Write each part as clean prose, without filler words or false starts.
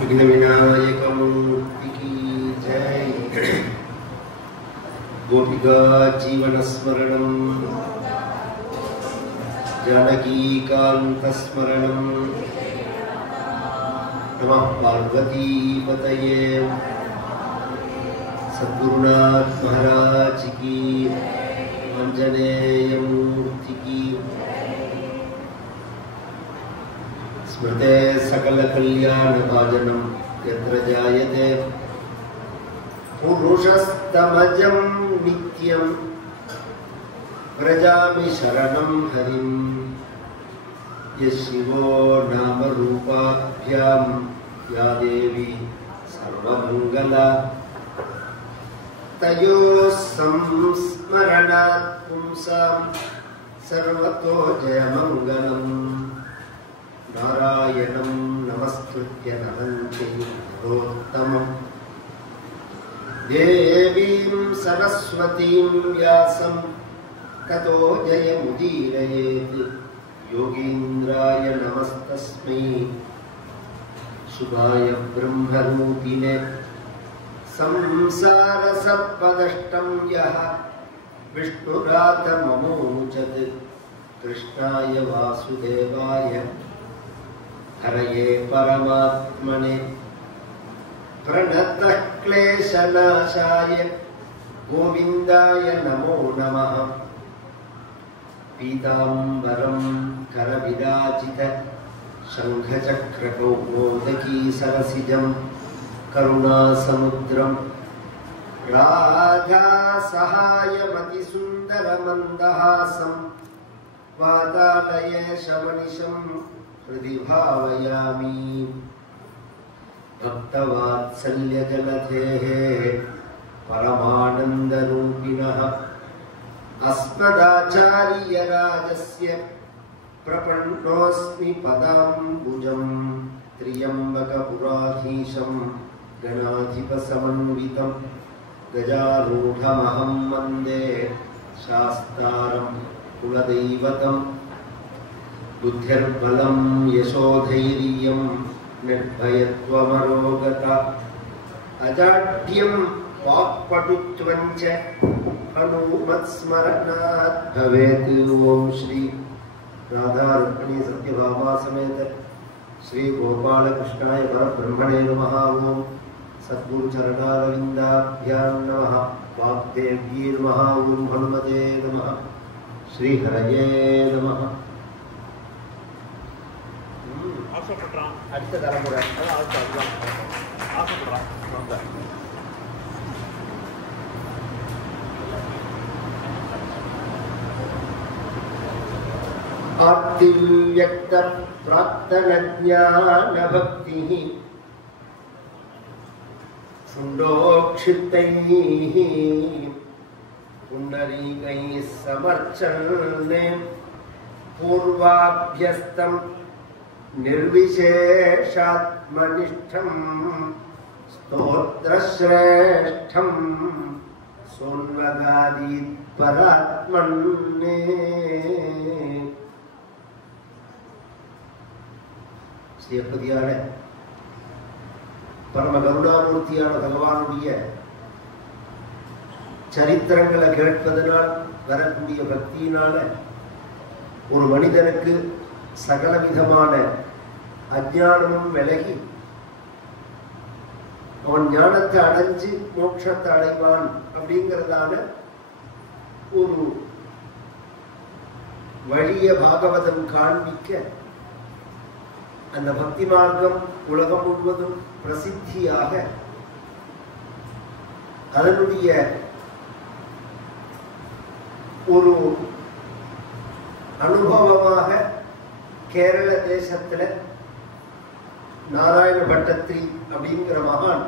विघ्न विनायक मूर्ति की जय। गोपिका जीवन स्मरणं जानकी कांत स्मरणं नमः पार्वती पतये। सद्गुरुनाथ महाराज की आंजनेय मूर्ति की स्मृते सकल कल्याण भाजनम यत्र जायते पुरुषस्तमजं नित्यं व्रजामि शरणं हरिं। यशिवो नाम रूपाभ्यां या देवी सर्वमंगला तयोः संस्मरणात् पुंसां सर्वतो जयमंगलम्। नारायणं नमस्कृत्य नरं चैव नरोत्तमम् देवीं सरस्वतीं व्यासं ततो जयमुदीरयेत्। योगीन्द्राय नमस्तस्मै शुभाय ब्रह्मरूपिणे। संसारसर्पदष्टं यः विष्णुरातममोचत् कृष्णाय वासुदेवाय हरये परमात्मने प्रणतः क्लेशनाशाय गोविन्दाय नमो नमः। पीताम्बरं करविराजित शङ्खचक्रकौमोदकी सरसिजं करुणासमुद्रं राधासहायमतिसुन्दरमन्दहासं वातालये शमनिशं हृदि भावयामि। भक्तवात्सल्यजलधेः परमानन्दरूपिणः अस्मदाचार्यराजस्य प्रपन्नोऽस्मि पदाम्बुजं। त्र्यम्बकपुराधीशं गणाधिपसमन्वितं गजारूढमहं वन्दे शास्तारं कुलदैवतम्। बुद्धिर्बलं यशोधैर्यं निर्भयत्वमरोगता अजाड्यं वाक्पटुत्वं च हनुमत्स्मरणात् भवेत्। ओम श्री राधा रुक्मिणी सत्यभामा समेत श्री गोपाल कृष्णाय परब्रह्मणे नमः। ओम सद्गुरु चरणारविन्दाभ्यां नमः। वाग्देव्यै नमः। ओम हनुमते नमः। श्री हरये नमः। அடுத்த தலைமுறை आर्तिव्यक्त प्राक्तन भक्तिः शुण्डोक्षिप्तैः पुण्डरीकैः समर्चन्ने पूर्वाभ्यस्तं निर्विशेषात्मनिष्ठं स्तोत्रश्रेष्ठं सोन्वगादीत् परात्मने। ஸ்ரீயப்பதியான பரம கருணாமூர்த்தியான பகவானுடைய சரித்திரங்களை கேட்பதனால் வரக்கூடிய பக்தியினால ஒரு மனிதனுக்கு சகல விதமான அஞ்ஞானமும் விலகி அவன் ஞானத்தை அடைஞ்சு மோட்சத்தை அடைவான் அப்படிங்கிறதான ஒரு வழிய பாகவதம் காண்பிக்க அந்த பக்தி மார்க்கம் உலகம் முழுவதும் பிரசித்தியாக அதனுடைய ஒரு அனுபவமாக கேரள தேசத்துல நாராயண பட்டத்திரி அப்படிங்கிற மகான்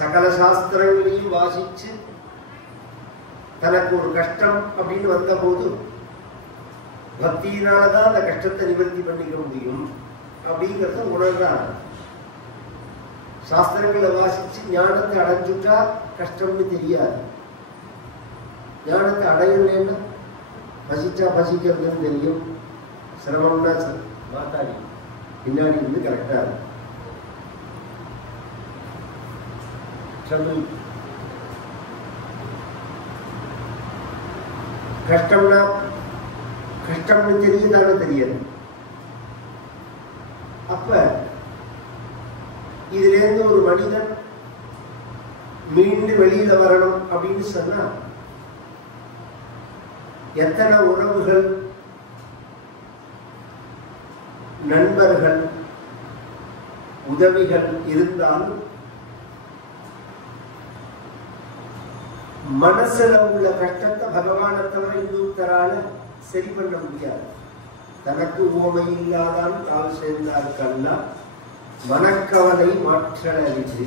சகல சாஸ்திரங்களையும் வாசிச்சு தனக்கு ஒரு கஷ்டம் அப்படின்னு வந்த போது பக்தியினாலதான் அந்த கஷ்டத்தை நிவர்த்தி பண்ணிக்க முடியும் அப்படிங்கிறத உணர்றார். சாஸ்திரங்களை வாசிச்சு ஞானத்தை அடைஞ்சுட்டா கஷ்டம்னு தெரியாது. ஞானத்தை அடையலன்னா பசிச்சா பசிக்கிறதுன்னு தெரியும், சிரமம்னா மாத்தாடி பின்னாடி இருந்து கரெக்டா இருக்கும். கஷ்டம்னா கஷ்டம்னு தெரியுதானே தெரியாது. அப்ப இதுல இருந்து ஒரு மனிதன் மீண்டு வெளியில வரணும் அப்படின்னு சொன்னா எத்தனை உறவுகள், நண்பர்கள், உதவிகள் இருந்தாலும் மனசுல உள்ள கஷ்டத்தை பகவானை தவிர இன்னொருத்தரால சரி பண்ண முடியாது. தனக்கு உவமை இல்லாதான் தாழ் சேர்ந்தார்கல்லா மனக்கவலை மாற்றலறிது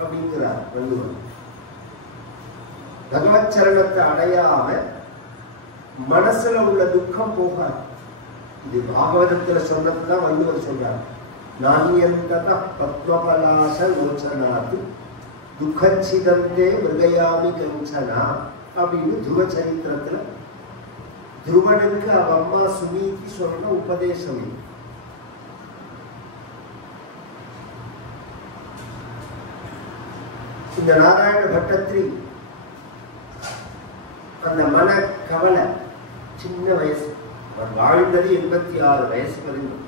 அப்படிங்கிறார் வள்ளுவர். பகவத் சரணத்தை அடையாம மனசுல உள்ள துக்கம் போகாது. இது பாகவதத்துல சொன்னதுதான் வள்ளுவர் சொல்றார். நானியந்தத பத்மபலாச லோச்சனாது துக்கச்சிதந்தே மிருகயாமி கஞ்சனா அப்படின்னு துருவ சரித்திரத்துல துருவனுக்கு அவ அம்மா சுனீதி சொன்ன உபதேசம். இந்த நாராயண பட்டத்திரி அந்த மன கவலை சின்ன வயசு, அவர் வாழ்ந்தது 86 வயசு வரைக்கும்.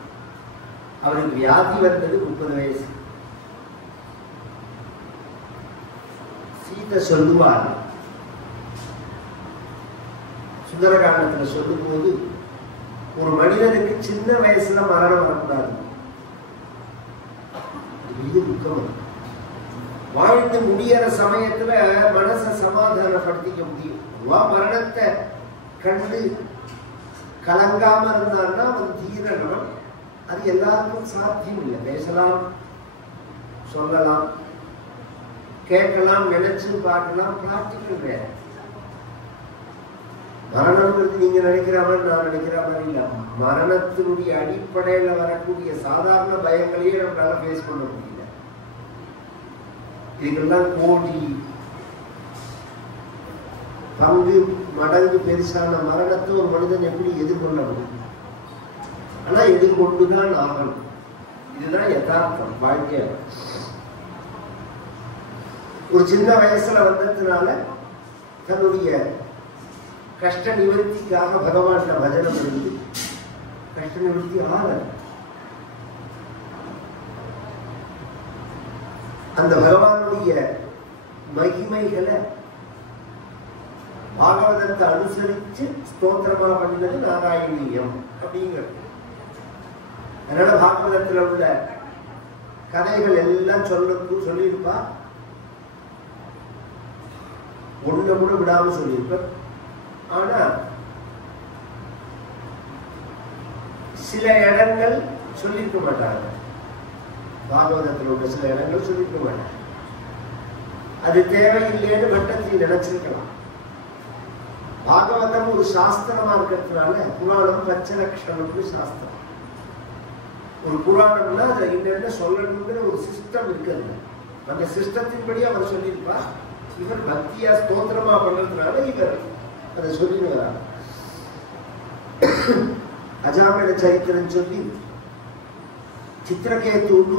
அவருக்கு வியாதி வந்தது 30 வயசு. சீதை சொல்லுவார், சுந்தரகாண்டத்துல சொல்லும் போது, ஒரு மனிதனுக்கு சின்ன வயசுல மரணம் வரக்கூடாது. இது துக்கம். வாழ்ந்து முடியற சமயத்துல மனசை சமாதானப்படுத்திக்க முடியும். மரணத்தை கண்டு கலங்காம இருந்தான்னா அவன் தீரணும். அது எல்லாருக்கும் சாத்தியம் இல்லை. பேசலாம், சொல்லலாம், கேட்கலாம், நினைச்சு பார்க்கலாம், பிராக்டிக்கல் வேற. மரணம்ங்கிறது நீங்க நினைக்கிற மாதிரி நான் நினைக்கிற மாதிரி இல்லை. மரணத்தினுடைய அடிப்படையில வரக்கூடிய சாதாரண பயங்களையே நம்மளால பேஸ் பண்ண முடியல. இதுக்கெல்லாம் கோடி பங்கு மடங்கு பெருசான மரணத்தை ஒரு மனிதன் எப்படி எதிர்கொள்ள முடியும்? ஆனா எதிர்கொண்டுதான் ஆகணும். இதுதான் யதார்த்தம் வாழ்க்கை. ஒரு சின்ன வயசுல வந்ததுனால தன்னுடைய கஷ்ட நிவர்த்திக்காக பகவான் பஜனம் இருந்து கஷ்ட நிவர்த்தி ஆக அந்த பகவானுடைய மகிமைகளை பாகவதத்தை அனுசரிச்சு ஸ்தோத்திரமா பண்ணினது நாராயணீயம் அப்படிங்கிறது. அதனால பாகவதத்துல உள்ள கதைகள் எல்லாம் சொல்லியிருப்பா, ஒண்ணு கூட விடாம சொல்லியிருப்ப. ஆனா சில இடங்கள் சொல்லியிருக்க மாட்டாங்க. பாகவதத்தில் உள்ள சில இடங்கள் சொல்லியிருக்க மாட்டாங்க. அது தேவையில்லைன்னு பட்டத்தில் நினைச்சிருக்கலாம். பாகவதம் ஒரு சாஸ்திரமா இருக்கிறதுனால புராணம் பஞ்சலட்சணம்னு சாஸ்திரம். ஒரு புராணம்னா அதுல என்னென்ன சொல்லணுங்கிற ஒரு சிஸ்டம் இருக்குது. அந்த சிஸ்டத்தின்படி அவர் சொல்லியிருப்பார். இவர் பக்தியா ஸ்தோத்திரமா பண்றதுனால இவர் அதை சொல்லிடுவார். அஜாமிட சரித்திரம் சொல்லி சித்திரகேத்துன்னு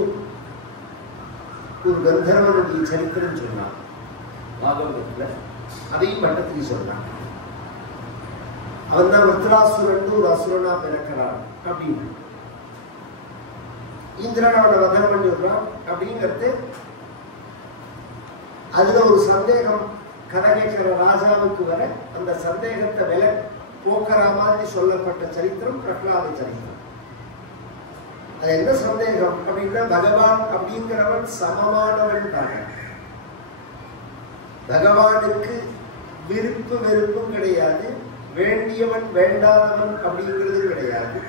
ஒரு கந்தர்வனுடைய சரித்திரம் சொன்னான் பாகவதத்துல. அதையும் பட்டத்தில் சொன்னான். அவன் தான் விருத்ராசுரன் ஒரு அசுரனா பிறக்கிறான் அப்படின்னு. இந்திரன் அவனை வதம் பண்ணிடுறான் அப்படிங்கிறது. அதுல ஒரு சந்தேகம் கனகேஸ்வர ராஜாவுக்கு வர அந்த சந்தேகத்தை விலை போக்குற மாதிரி சொல்லப்பட்ட சரித்திரம் பிரகலாத சரித்திரம். அது என்ன சந்தேகம் அப்படின்னா, பகவான் அப்படிங்கிறவன் சமமானவன் தானே. பகவானுக்கு விருப்பு வெறுப்பும் கிடையாது, வேண்டியவன் வேண்டாதவன் அப்படிங்கிறது கிடையாது.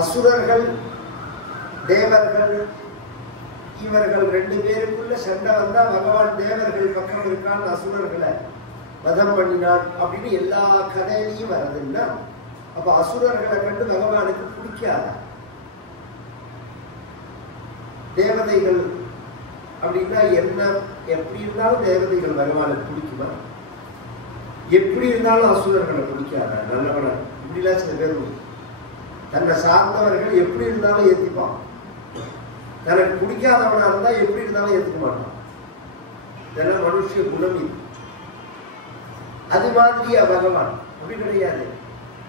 அசுரர்கள் தேவர்கள் இவர்கள் ரெண்டு பேருக்குள்ள சண்டை வந்தா பகவான் தேவர்கள் பக்கம் இருக்கான், அசுரர்களை வதம் பண்ணினான் அப்படின்னு எல்லா கதையிலையும் வருதுன்னா, அப்ப அசுரர்களை கண்டு பகவானுக்கு பிடிக்காத. தேவதைகள் அப்படின்னா என்ன, எப்படி இருந்தாலும் தேவதைகள் பகவானுக்கு பிடிக்குமா? எப்படி இருந்தாலும் அசுரர்களை பிடிக்காத நல்லவன இப்படிலாம் சில பேர் தன்னை சார்ந்தவர்கள் எப்படி இருந்தாலும் ஏற்றிப்பான். தனக்கு பிடிக்காதவனா இருந்தா எப்படி இருந்தாலும் ஏற்றுக்க மாட்டான். இதெல்லாம் மனுஷ குணம். இது அது மாதிரியா பகவான் அப்படி கிடையாது.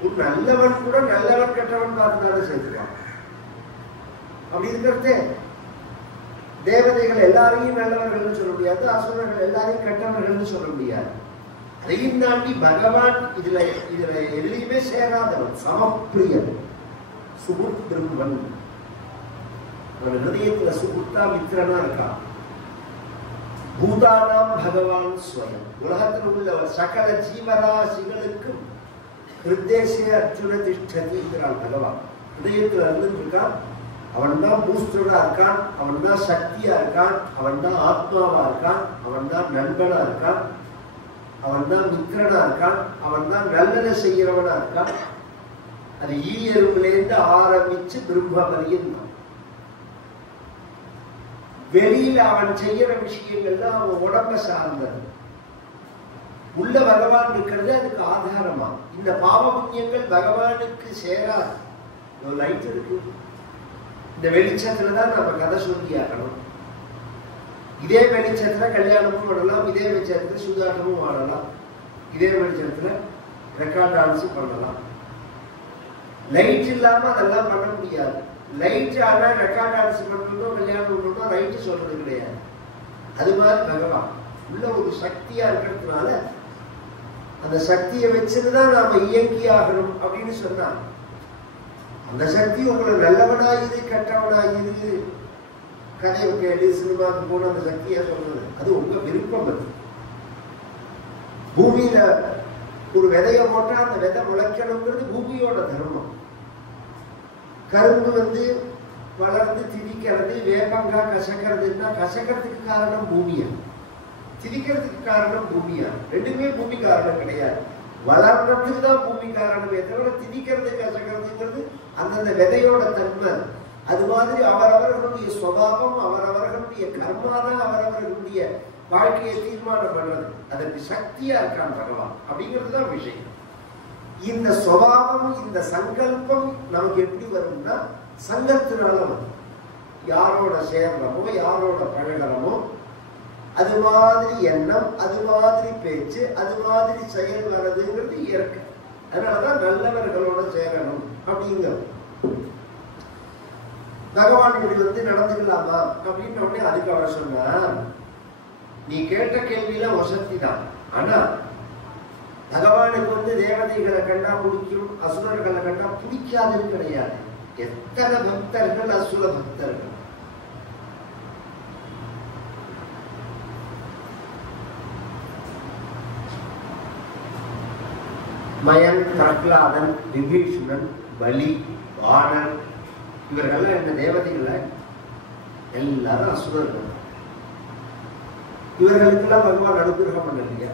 ஒரு நல்லவன் கூட நல்லவன் கெட்டவன் பார்த்துனாலும் சேர்த்துப்பான். அப்படி இருக்கிறது தேவதைகள் எல்லாரையும் நல்லவர்கள் சொல்ல முடியாது, அசுரர்கள் எல்லாரையும் கெட்டவர்கள் சொல்ல முடியாது. அதையும் தாண்டி பகவான் இதுல எதுலையுமே சேராதவன், சமப்பிரியன், சுகுத் பிரம்மன். அவன் ஹிருதயத்துல சுகுத்தா மித்திரனா இருக்கான். பூதானாம் பகவான் ஸ்வயம். உலகத்தில் உள்ள சகல ஜீவராசிகளுக்கும் ஹிருதேசே அர்ஜுன திஷ்டதிங்கிறான் பகவான். ஹிருதயத்தில் இருந்துருக்கான். அவன் தான் பூஸ்டரா இருக்கான், அவன் தான் சக்தியா இருக்கான், அவன் தான் ஆத்மாவா இருக்கான், அவன் தான் நண்பனா இருக்கான், அவன் தான் மித்திரனா இருக்கான், அவன் தான் நல்லதை செய்யறவனா இருக்கான். அது ஈயருவிலேருந்து ஆரம்பிச்சு பிரம்ம வரையும் வெளியில அவன் செய்யற விஷயங்கள்லாம் அவன் உடம்ப சார்ந்தது. உள்ள பகவான் இருக்கிறது அதுக்கு ஆதாரமா. இந்த பாவ புண்ணியங்கள் பகவானுக்கு சேராது. லைட் இருக்கு, இந்த வெளிச்சத்துலதான் நம்ம கதை சொல்லி ஆகணும். இதே வெளிச்சத்துல கல்யாணமும் பண்ணலாம், இதே வெளிச்சத்துல சூதாட்டமும் ஆடலாம், இதே வெளிச்சத்துல ரெக்கார்ட் டான்ஸும் பண்ணலாம். லைட் இல்லாம அதெல்லாம் பண்ண முடியாது. லைட் ஆனா ரெக்கார்ட் டான்ஸ் பண்ணணும், கல்யாணம் பண்ணணும், லைட் சொல்றது கிடையாது. அது மாதிரி பகவான் உள்ள ஒரு சக்தியா இருக்கிறதுனால அந்த சக்தியை வச்சுதான் நாம இயங்கி ஆகணும் அப்படின்னு சொன்னாங்க. அந்த சக்தி உங்களை நல்லவனாயுது கெட்டவனாயுது கதையை கேட்டு சினிமாவுக்கு போன அந்த சக்தியா சொல்றது அது உங்க விருப்பம். அது பூமியில ஒரு விதைய போட்டா அந்த விதை முளைக்கணுங்கிறது பூமியோட தர்மம். கரும்பு வளர்ந்து திதிக்கிறது, வேப்பங்காய் கசக்கிறதுன்னா கசக்கிறதுக்கு காரணம் பூமியா, திதிக்கிறதுக்கு காரணம் பூமியா? ரெண்டுமே பூமி காரணம் கிடையாது. வளர்றதுக்கு தான் பூமி காரணமே தவிர திதிக்கிறது கசக்கிறதுங்கிறது அந்தந்த விதையோட தன்மை. அது மாதிரி அவரவர்களுடைய சுபாவம், அவரவர்களுடைய கர்மா தான் அவரவர்களுடைய வாழ்க்கையை தீர்மானம் பண்றது. அதற்கு சக்தியா இருக்கான் பகவான் அப்படிங்கிறது தான் விஷயம். இந்த சுபாவம், இந்த சங்கல்பம் நமக்கு எப்படி வரும்னா சங்கத்தினால வரும். யாரோட சேர்றமோ, யாரோட பழகிறமோ, அது மாதிரி எண்ணம், அது மாதிரி பேச்சு, அது மாதிரி செயல் வர்றதுங்கிறது இயற்கை. அதனாலதான் நல்லவர்களோட சேரணும் அப்படிங்கிறது. பகவான் இப்படி நடந்துக்கலாமா அப்படின்னு உடனே அதுக்கு அவர் சொன்னார், நீ கேட்ட கேள்வியில வசதி தான். ஆனா பகவானுக்கு தேவதைகளை கண்டா பிடிக்கும், அசுரர்களை கண்டா பிடிக்காதுன்னு கிடையாது. எத்தனை பக்தர்கள் அசுர பக்தர்கள். மயன், பிரகலாதன், விபீஷணன், பலி, வாணன், இவர்கள் என்ன தேவதைகள் எல்லாரும் அசுரர்கள். இவர்களுக்கெல்லாம் பகவான் அனுகிரகம் பண்ணலையா?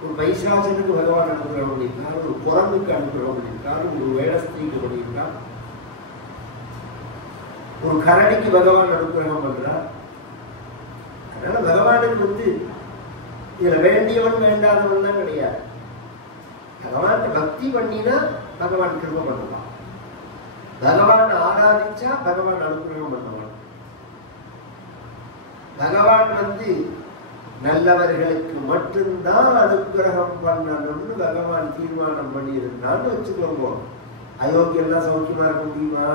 ஒரு பைசாசனுக்கு பகவான் அனுகிரகம் பண்ணியிருக்கார், ஒரு குரங்குக்கு அனுகிரகம் பண்ணியிருக்கார், ஒரு வேடஸ்திரிக்கு பண்ணியிருக்கார், ஒரு கரடிக்கு பகவான் அனுகிரகம் பண்றார். அதனால பகவானுக்கு இதுல வேண்டியவன் வேண்டாதவன் தான் கிடையாது. பகவான் பக்தி பண்ணினா பகவான் கிருபை பண்ணுவான். பகவான் ஆராதிச்சா பகவான் அனுகிரகம் பண்ணுவான். பகவான் நல்லவர்களுக்கு மட்டும்தான் அனுகிரகம் பண்ணணும்னு பகவான் தீர்மானம் பண்ணியிருந்தான்னு வச்சுக்கோங்க. அயோக்கியெல்லாம் சௌக்கியமா இருக்க முடியுமா?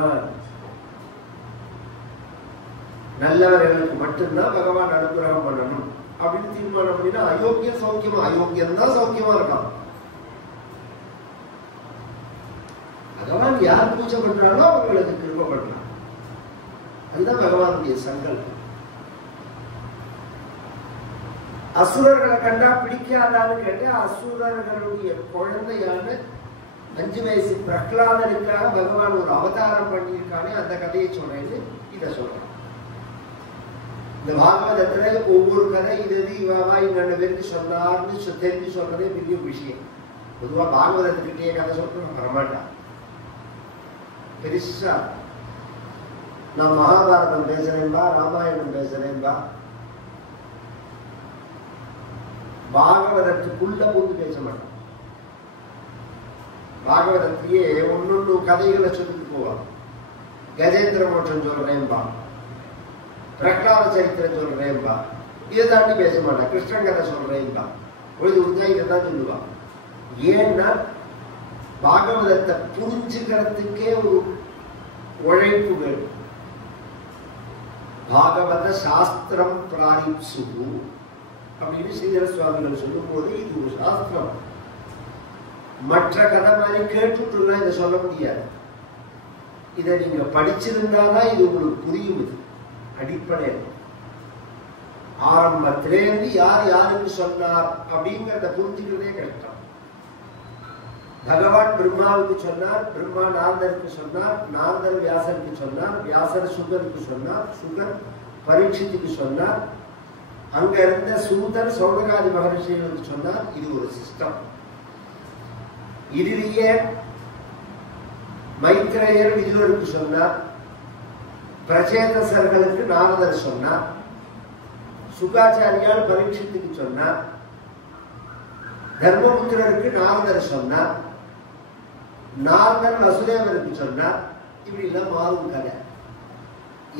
நல்லவர்களுக்கு மட்டும்தான் பகவான் அனுகிரகம் பண்ணணும் அப்படின்னு தீர்மானம் பண்ணினா அயோக்கியம் சௌக்கியமா? அயோக்கியம் தான் சௌக்கியமா இருக்கான். பகவான் யார் பூஜை பண்றானோ அவர்களுக்கு கிருபை பண்றான். அதுதான் பகவானுடைய சங்கல்பம். அசுரர்களை கண்டா பிடிக்காதான்னு கேட்டு அசுரர்களுடைய குழந்தையான 5 வயசு பிரகலாதனுக்காக பகவான் ஒரு அவதாரம் பண்ணியிருக்கானே, அந்த கதையை சொல்றேன்னு இதை சொல்றேன். இந்த பாகவதத்துல ஒவ்வொரு கதை இது இவாவா இவங்க பேருக்கு சொன்னார்னு தெரிஞ்சு சொல்றதே பெரிய விஷயம். பொதுவா பாகவதத்துக்கிட்டே கதை சொல்றோம் வரமாட்டான். பெருசா நான் மகாபாரதம் பேசுறேன்பா, ராமாயணம் பேசுறேன்பா, பாகவதத்துக்குள்ள போது பேச மாட்டோம். பாகவதத்திலேயே ஒன்னொன்று கதைகளை சொல்லிட்டு போவான். கஜேந்திர மோட்சம் சொல்றேன்பா, பிரகலாத சரித்திரம் சொல்றேன்பா, இதை தாண்டி பேச மாட்டான். கிருஷ்ணன் கதை சொல்றேன்பா, பொழுது உறுதியா இதைதான் சொல்லுவான். ஏன்னா பாகவதத்தை புரிஞ்சுக்கிறதுக்கே ஒரு உழைப்பு வேணும். பாகவத சாஸ்திரம் பிராரிப்சு அப்படின்னு ஸ்ரீதர சுவாமிகள் சொல்லும் போது இது ஒரு சாஸ்திரம். மற்ற கதை மாதிரி கேட்டுட்டுலாம் இதை சொல்ல முடியாது. இதை நீங்க படிச்சிருந்தாதான் இது உங்களுக்கு புரியும். இது அடிப்படை. ஆரம்பத்திலேருந்து யார் யாருக்கு சொன்னார் அப்படிங்கிறத புரிஞ்சுக்கிறதே கஷ்டம். பகவான் பிரம்மாவுக்கு சொன்னார், பிரம்மா நாரதருக்கு சொன்னார், நாரதர் வியாசருக்கு சொன்னார், வியாசர் சுகருக்கு சொன்னார், சுகர் பரீட்சித்துக்கு சொன்னார், அங்க இருந்த சூதர் சௌனகாதி மகர்ஷிகளுக்கு சொன்னார். இது ஒரு சிஸ்டம். இதுலேயே மைத்ரேயர் விதுரருக்கு சொன்னார், பிரச்சேதசர்களுக்கு நாரதர் சொன்னார், சுகாச்சாரியால் பரீட்சித்துக்கு சொன்னார், தர்மபுத்திரருக்கு நாரதர் சொன்னார், நாரதன் வசுதேவருக்கு சொன்னார். இப்படி எல்லாம் மாறும் கதை.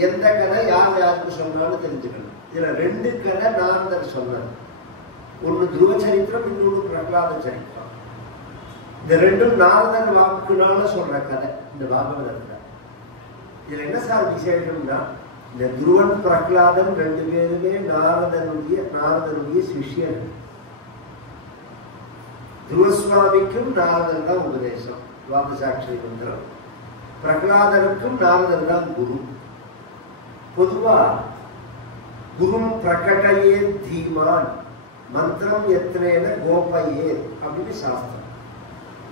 எந்த கதை யார் யாருக்கு சொன்னாலும் தெரிஞ்சுக்கணும். இதுல 2 கதை நாரதர் சொன்னார். ஒன்னு துருவ சரித்திரம், இன்னொன்று பிரகலாத சரித்திரம். இந்த 2ம் நாரதன் வாக்குனால சொல்ற கதை இந்த பாகவதத்துல. இதுல என்ன சார் விசேஷம்னா, இந்த துருவன் பிரகலாதன் 2 பேருமே நாரதனுடைய சிஷ்யர்கள். துருவசுவாமிக்கும் நாரதன் தான் உபதேசம், துவாதசாட்சரி மந்திரம். பிரகலாதனுக்கும் நாரதன் தான் குரு. பொதுவா குரும் பிரகடையே தீமான் மந்திரம் எத்தனைன கோபையே அப்படின்னு சாஸ்திரம்.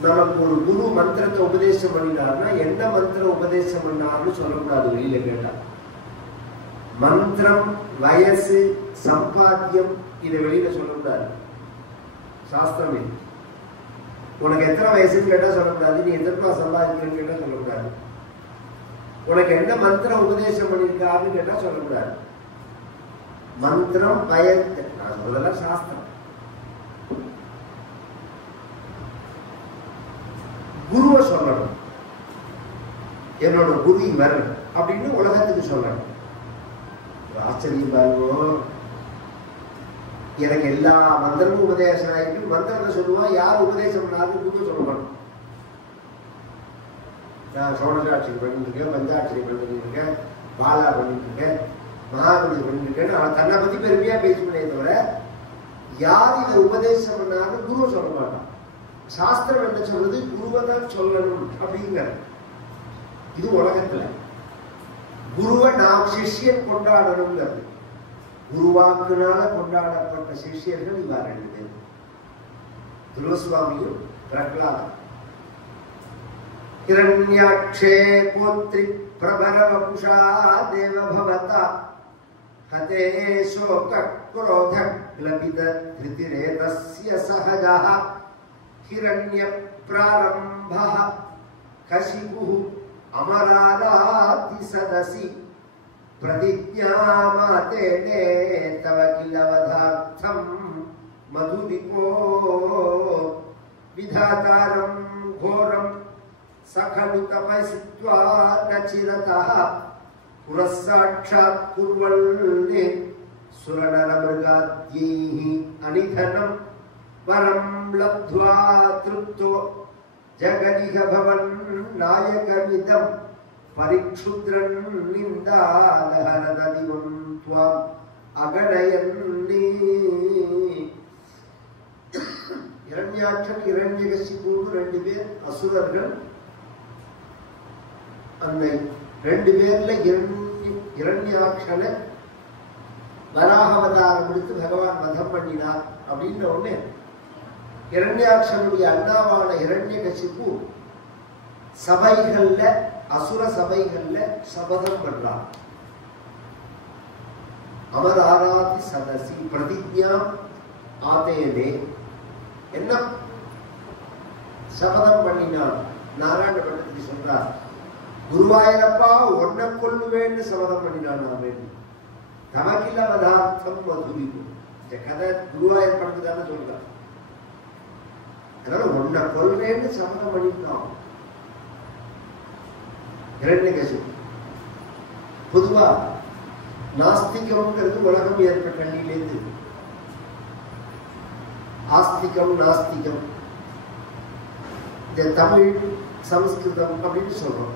நமக்கு ஒரு குரு மந்திரத்தை உபதேசம் பண்ணினார்னா என்ன மந்திரம் உபதேசம் பண்ணார்னு சொல்லக்கூடாது. வெளியில கேட்டா மந்திரம், வயசு, சம்பாத்தியம் இதை வெளியில சொல்லக்கூடாது. சாஸ்திரமே. உனக்கு எத்தனை வயசுன்னு கேட்டா சொல்லக்கூடாது, நீ எத்தனை சம்பாதிக்கிறன்னு கேட்டா சொல்லக்கூடாது, உனக்கு என்ன மந்திரம் உபதேசம் பண்ணியிருக்காருன்னு கேட்டா சொல்லக்கூடாது. மந்திரம், வயசு, நான் சொல்லலாம் சாஸ்திரம். குருவை சொல்லணும். என்னோட குரு இவர் அப்படின்னு உலகத்துக்கு சொல்லணும். ஆச்சரியம் பாருங்க. எனக்கு எல்லா மந்திரமும் உபதேசம் ஆயிருக்கு. மந்திரத்தை சொல்லுவான், யார் உபதேசம் பண்ணாருன்னு குரு சொல்லணும். நான் சோழசாட்சி பண்ணிட்டு இருக்கேன், பஞ்சாட்சரி பண்ணிட்டு இருக்கேன், பாலா பண்ணிட்டு இருக்கேன், மகாபலி பண்ணிட்டு இருக்கேன்னு அவன் தன்னை பத்தி பெருமையா பேசுவனே தவிர யார் இதை உபதேசம் பண்ணாருன்னு குருவை சொல்ல மாட்டான். சாஸ்திரம் என்ன சொல்றது, குருவை தான் சொல்லணும் அப்படிங்கிற. இது உலகத்துல குருவை நாம் சிஷ்யன் கொண்டாடணுங்கிறது. குருவாக்குனால கொண்டாடப்பட்ட சிஷ்யர்கள் இவா 2 பேர், துருவசுவாமியும் பிரகலாதன். हिरण्याक्षे पुत्री प्रभरवपुषा देवभवता हते शोक क्रोध ग्लपित धृतिरेतस्य सहजः हिरण्य प्रारंभः कशिपुः अमराराति सदसि प्रतिज्ञामातेने तव किल वधार्थं मधुलिपो विधातारं घोरं सखलु तपस्वित्वा न चिरतः पुरस्साक्षात् कुर्वन्ने सुरनरमृगाद्यैः अनिधनं वरं लब्ध्वा तृप्तो जगदिह भवन् नायकमिदं परिक्षुद्रन् निन्दालहरददिवं त्वाम् अगणयन्नि. இரண்யாட்சன் இரண்யகசிபுன்னு 2 பேர் அசுரர்கள். அந்த 2 பேர்ல இரண்யாட்சனை வராகவதாரம் எடுத்து பகவான் வதம் பண்ணினார் அப்படின்ற ஒண்ணு. இரண்யாட்சனுடைய அண்ணாவான இரண்யகசிபு சபைகள்ல, அசுர சபைகள்ல சபதம் பண்றார். அமராராதி சதசி பிரதிஜ்ஞா ஆதேனே, என்ன சபதம் பண்ணினான். நாராயண பண்டத்துக்கு சொல்றார், குருவாயிரப்பா ஒன்ன கொள்ளுவேன்னு சபதம் பண்ணினான். நான் வேண்டும் தமக்கில பதார்த்தம் மதுரிக்கும். இந்த கதை குருவாயூர் படத்துக்கு தானே சொல்றார். அதனால உன்னை கொல்றேன்னு சபதம் பண்ணிட்டான் இரண்யகசிபு. பொதுவா நாஸ்திகம்ங்கிறது உலகம் ஏற்பட்ட கல்லியிலேருந்து, ஆஸ்திகம் நாஸ்திகம், இந்த தமிழ் சமஸ்கிருதம் அப்படின்னு சொல்றோம்.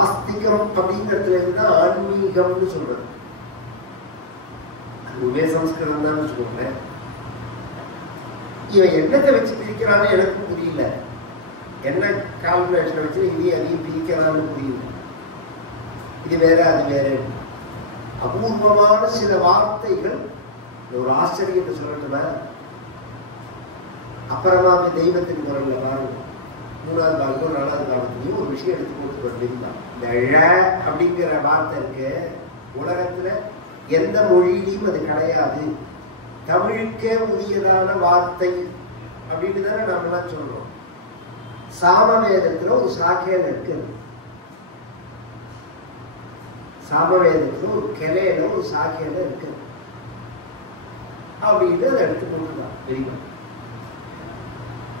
ஆஸ்திகம் அப்படிங்கிறதுல இருந்தா ஆன்மீகம்னு சொல்றது. அதுவே சமஸ்கிருதம் தான் வச்சுக்கோங்க. இவன் என்னத்தை வச்சு பிரிக்கிறான்னு எனக்கு புரியல. என்ன கால்குலேஷன் வச்சு இது அதையும் பிரிக்கிறான்னு புரியல. இது வேற அது வேற. அபூர்வமான சில வார்த்தைகள். ஒரு ஆச்சரியத்தை சொல்லட்டுமா? அப்புறமா தெய்வத்தின் குரல்ல பாருங்க, 3வது பாகத்தோ 4வது பாகத்திலையும் ஒரு விஷயம் எடுத்து போட்டு வந்திருந்தான். இந்த ழ அப்படிங்கிற வார்த்தை இருக்கு, உலகத்துல எந்த மொழியிலையும் அது கிடையாது. தமிழுக்கே உரியதான வார்த்தை அப்படின்னு தானே நம்மளாம் சொல்றோம். சாமவேதத்துல ஒரு சாக்கையில இருக்கு, சாமவேதத்துல ஒரு கிளையில ஒரு சாக்கையில இருக்கு அப்படின்னு அதை எடுத்து போட்டுதான் தெரியும்.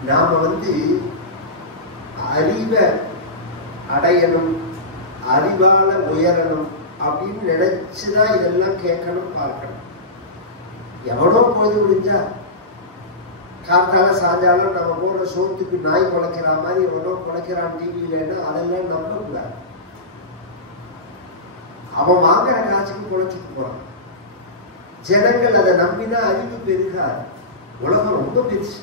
நாம அறிவை அடையணும், அறிவால உயரணும் அப்படின்னு நினைச்சுதான் இதெல்லாம் கேட்கணும், பார்க்கணும். எவனோ பொழுது முடிஞ்சா காத்தால சாயங்காலம் நம்ம போடுற சோத்துக்கு நாய் குலைக்கிற மாதிரி எவனோ குலைக்கிறான் டிவியிலன்னா அதெல்லாம் நம்ப கூடாது. அவன் வாங்குற காசுக்கு குலைச்சிட்டு போறான். ஜனங்கள் அதை நம்பினா அறிவு பெருகாது. உலகம் ரொம்ப பெருசு,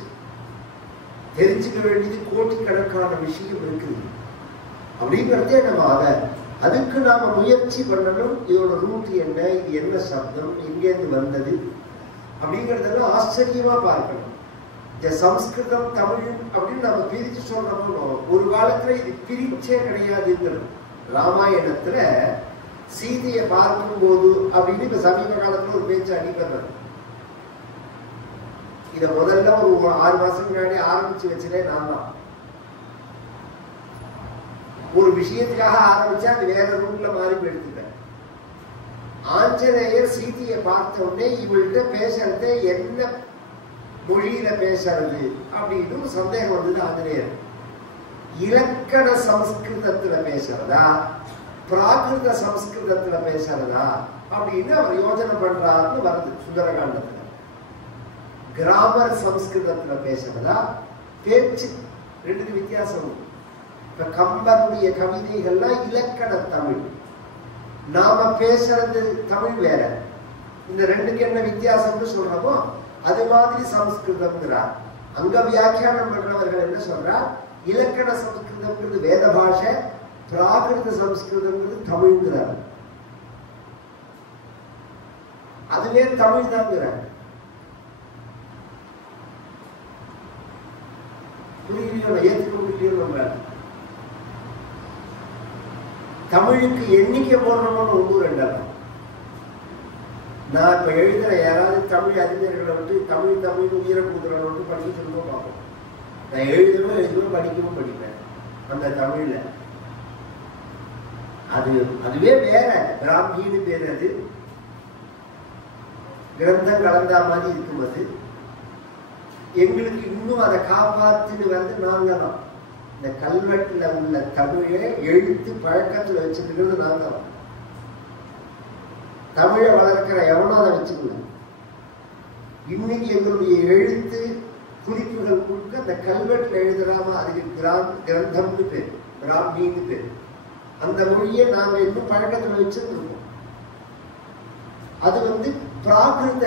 தெரிஞ்சுக்க வேண்டியது கோடிக்கணக்கான விஷயம் இருக்குது. அப்படிங்கிறதே நம்ம அதுக்கு நாம முயற்சி பண்ணணும். இதோட ரூட் என்ன, இது என்ன சப்தம், எங்கேருந்து வந்தது அப்படிங்கிறதெல்லாம் ஆச்சரியமா பார்க்கணும். இந்த சம்ஸ்கிருதம் தமிழ் அப்படின்னு நம்ம பிரிச்சு சொல்றோமோ, ஒரு காலத்துல இது பிரிச்சே கிடையாதுங்கிறது. ராமாயணத்துல சீதையை பார்க்கும் போது அப்படின்னு இப்ப சமீப காலத்துல ஒரு பேச்சு அடிபடுறது. இத முதல்ல ஒரு 6 மாசம் முன்னாடி ஆரம்பிச்சு வச்சதே நான் தான். ஒரு விஷயத்துக்காக ஆரம்பிச்சா அது வேற ரூட்ல மாறி எடுத்துட்டேன். ஆஞ்சநேயர் சீதையை பார்த்த உடனே இவள்கிட்ட பேசுறது என்ன மொழியில பேசுறது அப்படின்னு ஒரு சந்தேகம் வந்தது. ஆஞ்சநேயர் இலக்கண சம்ஸ்கிருதத்துல பேசுறதா பிராகிருத சம்ஸ்கிருதத்துல பேசுறதா அப்படின்னு அவர் யோசனை பண்றாருன்னு வருது சுந்தரகாண்டத்துல. கிராமர் சம்ஸ்கிருதத்துல பேசுறதா, பேச்சு ரெண்டுக்கு வித்தியாசம். இப்ப கம்பருடைய கவிதைகள்லாம் இலக்கண தமிழ், நாம பேசுறது தமிழ் வேற. இந்த ரெண்டுக்கு என்ன வித்தியாசம்னு சொல்றோமோ அது மாதிரி சம்ஸ்கிருதம்ங்கிறார். அங்க வியாக்கியானம் பண்றவர்கள் என்ன சொல்றார், இலக்கண சம்ஸ்கிருதம்ங்கிறது வேத பாஷை, பிராகிருத சம்ஸ்கிருதம்ங்கிறது தமிழ்ங்கிறார். அதுவே தமிழ் தான்ங்கிறார். ஏற்றுக்க முடியல. தமிழுக்கு எண்ணிக்கை போடுறோம்னு 1 2 நான் இப்ப எழுதுற யாராவது தமிழ் அறிஞர்களை தமிழ் உயிரை கொடுக்குறவங்க படிக்க சொல்லுவோம் பார்ப்போம். நான் எழுதவும் படிக்கவும் படிப்பேன் அந்த தமிழ்ல. அதுவே வேற, பிராமின்னு பேர். அது கிரந்தம் கலந்தா மாதிரி இருக்கும். அது எங்களுக்கு இன்னும் அதை காப்பாத்துன்னு நாங்க தான். இந்த கல்வெட்டுல உள்ள தமிழை எழுத்து பழக்கத்துல வச்சிருக்கிறது நாங்க தான். தமிழை வளர்க்கிற எவனோ அதை வச்சுக்கணும். இன்னைக்கு எங்களுடைய எழுத்து குறிப்புகள் கொடுக்க அந்த கல்வெட்டுல எழுதுறாம அதுக்கு கிரந்தம்னு பேர், பிராமின்னு பேர். அந்த மொழியை நாங்க இன்னும் பழக்கத்துல வச்சிருக்கோம். அது பிராகிருத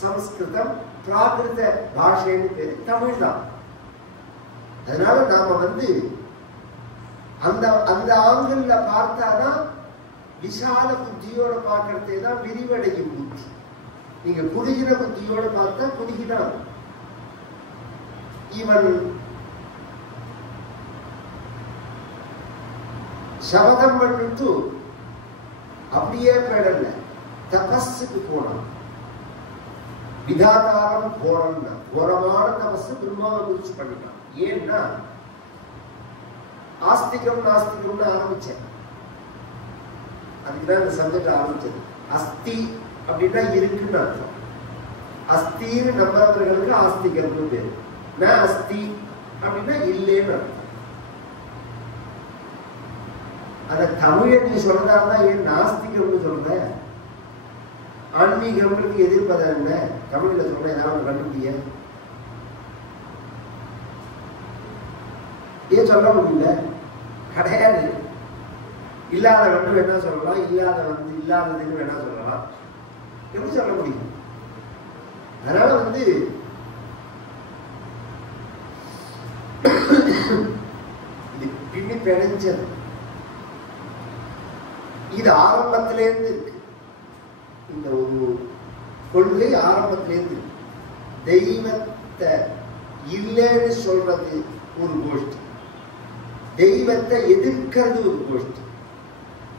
சம்ஸ்கிருதம், பிராகிருத பாஷைன்னு பேரு, தமிழ் தான். அதனால நாம அந்த ஆங்கிள் பார்த்தாதான் விசால புத்தியோட பார்க்கறதே தான் விரிவடையும் புத்தி. நீங்க குறுகின புத்தியோட பார்த்தா குறுகிதான். இவன் சபதம் பண்ணிட்டு அப்படியே போயிடல, தபஸுக்கு போனான். விதாதாரம் கோரம்னா கோரமான தபஸ் பிரம்மாவை குறிச்சு பண்ணிட்டான். ஏன்னா ஆஸ்திகம் நாஸ்திகம்னு ஆரம்பிச்சேன். அதுக்குதான் இந்த சப்ஜெக்ட் ஆரம்பிச்சது. அஸ்தி அப்படின்னா இருக்குன்னு அர்த்தம். அஸ்தின்னு நம்புறவர்களுக்கு ஆஸ்திகம்னு பேரு. நாஸ்தி அப்படின்னா இல்லைன்னு அர்த்தம். அத தமிழை நீ சொல்றதா ஏன் நாஸ்திகம்னு சொல்ற? ஆன்மீகம்ன்றது எதிர்ப்பதம் என்ன? தமிழ்ல சொல்ற ஏதாவது கண்டுபிடிய ஏன் சொல்ல முடியல? கிடையாது. இல்லாத வந்து வேணா சொல்லலாம், இல்லாததுன்னு வேணா சொல்லலாம். எப்படி சொல்ல முடியும்? அதனால வந்து இது பின்னி பிணைஞ்சது. இது ஆரம்பத்திலேருந்து இருக்கு. இந்த ஒரு கொள்கை ஆரம்பத்திலேருந்து தெய்வத்தை இல்லைன்னு சொல்றது ஒரு கோஷ்டி, தெய்வத்தை எதிர்க்கிறது ஒரு கோஷ்டி.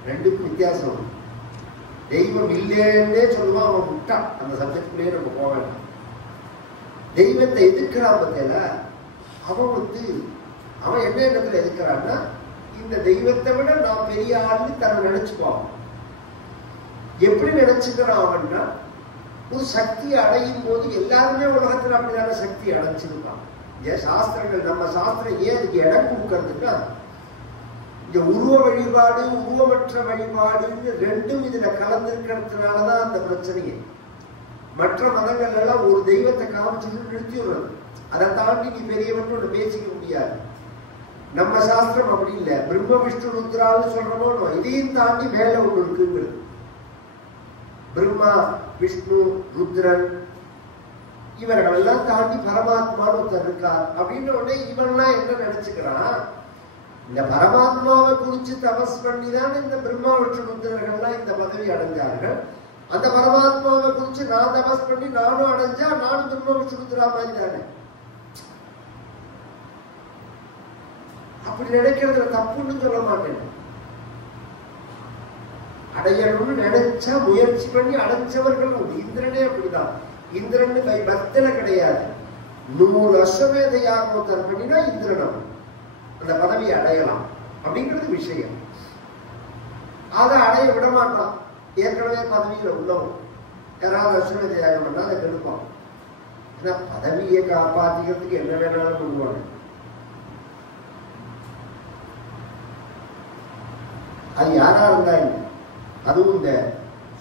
ரெண்டுக்கும் வித்தியாசம். தெய்வம் இல்லைன்னே சொல்லுவான், அவன் விட்டான். அந்த சப்ஜெக்ட்குள்ளேயே நம்ம போக வேண்டாம். தெய்வத்தை எதிர்க்கிறான் பத்தியில அவன் என்ன இடத்துல எதிர்க்கிறான்னா, இந்த தெய்வத்தை விட நான் பெரிய ஆள்னு தன்னை நினைச்சுக்குவான். எப்படி நினைச்சுக்கிறான் அவன்னா, ஒரு சக்தி அடையும் போது எல்லாருமே உலகத்துல அப்படிதான சக்தி அடைஞ்சிருக்கான். ஏன் சாஸ்திரங்கள், நம்ம சாஸ்திரம் ஏன் அதுக்கு இடம் கொடுக்கறதுன்னா, இந்த உருவ வழிபாடு உருவமற்ற வழிபாடுன்னு ரெண்டும் இதுல கலந்திருக்கிறதுனாலதான் அந்த பிரச்சனையே. மற்ற மதங்கள் எல்லாம் ஒரு தெய்வத்தை காமிச்சுட்டு நிறுத்தி விடுறது. அதை தாண்டி நீ பெரியவன் ஒன்று பேசிக்க முடியாது. நம்ம சாஸ்திரம் அப்படி இல்லை. பிரம்ம விஷ்ணு ருத்ரான்னு சொல்றோமோ, இதையும் தாண்டி மேல ஒன்று இருக்குங்கிறது. பிரம்மா விஷ்ணு ருத்ரன் இவர்கள் எல்லாம் தாண்டி பரமாத்மான்னு ஒருத்தர் இருக்கார் அப்படின்ற உடனே இவன்லாம் என்ன நினைச்சுக்கிறான், இந்த பரமாத்மாவை குறிச்சு தபஸ் பண்ணிதான் இந்த பிரம்மா விஷ்ணு ருத்ரர்கள்லாம் இந்த பதவி அடைஞ்சார்கள். அந்த பரமாத்மாவை குறிச்சு நான் தபஸ் பண்ணி நானும் அடைஞ்சா நானும் பிரம்ம விஷ்ணு ருத்ரா மாதிரி தானே. அப்படி நினைக்கிறதுல தப்புன்னு சொல்ல மாட்டேன். அடையணும்னு நினைச்சா முயற்சி பண்ணி அடைஞ்சவர்கள் உண்டு. இந்திரனே அப்படிதான். இந்திரன் கை பத்தல கிடையாது. 100 அஸ்வமேத யாகம் பண்ணினா இந்திரனம் அந்த பதவியை அடையலாம் அப்படிங்கிறது விஷயம். அதை அடைய விட மாட்டான். ஏற்கனவே பதவியில உள்ளவன் யாராவது அஸ்வமேத யாகம் பண்ணா அதை கெடுப்பான். ஏன்னா பதவியை காப்பாற்றிக்கிறதுக்கு என்ன வேணாலும் பண்ணுவாங்க. அது யாரா இருந்தா இல்லை. அதுவும் இந்த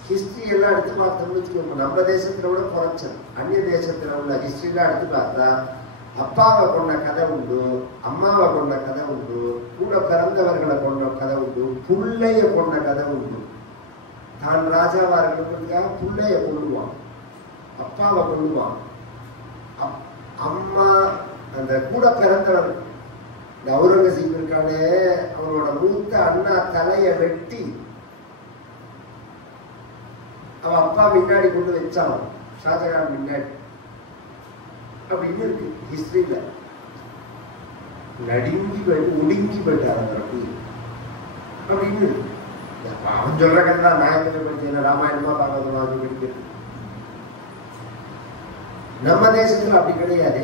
ஹிஸ்டரி எல்லாம் எடுத்து பார்த்தோம்னு வச்சுக்கோங்க, நம்ம தேசத்துல விட குறைச்சல். அந்நிய தேசத்துல உள்ள ஹிஸ்டரி எல்லாம் எடுத்து பார்த்தா அப்பாவை கொண்ட கதை உண்டு, அம்மாவை கொண்ட கதை உண்டு, கூட பிறந்தவர்களை கொண்ட கதை உண்டு, புள்ளைய கொண்ட கதை உண்டு. தான் ராஜாவா இருக்கிறதுக்காக புள்ளைய கொள்ளுவான், அப்பாவை கொள்ளுவான். அம்மா அந்த கூட பிறந்தவர் இந்த அவுரங்கசீப் இருக்கானே, அவரோட மூத்த அண்ணா தலைய வெட்டி அவன் அப்பா முன்னாடி கொண்டு வச்சான், ஷாஜகான் முன்னாடி. அப்படின்னு இருக்கு ஹிஸ்டரியில. நடுங்கி போயிட்டு ஒடுங்கி போயிட்டார் அந்த அப்படின்னு. அவன் சொல்ற கதை தான் நாயகத்தை படிச்சேன், ராமாயணமா பாகவதமா அது படிக்கிறது. நம்ம தேசத்துல அப்படி கிடையாது.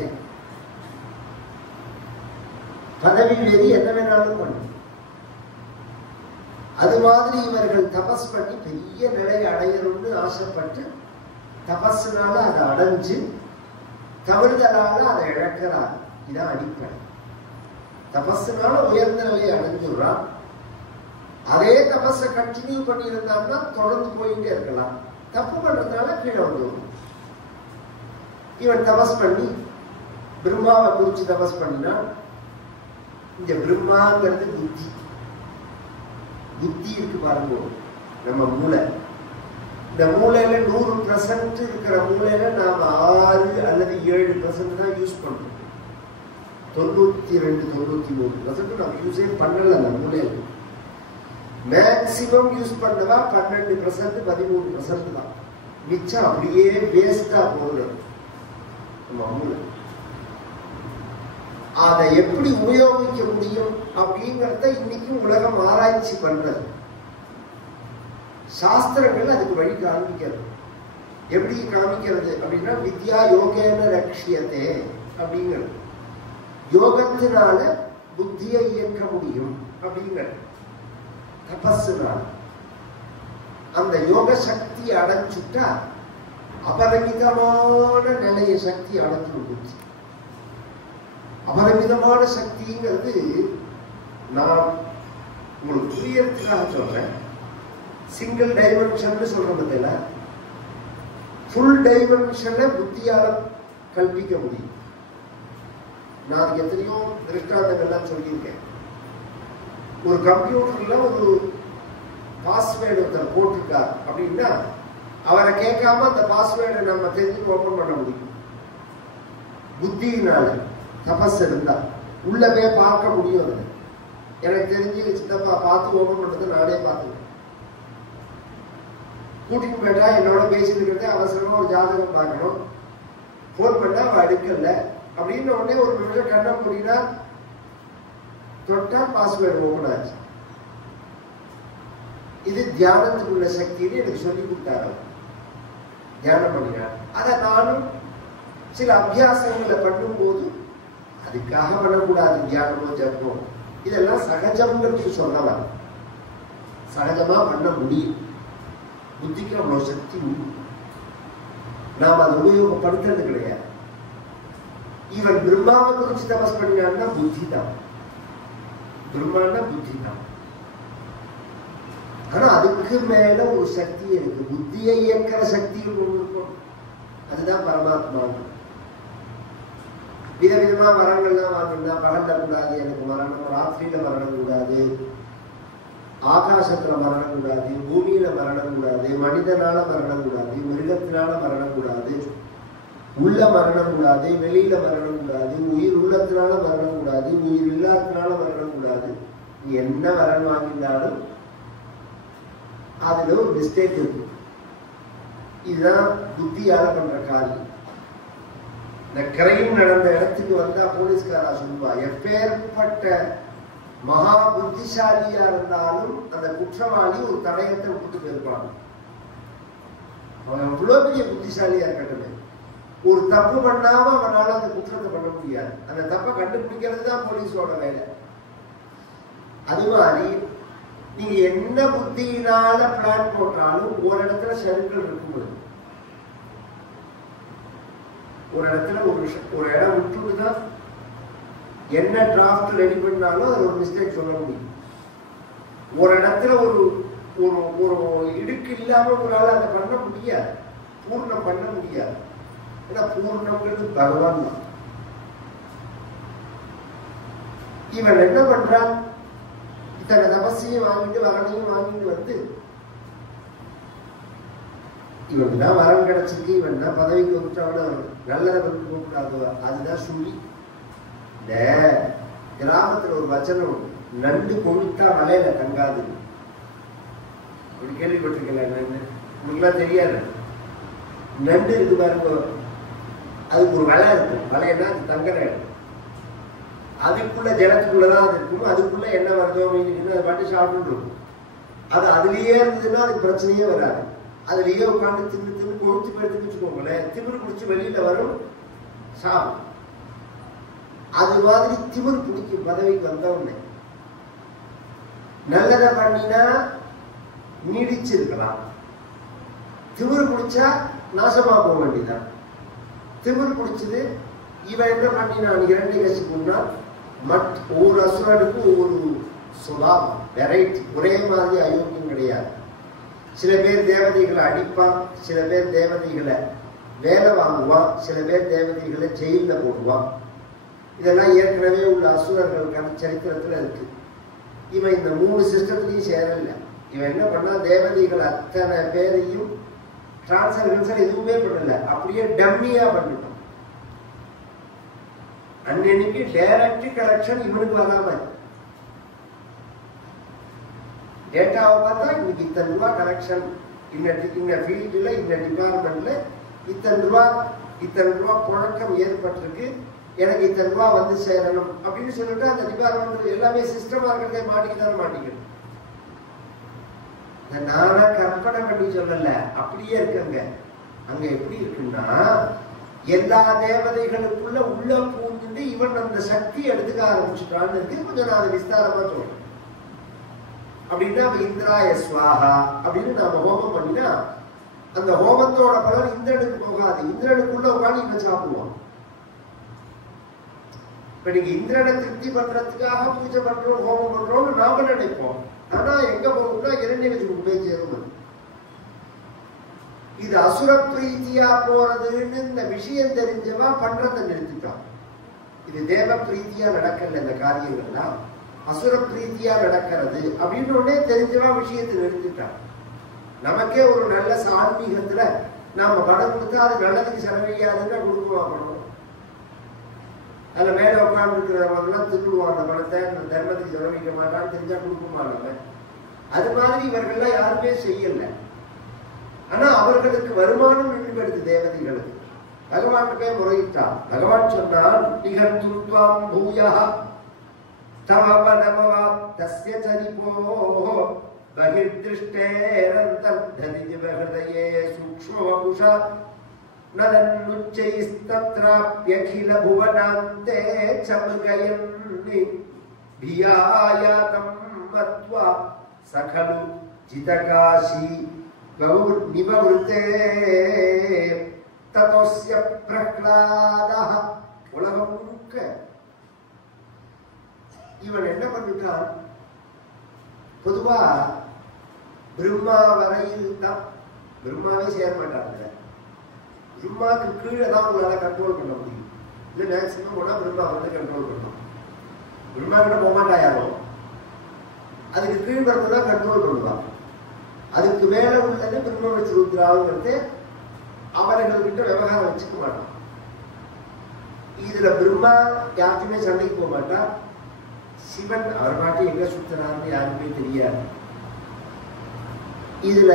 பதவி வெறி என்ன வேணாலும் பண்ணு. அது மாதிரி இவர்கள் தபஸ் பண்ணி பெரிய நிலை அடையணும்னு ஆசைப்பட்டு தபஸ்னால அதை அடைஞ்சு தவறுதலால அதை இழக்கிறார். இதான் அடிப்படை. தபஸ்னால உயர்ந்த நிலையை அடைஞ்சுடுறான். அதே தபஸை கண்டினியூ பண்ணி இருந்தாங்கன்னா தொடர்ந்து போயிட்டே இருக்கலாம். தப்பு பண்றதுனால கீழே வந்துடும். இவன் தபஸ் பண்ணி பிரம்மாவை குறிச்சு தபஸ் பண்ணினா, இந்த பிரம்மாங்கிறது புத்தி. புத்தி இருக்கு பாருங்க, நம்ம மூளை. இந்த மூளையில 100% இருக்கிற மூளையில நாம 6 அல்லது 7% தான் யூஸ் பண்றோம். 92, 93% நம்ம யூஸே பண்ணல. அந்த மூளையில மேக்சிமம் யூஸ் பண்ணவா 12%, 13% தான். மிச்சம் அப்படியே வேஸ்டா போகுது நம்ம மூளை. அதை எப்படி உபயோகிக்க முடியும் அப்படிங்கிறத இன்னைக்கு உலகம் ஆராய்ச்சி பண்றது. சாஸ்திரங்கள் அதுக்கு வழி காமிக்கிறது. எப்படி காமிக்கிறது அப்படின்னா, வித்யா யோகேன லட்சியத்தே அப்படிங்கிறது. யோகத்தினால புத்தியை இயக்க முடியும் அப்படிங்கிறது. தபஸ்னால அந்த யோக சக்தி அடைஞ்சுட்டா அபரிமிதமான நிலைய சக்தி அடைஞ்சிடும் புத்தி. அபரிமிதமான சக்திங்கிறது நான் உங்களுக்கு புரியறதுக்காக சொல்றேன். சிங்கிள் டைமென்ஷன் சொல்ற பத்தில ஃபுல் டைமென்ஷனை புத்தியால கல்பிக்க முடியும். நான் அதுக்கு எத்தனையோ திருஷ்டாந்தங்கள்லாம் சொல்லியிருக்கேன். ஒரு கம்ப்யூட்டர்ல ஒரு பாஸ்வேர்டு ஒருத்தர் போட்டிருக்கார் அப்படின்னா அவரை கேட்காம அந்த பாஸ்வேர்டை நம்ம தெரிஞ்சு ஓபன் பண்ண முடியும். புத்தியினால தபஸ் இருந்தா உள்ள போய் பார்க்க முடியும். அது எனக்கு தெரிஞ்சு சித்தப்பா பார்த்து ஓபன் பண்றது நானே பார்த்துருக்கேன். கூட்டிட்டு போயிட்டா என்னோட பேசிட்டு இருக்கிறது அவசரமா ஒரு ஜாதகம் பார்க்கணும், போன் பண்ணா அவ அடுக்கல அப்படின்னு உடனே ஒரு நிமிஷம் கண்ண முடியினா தொட்டா பாஸ்வேர்டு ஓபன் ஆச்சு. இது தியானத்துக்குள்ள சக்தின்னு எனக்கு சொல்லி கொடுத்தாரு. தியானம் பண்ணினார். அதை நானும் சில அபியாசங்களை பண்ணும் போது அதுக்காக பண்ணக்கூடாது. தியானமோ ஜப்போ இதெல்லாம் சகஜம்ங்கிறது சொன்னவன். சகஜமா பண்ண முடியும். புத்திக்கு அவ்வளவு சக்தி உண்டு. நாம் அதை உபயோகப்படுத்துறது கிடையாது. இவன் பிரம்மாவை குறிச்சு தபஸ் பண்ணினான்னா புத்தி தான். பிரம்மான்னா புத்தி தான். ஆனா அதுக்கு மேல ஒரு சக்தி இருக்கு. புத்தியை இயக்கிற சக்தியும் இருக்கும். அதுதான் பரமாத்மா. விதவிதமா வரங்கள்லாம் வாங்கினா பகல்ல கூடாது, எனக்கு மரணம், ராத்திரியில மரணம் கூடாது, ஆகாசத்துல மரணம் கூடாது, பூமியில மரணம் கூடாது, மனிதனால மரணம் கூடாது, மிருகத்தினால மரணம் கூடாது, உள்ள மரணம் கூடாது, வெளியில மரணம் கூடாது, உயிர் உள்ளத்தினால மரணம் கூடாது, உயிர் இல்லாதனால மரணம் கூடாது. நீ என்ன மரணம் வாங்கினாலும் அதுல ஒரு மிஸ்டேக் இருக்கு. இதுதான் புத்தியால பண்ற காரியம். இந்த கிரைம் நடந்த இடத்துக்கு வந்தா போலீஸ்காரா சொல்லுவா, எப்பேற்பட்ட மகா புத்திசாலியா இருந்தாலும் அந்த குற்றவாளி ஒரு தடயத்தை விட்டு போயிருப்பாங்க. அவன் எவ்வளவு பெரிய புத்திசாலியா இருக்கட்டும், ஒரு தப்பு பண்ணாம அவனால அந்த குற்றத்தை பண்ண முடியாது. அந்த தப்பை கண்டுபிடிக்கிறது தான் போலீஸோட வேலை. அது மாதிரி நீங்க என்ன புத்தியினால பிளான் போட்டாலும் ஒரு இடத்துல சருக்கள் இருக்கும்போது, ஒரு இடத்துல ஒரு இடம் விட்டுதான் என்ன டிராஃப்ட் ரெடி பண்ணாலும் அது ஒரு மிஸ்டேக் சொல்ல முடியும். ஒரு இடத்துல ஒரு ஒரு இடுக்கு இல்லாம உங்களால அதை பண்ண முடியாது, பூர்ணம் பண்ண முடியாது. ஏன்னா பூர்ணம்ங்கிறது பகவான் தான். இவன் என்ன பண்றான், இத்தனை தபஸையும் வாங்கிட்டு வரணையும் வாங்கிட்டு வந்து இவன் தான் வரம் கிடைச்சிருக்கு, இவன் தான் பதவிக்கு வந்துட்டவன நல்லதை கூடாது. அதுதான் சொல்லி இந்த கிராமத்துல ஒரு வச்சனம், நண்டு கொழுத்தா வலையில தங்காது. அப்படி கேள்விப்பட்டிருக்கல? உங்களுக்குலாம் தெரியாது. நண்டு இருக்கு பாருங்க, அதுக்கு ஒரு வலை இருக்கும். வலைன்னா அது தங்குற இடம். அதுக்குள்ள ஜலத்துக்குள்ளதான் அது இருக்கும். அதுக்குள்ள என்ன வருதோ மீன் அதை பாட்டு சாப்பிட்டு இருக்கும். அது அதுலயே இருந்ததுன்னா அதுக்கு பிரச்சனையே வராது. அதுலயே உட்காந்து தின்னு தின்னு கொழுத்து போயிடுதுன்னு வச்சுக்கோங்களேன், திமிர் குடிச்சு வெளியில வரும் சாப்பிடும். அது மாதிரி திமிர் பிடிக்கும் பதவிக்கு வந்தவுடனே. நல்லதை பண்ணினா நீடிச்சிருக்கலாம், திமிர் குடிச்சா நாசமா போக வேண்டியதான். திமிர் குடிச்சது இவன் என்ன பண்ணினான், இரண்டு கட்சிக்குன்னா ஒவ்வொரு அசுரனுக்கும் ஒவ்வொரு சுபாவம், வெரைட்டி, ஒரே மாதிரி அயோக்கியம் கிடையாது. சில பேர் தேவதைகளை அடிப்பான், சில பேர் தேவதைகளை வேலை வாங்குவான், சில பேர் தேவதைகளை ஜெயில போடுவான். இதெல்லாம் ஏற்கனவே உள்ள அசுரர்கள் சரித்திரத்துல இருக்கு. இவன் இந்த மூணு சிஸ்டத்திலையும் சேரல. இவன் என்ன பண்ணா, தேவதைகள் அத்தனை பேரையும் டிரான்ஸ்ஃபர் எதுவுமே பண்ணல, அப்படியே டம்மியா பண்ணிட்டான். அன்னைக்கு டைரக்ட் கலெக்ஷன் இவனுக்கு வராம, டேட்டாவை பார்த்தா இன்னைக்கு இத்தனை ரூபா கலெக்ஷன், இந்த ஃபீல்டுல இந்த டிபார்ட்மெண்ட்ல இத்தனை ரூபா புழக்கம் ஏற்பட்டிருக்கு, எனக்கு இத்தனை ரூபா வந்து சேரணும் அப்படின்னு சொல்லிட்டு அந்த டிபார்ட்மெண்ட் எல்லாமே சிஸ்டமா இருக்கிறதே மாட்டிக்கிட்டாலும் மாட்டிக்கணும். நானா கற்பனை பண்ணி சொல்லல, அப்படியே இருக்குங்க. அங்க எப்படி இருக்குன்னா, எல்லா தேவதைகளுக்குள்ள உள்ள பூந்துட்டு இவன் அந்த சக்தி எடுத்துக்க ஆரம்பிச்சுட்டான்னு இருக்கு. கொஞ்சம் நான் அதை விஸ்தாரமா சொல்றேன். அப்படின்னா இந்திராய ஸ்வாஹா அப்படின்னு நாம ஹோமம் பண்ணினா அந்த ஹோமத்தோட பலன் இந்திரனுக்கு போகாது. இந்திரனுக்குள்ள உட்காந்து இவன் சாப்பிடுவான். இப்ப நீங்க இந்திரனை திருப்தி பண்றதுக்காக பூஜை பண்றோம், ஹோமம் பண்றோம்னு நாம நினைப்போம். ஆனா எங்க போகும்னா இரண்யகசிபுக்கு போய் சேரும். இது அசுர பிரீத்தியா போறதுன்னு இந்த விஷயம் தெரிஞ்சவா பண்றதை நிறுத்திட்டான். இது தேவ பிரீத்தியா நடக்கல, இந்த காரியங்கள்லாம் அசுர பிரீத்தியா நடக்கிறது அப்படின்னு உடனே தெரிஞ்சவா விஷயத்தை நிறுத்திட்டான். நமக்கே ஒரு நல்ல ஆன்மீகத்துல நாம படம் கொடுத்தா அது நல்லதுக்கு செலவழியாதுன்னா கொடுக்குவா படம். அதுல மேல உட்கார்ந்து இருக்கிறவங்கலாம் திருடுவான் அந்த படத்தை, தர்மத்துக்கு செலவழிக்க மாட்டான்னு தெரிஞ்சா கொடுக்குமாங்க. அது மாதிரி இவர்கள்லாம் யாருமே செய்யல. ஆனா அவர்களுக்கு வருமானம் நின்றுபடுது தேவதைகளுக்கு. பகவானுக்கே முறையிட்டான். பகவான் சொன்னான், நிகழ்த்துவாம் பூயா தவபனமவா தஸ்ய சரிபோ பகிர்திஷ்டேரந்தர்ததி ஜிவஹ்ருதயே சூக்ஷ்மவபுஷா நதன்னுச்சைஸ்தத்ராப்யகில புவனாந்தே சம்ருகயன்னி பியாயாதம் மத்வா சகலு ஜிதகாசி நிபவருத்தே ததோஸ்ய பிரஹ்லாதஹ. உலகம் முழுக்க இவன் என்ன பண்ணிட்டான்? பொதுவா பிரம்மா வரையில் தான், பிரம்மாவே சேர மாட்டாங்க. பிரம்மாவுக்கு கீழே தான் உங்களால கண்ட்ரோல் பண்ண முடியும். இல்லை மேக்சிமம் போனா பிரம்மா வந்து கண்ட்ரோல் பண்ணலாம். பிரம்மா கிட்ட போக மாட்டா யாரும். அதுக்கு கீழ் தான் கண்ட்ரோல் பண்ணுவான். அதுக்கு மேல உள்ளது பிரம்ம வச்சு ருத்ராவுங்கிறது அவர்கள்கிட்ட விவகாரம் வச்சுக்க மாட்டான். இதுல பிரம்மா யாருக்குமே சண்டைக்கு போக மாட்டா. சிவன் அவர் பாட்டி எங்க சுத்தினார்னு யாருக்குமே தெரியாது. இதுல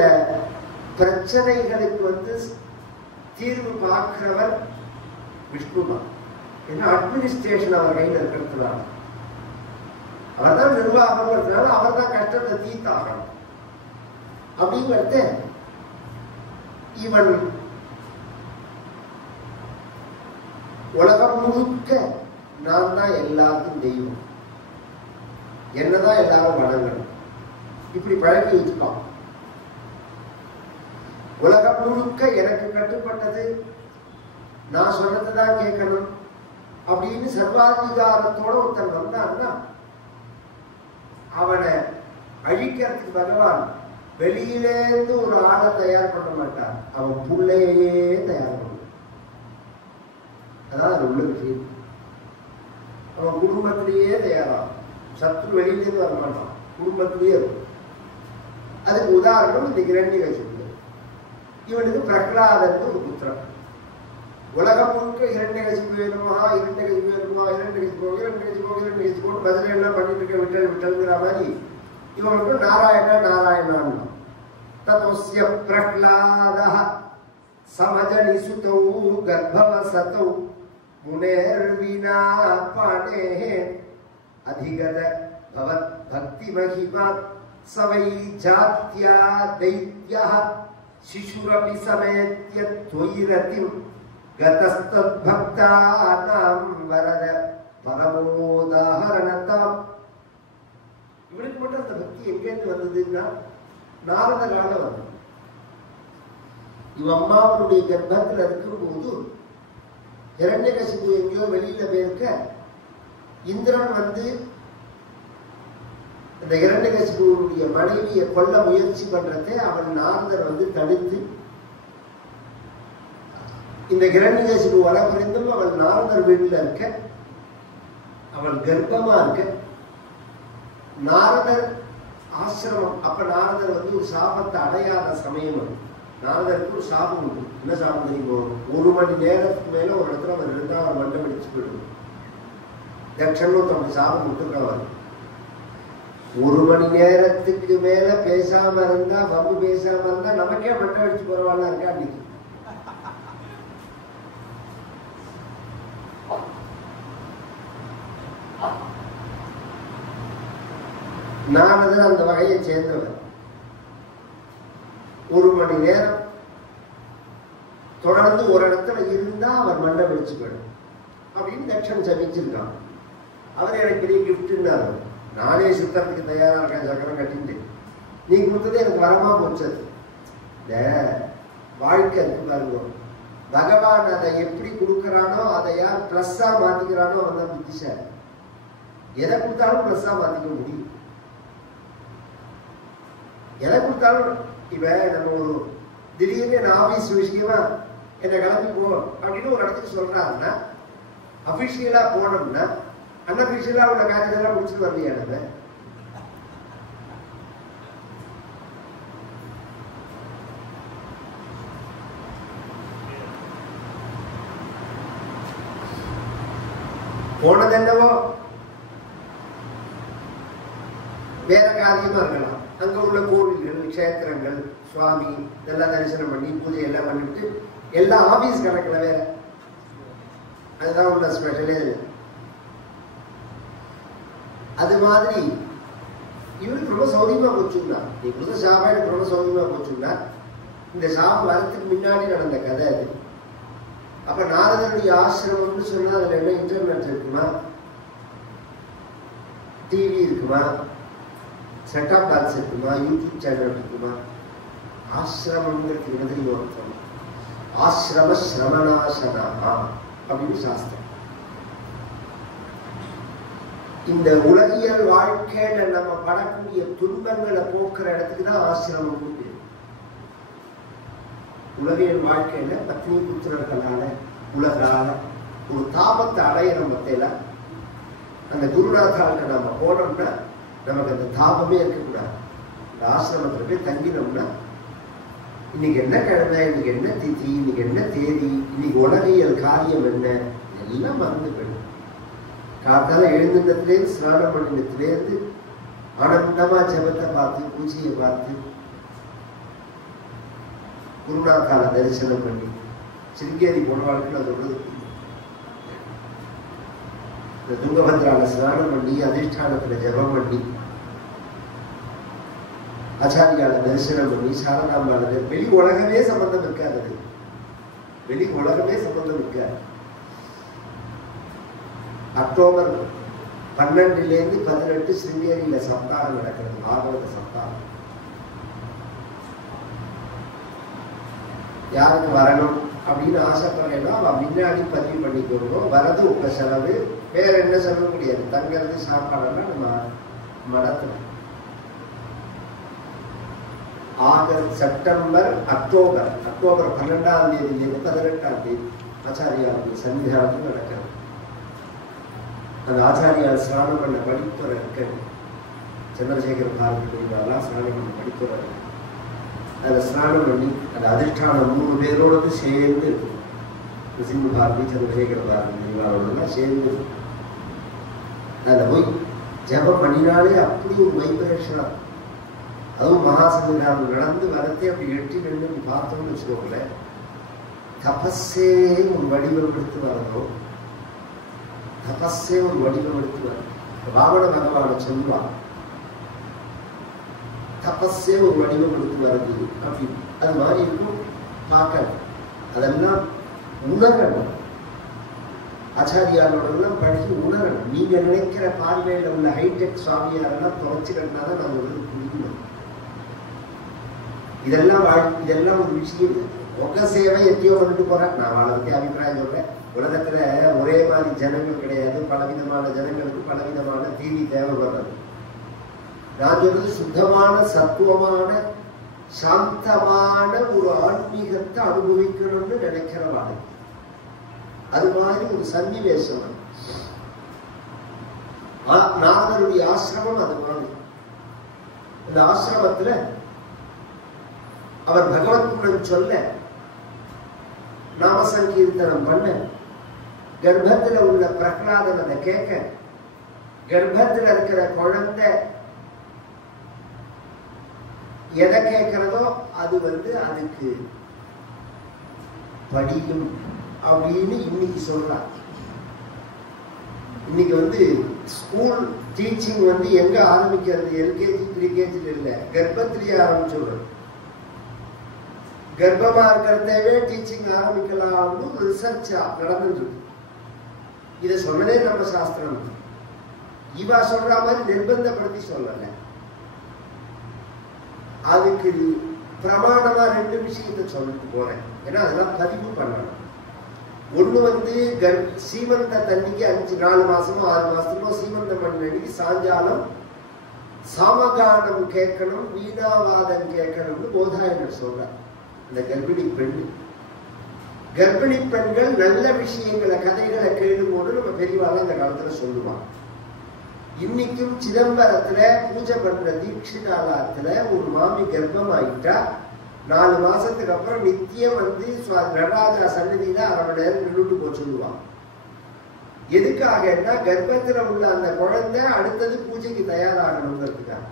பிரச்சனைகளுக்கு தீர்வு பார்க்கிறவர் விஷ்ணு தான். ஏன்னா அட்மினிஸ்ட்ரேஷன் அவர் கையில் இருக்கிறதுனால, அவர் தான் நிர்வாகம் இருக்கிறதுனால அவர் தான் கஷ்டத்தை தீர்த்தாகணும். அப்படிங்கிறது இவன் உலகம் முழுக்க நான் தான் எல்லாருக்கும் தெய்வம், என்னதான் எல்லாரும் வணங்கணும், இப்படி பழக்கி வச்சுப்பான். உலகம் முழுக்க எனக்கு கட்டுப்பட்டது, நான் சொன்னதுதான் கேட்கணும் அப்படின்னு சர்வாதிகாரத்தோட ஒருத்தன் வந்தான்னா அவனை அழிக்கிறதுக்கு பகவான் வெளியிலேருந்து ஒரு ஆளை தயார் பண்ண மாட்டான். அவன் புள்ளையே தயார் பண்ணுவான். அதான் அது உள்ள விஷயம். அவன் குடும்பத்திலேயே தயாராகும். சத்ரு வெளியிலேருந்து வர மாட்டான், குடும்பத்திலேயே இருக்கும். அதுக்கு உதாரணம் இந்த இரண்யகசிபு. இவனுக்கு பிரகலாதன் ஒரு புத்திரன். உலகம் முழுக்க இரண்யகசிபு வேணுமா, இரண்யகசிபு வேணுமா, இரண்யகசிபு இரண்யகசிபு இரண்யகசிபு பதில் எல்லாம் பண்ணிட்டு இருக்க விட்டல் விட்டல்ங்கிற மாதிரி இவனுக்கு நாராயணா நாராயணான். ததோஸ்ய பிரஹ்லாதஹ சமஜனி சுதௌ கர்ப்பவசதௌ முனேர்வினா பாணேஹ அதிகத பவத் பக்தி மகிமாத் சவை ஜாத்யா தைத்யஹ சிசுரபி சமேத்ய துவைரதிம் கதஸ்தத் பக்தானாம் வரத பரமோதாஹரணதாம். இவனுக்கு மட்டும் அந்த பக்தி எங்கேருந்து வந்ததுன்னா நாரதனால வந்தது. இவ அம்மாவனுடைய கர்ப்பத்தில் இருக்கிற போது இரண்யகசிபு எங்கேயோ வெளியில போயிருக்க இந்திரன் அந்த இரண்யகசிபுடைய மனைவியை கொல்ல முயற்சி பண்றதை அவன் நாரதர் தடுத்து, இந்த இரண்யகசிபு வளர்ப்பிருந்தும் அவள் நாரதர் வீட்டில் இருக்க, அவள் கர்ப்பமா இருக்க, நாரதர் ஆசிரமம். அப்ப நாரதர் ஒரு சாபத்தை அடையாத சமயம். நாரதருக்கு ஒரு சாபம் உண்டு. என்ன சாபம் தெரியுமோ? 1 மணி நேரத்துக்கு மேல ஒரு இடத்துல அவர் இருந்தா அவர் மண்டை பிடிச்சு போயிடும். தட்சணம் சாபம் விட்டுருக்கவர். 1 மணி நேரத்துக்கு மேல பேசாம இருந்தா, வம்பு பேசாம இருந்தா நமக்கே மண்டை அடிச்சு போறவாள்லாம் இருக்கா அன்னைக்கு. நாரதர் அந்த வகையை சேர்ந்தவர். 1 மணி நேரம் தொடர்ந்து ஒரு இடத்துல இருந்தா அவர் மண்டை பிடிச்சு போயிடும் அப்படின்னு தட்சன் சபிச்சிருக்கான். அவர் எனக்கு பெரிய கிஃப்ட்னாரு. நானே சுத்தத்துக்கு தயாரா இருக்கேன், சக்கரம் கட்டிட்டு. நீ கொடுத்ததே எனக்கு வரமா போச்சது. இந்த வாழ்க்கை இருக்கு பாருங்க, பகவான் அதை எப்படி கொடுக்கறானோ அதை யார் பிளஸ்ஸா மாத்திக்கிறானோ அவன் தான் புத்திசாலி. எதை கொடுத்தாலும் பிளஸ்ஸா மாத்திக்க முடியும். எதை கொடுத்தாலும் இப்ப நம்ம ஒரு திடீர்னு என் ஆபீஸ் விஷயமா என்ன கிளம்பி போவோம் அப்படின்னு ஒரு இடத்துக்கு சொல்றாருன்னா அபிஷியலா போனோம்னா அன்அபிஷியலா உள்ள காரியத்தெல்லாம் முடிச்சுட்டு வரலையா நம்ம? போனதென்னவோ வேற காரியமா இருக்கலாம். அங்க உள்ள கோவில்கள், கஷேத்திரங்கள், சுவாமி இதெல்லாம் தரிசனம் பண்ணி பூஜை எல்லாம் பண்ணிட்டு எல்லாம் ஆபீஸ் கணக்குல வேற. அதுதான் உள்ள ஸ்பெஷலே. அது மாதிரி இவருக்கு ரொம்ப சௌரியமா போச்சுன்னா, நீ கொடுத்த சாப்பா எனக்கு ரொம்ப சௌரியமா போச்சுன்னா, இந்த சாப்பு வரத்துக்கு முன்னாடி நடந்த கதை அது. அப்ப நாரதனுடைய ஆசிரமம்னு சொன்னா அதுல என்ன இன்டர்நெட் இருக்குமா, டிவி இருக்குமா, செட்டாப் பாக்ஸ் இருக்குமா, யூடியூப் சேனல் இருக்குமா? ஆசிரமங்கிறது என்ன அர்த்தம்? ஆசிரம சிரமணாசனா அப்படின்னு சாஸ்திரம். இந்த உலகியல் வாழ்க்கையில நம்ம படக்கூடிய துன்பங்களை போக்குற இடத்துக்கு தான் ஆசிரமம் உண்டு. உலகியல் வாழ்க்கையில பத்னி புத்திரர்களால உலகால ஒரு தாபத்தை அடையிற மத்தையில அந்த குருநாதாவுக்கு நம்ம போனோம்னா நமக்கு அந்த தாபமே இருக்கக்கூடாது. இந்த ஆசிரமத்துல போய் தங்கினோம்னா இன்னைக்கு என்ன கிழமை, இன்னைக்கு என்ன திதி, இன்னைக்கு என்ன தேதி, இன்னைக்கு உலகியல் காரியம் என்ன, எல்லாம் மறந்து போயிடும். காத்தால எழுந்தினத்திலேருந்து ஸ்நானம் பண்ணினத்திலேருந்து ஆனந்தமா ஜபத்தை பார்த்து பூஜையை பார்த்து குருநாதால தரிசனம் பண்ணி சிங்கேரி போனவாளுக்கு அதோட இந்த துங்கபத்ரால ஸ்நானம் பண்ணி அதிஷ்டானத்துல ஜபம் பண்ணி ஆச்சாரியால தரிசனம் பண்ணி சாரதாம்பால வெளி உலகமே சம்பந்தம் இருக்காது. வெளி உலகமே சம்பந்தம் இருக்காது. அக்டோபர் 12 to 18 சிங்கேரியில சப்தாகம் நடக்கிறது, பாகவத சப்தாகம். யாருக்கு வரணும் அப்படின்னு ஆசைப்படுறேன்னா அவன் முன்னாடி பதிவு பண்ணிக்கணும். வரது உங்க செலவு, வேற என்ன செலவு முடியாது. தங்கிறது சாப்பாடுலாம் நம்ம மடத்துல. ஆகஸ்ட், செப்டம்பர், அக்டோபர் 12ஆம் தேதியிலிருந்து 18ஆம் தேதி ஆச்சாரியாவுடைய சன்னிதானத்தில் நடக்கிறது. அந்த ஆச்சாரியார் ஸ்நானம் பண்ண படித்துறை இருக்கு. சந்திரசேகர பாரதி கோயிலெல்லாம் ஸ்நானம் பண்ண படித்துறை இருக்கு. அதை ஸ்நானம் பண்ணி அந்த அதிஷ்டானம் 3 பேரோடு சேர்ந்து சிந்து பாரதி, சந்திரசேகர பாரதி இவரோடலாம் சேர்ந்து அதில் போய் ஜபம் பண்ணினாலே அப்படி ஒரு வைப்ரேஷனா. அதுவும் மகாசன்னிதானம் நடந்து வரத்தே அப்படி எட்டி நின்று பார்த்தோம்னு வச்சுக்கோங்களேன், தபஸே ஒரு வடிவம் எடுத்து வரணும். தபஸே ஒரு வடிவம் எடுத்து வரணும். ராவண பகவான சொல்லுவான், தபஸே ஒரு வடிவம் எடுத்து வருது அப்படின்னு. அது மாதிரி இருக்கும் பார்க்க. அதெல்லாம் உணரணும். ஆச்சாரியாரோடெல்லாம் படிச்சு உணரணும். நீங்க நினைக்கிற பார்வையில உள்ள ஹைடெக் சுவாமியாரெல்லாம் தொலைச்சுக்கிட்டனால நான் உங்களுக்கு புரியணும். இதெல்லாம் ஒரு விஷயம். உங்க சேவை எத்தையோ பண்ணிட்டு போறேன். நான் அவளை பத்தி அபிப்பிராயம் சொல்றேன். உலகத்துல ஒரே மாதிரி ஜனங்கள் கிடையாது. பலவிதமான ஜனங்களுக்கு பலவிதமான தீவி தேவைப்படுறது. நான் சொல்றது சுத்தமான சத்துவமான சாந்தமான ஒரு ஆன்மீகத்தை அனுபவிக்கணும்னு நினைக்கிறவாடு. அது மாதிரி ஒரு சன்னிவேசம். நாதருடைய ஆசிரமம் அது மாதிரி. இந்த ஆசிரமத்துல அவர் பகவத் குணம் சொல்ல, நாம சங்கீர்த்தனம் பண்ண, கர்ப்பத்துல உள்ள பிரகலாதன் அதை கேட்க, கர்ப்பத்துல இருக்கிற குழந்தை எதை கேட்கிறதோ அது அதுக்கு படியும் அப்படின்னு இன்னைக்கு சொல்லலாம். இன்னைக்கு ஸ்கூல் டீச்சிங் எங்க ஆரம்பிக்கிறது? எல்கேஜி ப்ரீகேஜில இல்ல, கர்ப்பத்திலேயே ஆரம்பிச்சுடுறது. கர்ப்பமா இருக்கிறதவே டீச்சிங் ஆரம்பிக்கலாம்னு ரிசர்ச் நடந்துருக்கு. இதை சொன்னதே நம்ம சாஸ்திரம். இவா சொல்ற மாதிரி நிர்பந்தப்படுத்தி சொல்லல. அதுக்கு பிரமாணமா 2 விஷயத்தை சொல்லிட்டு போறேன். ஏன்னா அதெல்லாம் பதிவு பண்ணணும். ஒண்ணு சீமந்த தண்ணிக்கு 4 மாசமோ 6 மாசமோ சீமந்தம் பண்ண அன்னைக்கு சாயங்காலம் சாமகானம் கேட்கணும், வீணாவாதம் கேட்கணும்னு போதாயனர் சொல்றார். இந்த கர்ப்பிணி பெண்கள் நல்ல விஷயங்களை கதைகளை கேளும்போது நம்ம பெரியவாள் அந்த காலத்துல சொல்லுவாங்க. இன்னைக்கும் சிதம்பரத்துல பூஜை பண்ற தீட்சிதாலயத்துல ஒரு மாமி கர்ப்பம் ஆயிட்டா 4 மாசத்துக்கு அப்புறம் நித்தியம் நடராஜா சன்னதியில 1/2 மணி நேரம் நின்றுட்டு போய் சொல்லுவாங்க. எதுக்காகன்னா கர்ப்பத்துல உள்ள அந்த குழந்தை அடுத்தது பூஜைக்கு தயாராகணுங்கிறதுக்காக.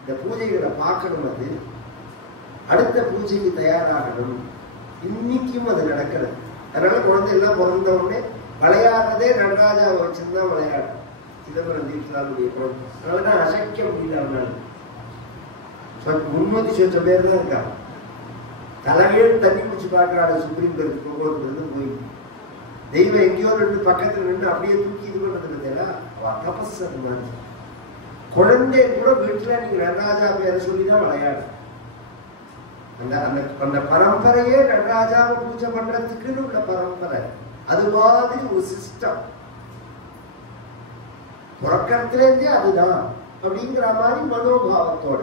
இந்த பூஜைகளை பார்க்கணும், அது அடுத்த பூஜைக்கு தயாராகணும். இன்னைக்கும் அது நடக்கிறது. அதனால குழந்தை எல்லாம் பிறந்த உடனே விளையாடுறதே நடராஜாவை வச்சிருந்தா விளையாடும். சிதம்பரம் தீட்சிதாவுடைய குழந்தை அதனாலதான் அசைக்க முடியல. அவனால 300 பேர் தான் இருக்கா. தலைவேடு தண்ணி குடிச்சு பார்க்கிறாரு சுப்ரீம் கோர்ட் போய். தெய்வம் எங்கேயோ 2 பக்கத்துல நின்று அப்படியே தூக்கி இது பண்றது தபஸ். அந்த மாதிரி குழந்தை கூட வீட்டுல நீங்க நடராஜா பேரை சொல்லிதான் விளையாடு. அந்த பரம்பரையே நடராஜாவை பூஜை பண்றதுக்குன்னு உள்ள பரம்பரை. அது மாதிரி ஒரு சிஸ்டம் புறக்கத்திலேருந்தே அதுதான் அப்படிங்கிற மாதிரி மனோபாவத்தோட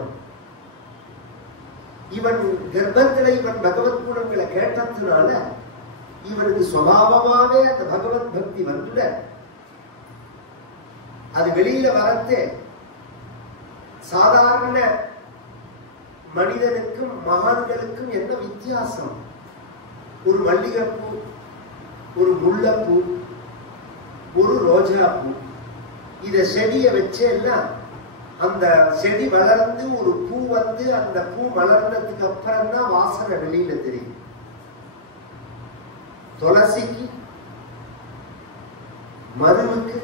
இவன் கர்ப்பத்துல இவன் பகவத் குணங்களை கேட்டதுனால இவனுக்கு சுபாவமாவே அந்த பகவத் பக்தி வந்துட அது வெளியில வரத்தே. சாதாரண மனிதனுக்கும் மகான்களுக்கும் என்ன வித்தியாசம்? ஒரு மல்லிகைப்பூ, ஒரு முல்லைப்பூ, ஒரு ரோஜா பூ, இத செடிய வச்சேன்னா அந்த செடி வளர்ந்து ஒரு பூ அந்த பூ மலர்ந்ததுக்கு அப்புறம் தான் வாசனை வெளியில தெரியும். துளசிக்கு, மருவுக்கு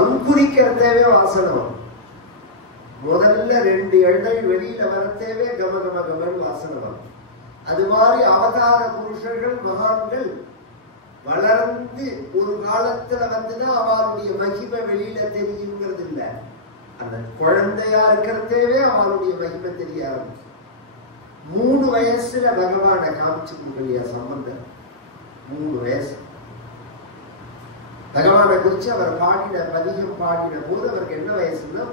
அங்குரிக்கிறதேவே வாசனை வரும். முதல்ல 2 எண்ணெய் வெளியில வரத்தேவே கம கம கமன் வாசனை வரும். அது மாதிரி அவதார புருஷர்கள் மகான்கள் வளர்ந்து ஒரு காலத்துல வந்துதான் அவருடைய மகிமை வெளியில தெரியுங்கிறது இல்ல. அந்த குழந்தையா இருக்கிறதேவே அவருடைய மகிமை தெரிய ஆரம்பிச்சு. 3 வயசுல பகவானை காமிச்சு கொடுக்கலையா சம்பந்தம்? 3 வயசு பகவானை குறிச்சு அவர் பாடின பதிகம் பாடின போது அவருக்கு என்ன வயசுன்னா,